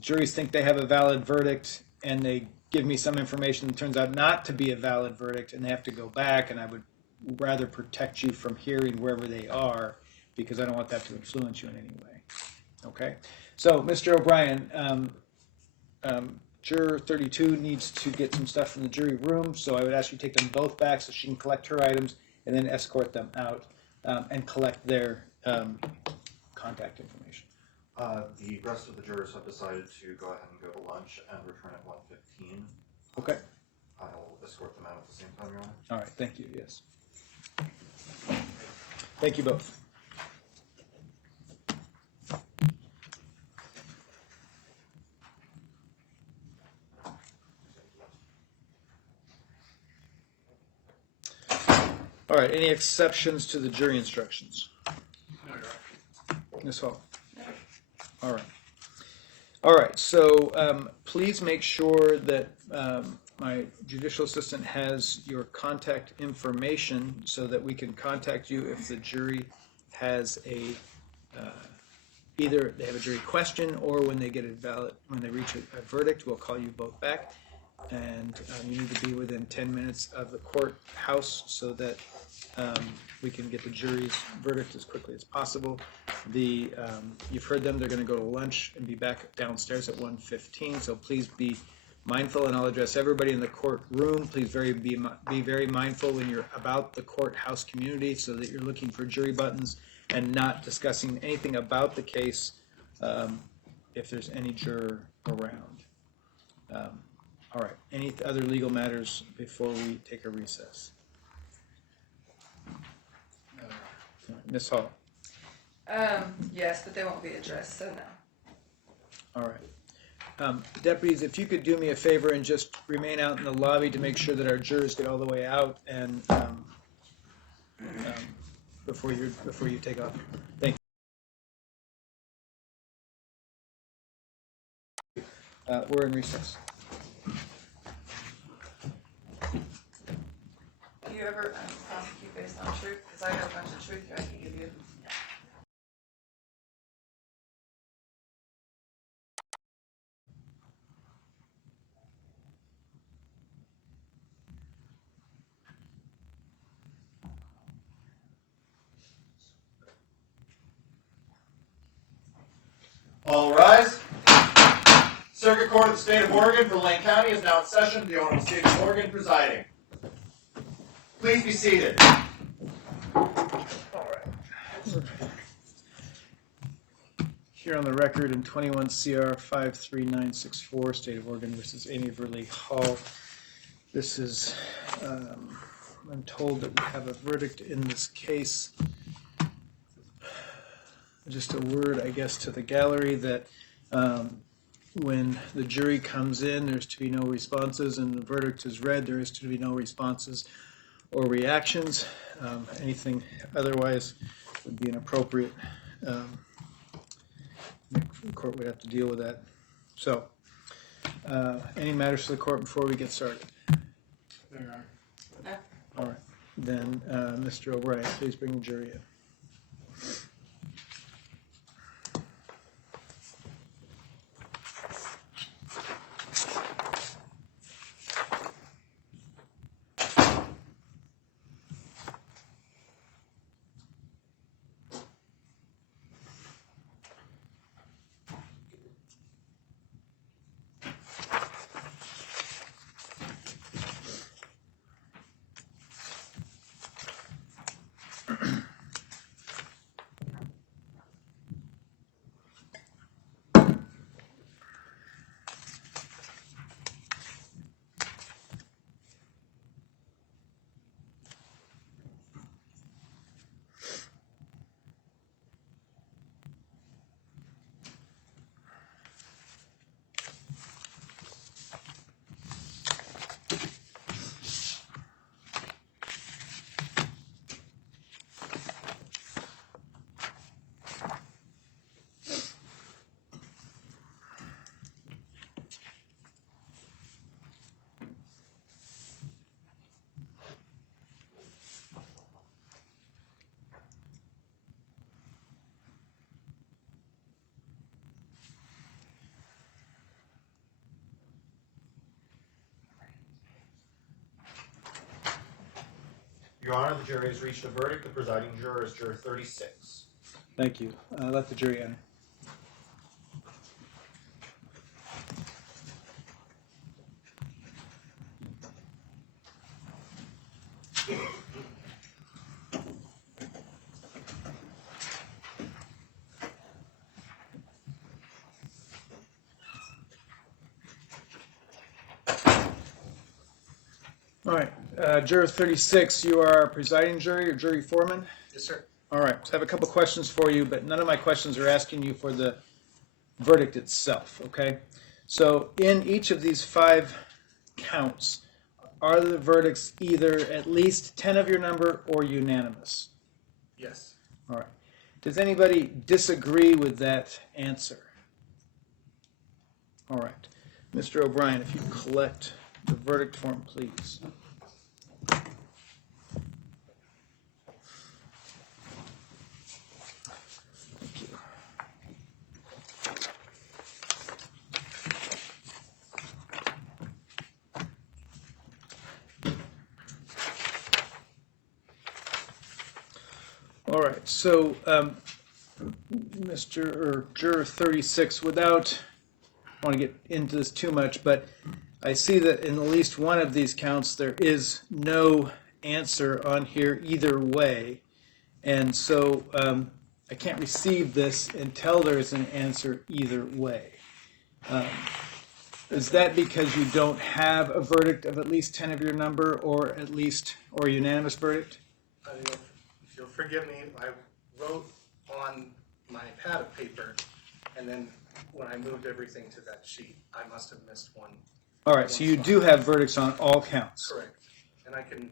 juries think they have a valid verdict and they give me some information that turns out not to be a valid verdict and they have to go back, and I would rather protect you from hearing wherever they are because I don't want that to influence you in any way. Okay? So, Mr. O'Brien, Juror 32 needs to get some stuff from the jury room, so I would ask you to take them both back so she can collect her items and then escort them out and collect their contact information. The rest of the jurors have decided to go ahead and go to lunch and return at 1:15. Okay. I'll escort them out at the same time, Your Honor. All right. Thank you. Yes. Thank you both. All right. Any exceptions to the jury instructions? No, Your Honor. Ms. Hall? All right. All right. So please make sure that my judicial assistant has your contact information so that we can contact you if the jury has either they have a jury question or when they get when they reach a verdict, we'll call you both back. And you need to be within 10 minutes of the courthouse so that we can get the jury's verdict as quickly as possible. You've heard them, they're going to go to lunch and be back downstairs at 1:15, so please be mindful, and I'll address everybody in the courtroom. Please be very mindful when you're about the courthouse community so that you're looking for jury buttons and not discussing anything about the case if there's any juror around. All right, any other legal matters before we take a recess? Ms. Hall? Yes, but they won't be addressed, so no. All right. Deputies, if you could do me a favor and just remain out in the lobby to make sure that our jurors get all the way out and before you take off. Thank you. We're in recess. Do you ever prosecute based on truth? Because I have a bunch of truth I can give you. All rise. Circuit Court of the State of Oregon for Lane County is now in session. The Honorable State of Oregon presiding. Please be seated. Here on the record in 21 CR 53964, State of Oregon versus Amy Verlee Hall. This is, I'm told that we have a verdict in this case. Just a word, I guess, to the gallery that when the jury comes in, there's to be no responses, and the verdict is read, there is to be no responses or reactions. Anything otherwise would be inappropriate. The court would have to deal with that. So, any matters to the court before we get started? There are. No. All right. Then, Mr. O'Brien, please bring the jury in. Your Honor, the jury has reached a verdict. The presiding juror is Juror 36. Thank you. Let the jury enter. All right. Juror 36, you are presiding jury or jury foreman? Yes, sir. All right. So I have a couple questions for you, but none of my questions are asking you for the verdict itself, okay? So in each of these 5 counts, are the verdicts either at least 10 of your number or unanimous? Yes. All right. Does anybody disagree with that answer? All right. Mr. O'Brien, if you collect the verdict form, please. Thank you. All right, so Juror 36, without, I want to get into this too much, but I see that in at least one of these counts there is no answer on here either way, and so I can't receive this until there's an answer either way. Is that because you don't have a verdict of at least 10 of your number, or at least, or a unanimous verdict? I don't know if you'll forgive me, I wrote on my pad of paper, and then when I moved everything to that sheet, I must have missed one. All right, so you do have verdicts on all counts. Correct. And I can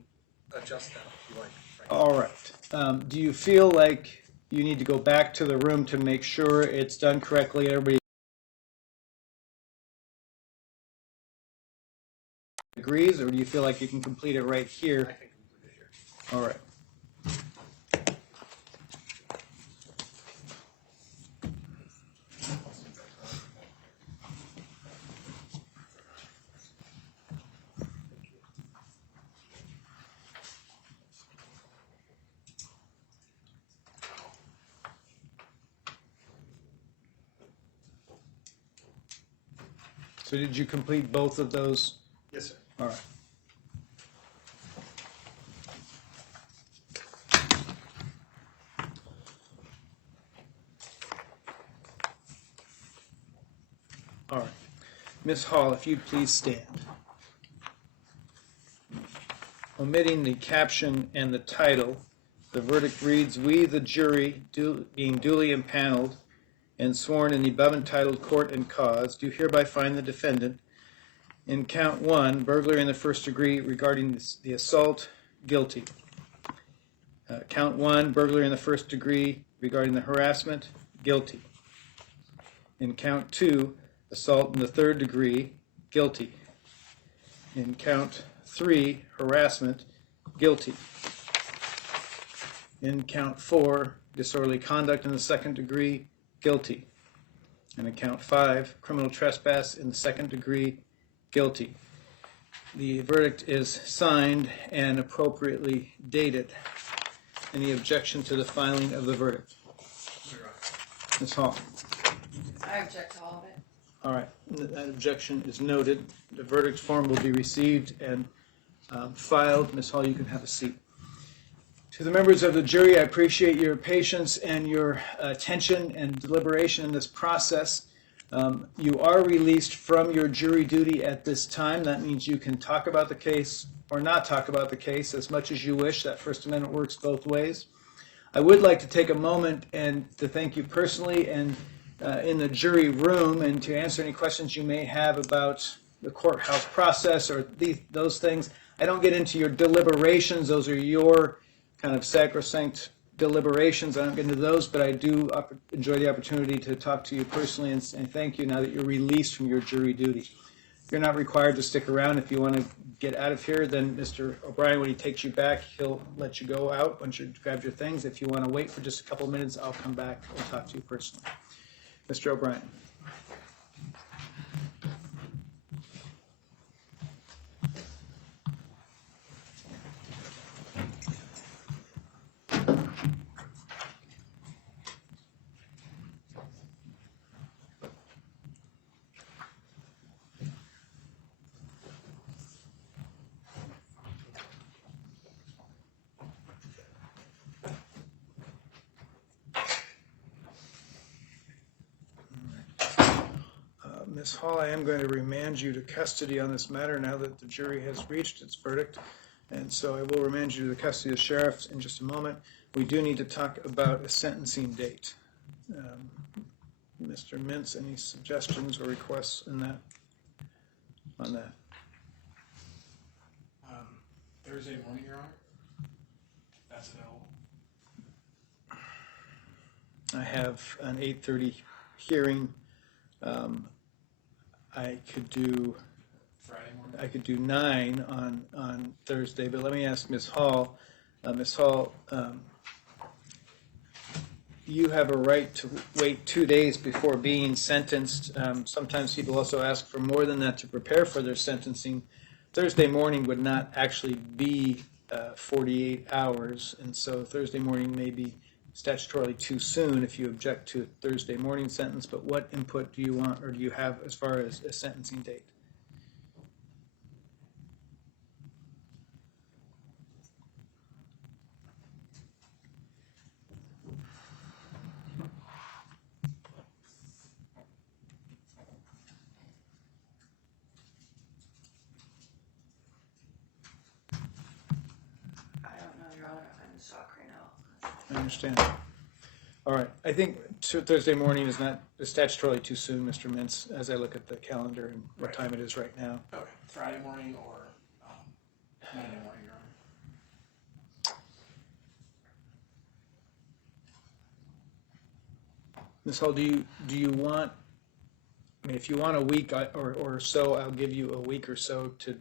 adjust that if you like. Frank. All right. Do you feel like you need to go back to the room to make sure it's done correctly? Everybody agrees, or do you feel like you can complete it right I here? can complete it here. All right. So did you complete both of those? Yes, sir. All right. All right. Ms. Hall, if you'd please stand. Omitting the caption and the title, the verdict reads, "We, the jury, being duly impaneled and sworn in the above entitled court and cause, do hereby find the defendant in count 1, burglary in the first degree regarding the assault, guilty. Count 1, burglary in the first degree regarding the harassment, guilty. In count 2, assault in the third degree, guilty. In count 3, harassment, guilty. In count 4, disorderly conduct in the second degree, guilty. And in count 5, criminal trespass in the second degree, guilty." The verdict is signed and appropriately dated. Any objection to the filing of the verdict? Ms. Hall? I object to all of it. All right, that objection is noted. The verdict form will be received and filed. Ms. Hall, you can have a seat. To the members of the jury, I appreciate your patience and your attention and deliberation in this process. You are released from your jury duty at this time. That means you can talk about the case or not talk about the case as much as you wish. That First Amendment works both ways. I would like to take a moment and to thank you personally and in the jury room and to answer any questions you may have about the courthouse process or those things. I don't get into your deliberations. Those are your kind of sacrosanct deliberations. I don't get into those, but I do enjoy the opportunity to talk to you personally and thank you now that you're released from your jury duty. You're not required to stick around. If you want to get out of here, then Mr. O'Brien, when he takes you back, he'll let you go out once you've grabbed your things. If you want to wait for just a couple of minutes, I'll come back and talk to you personally. Mr. O'Brien. Ms. Hall, I am going to remand you to custody on this matter now that the jury has reached its verdict. And so I will remand you to the custody of the sheriff in just a moment. We do need to talk about a sentencing date. Mr. Mintz, any suggestions or requests on that? Thursday morning, Your Honor? That's available. I have an 8:30 hearing. I could do Friday morning? I could do 9 on Thursday, but let me ask Ms. Hall. Ms. Hall, you have a right to wait 2 days before being sentenced. Sometimes people also ask for more than that to prepare for their sentencing. Thursday morning would not actually be 48 hours, and so Thursday morning may be statutorily too soon if you object to a Thursday morning sentence, but what input do you want or do you have as far as a sentencing date? I don't know, Your Honor. I'm in shock right now. I understand. All right. I think Thursday morning is statutorily too soon, Mr. Mintz, as I look at the calendar and what Right. time it is right now. Okay, Friday morning or Monday morning, Your Honor? Ms. Hall, do you want, I mean, if you want a week or so, I'll give you a week or so to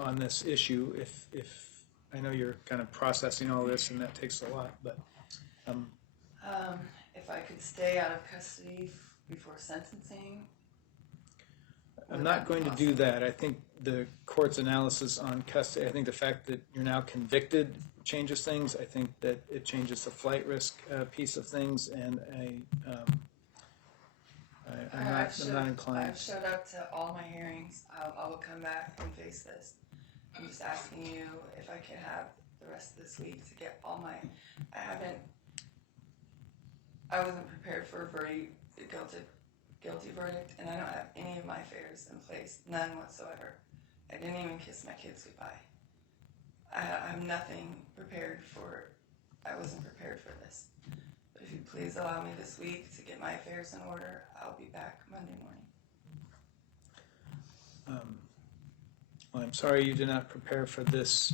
on this issue. If I know you're kind of processing all this, and that takes a lot, but If I could stay out of custody before sentencing. I'm not going to do that. I think the court's analysis on custody, I think the fact that you're now convicted changes things. I think that it changes the flight risk piece of things, and I'm not inclined. I've showed up to all my hearings. I will come back and face this. I'm just asking you if I could have the rest of this week to get all my, I wasn't prepared for a guilty verdict, and I don't have any of my affairs in place, none whatsoever. I didn't even kiss my kids goodbye. I have nothing prepared for, I wasn't prepared for this. But if you please allow me this week to get my affairs in order, I'll be back Monday morning. Well, I'm sorry you did not prepare for this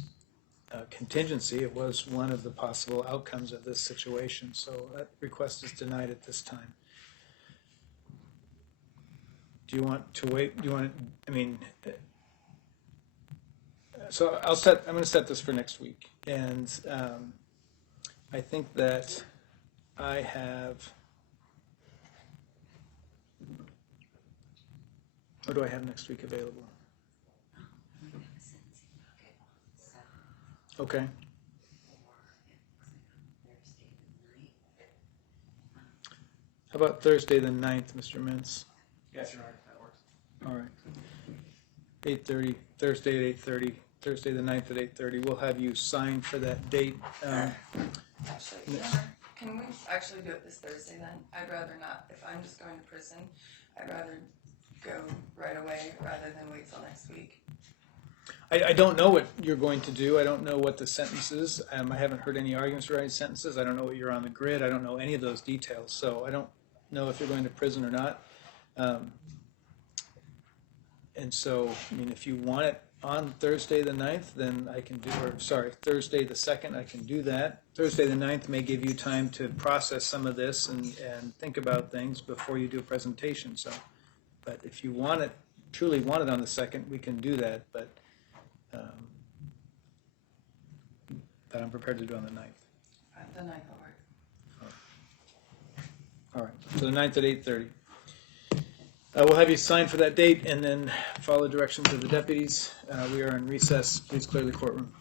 contingency. It was one of the possible outcomes of this situation, so that request is denied at this time. Do you want to wait? Do you want to, I mean, so I'm going to set this for next week, and I think that I have, what do I have next week available? Okay. How about Thursday the 9th, Mr. Mintz? Yes, Your Honor, that works. All right. 8:30, Thursday at 8:30, Thursday the 9th at 8:30. We'll have you sign for that date. Actually, Your Honor, can we actually do it this Thursday then? I'd rather not. If I'm just going to prison, I'd rather go right away rather than wait till next week. I don't know what you're going to do. I don't know what the sentence is. I haven't heard any arguments regarding sentences. I don't know what you're on the grid. I don't know any of those details. So I don't know if you're going to prison or not. And so, I mean, if you want it on Thursday the 9th, then I can do, or sorry, Thursday the 2nd, I can do that. Thursday the 9th may give you time to process some of this and think about things before you do a presentation. So, but if you want it, truly want it on the 2nd, we can do that. But that I'm prepared to do on the 9th. The 9th will work. All right, so the 9th at 8:30. We'll have you sign for that date and then follow directions of the deputies. We are in recess. Please clear the courtroom.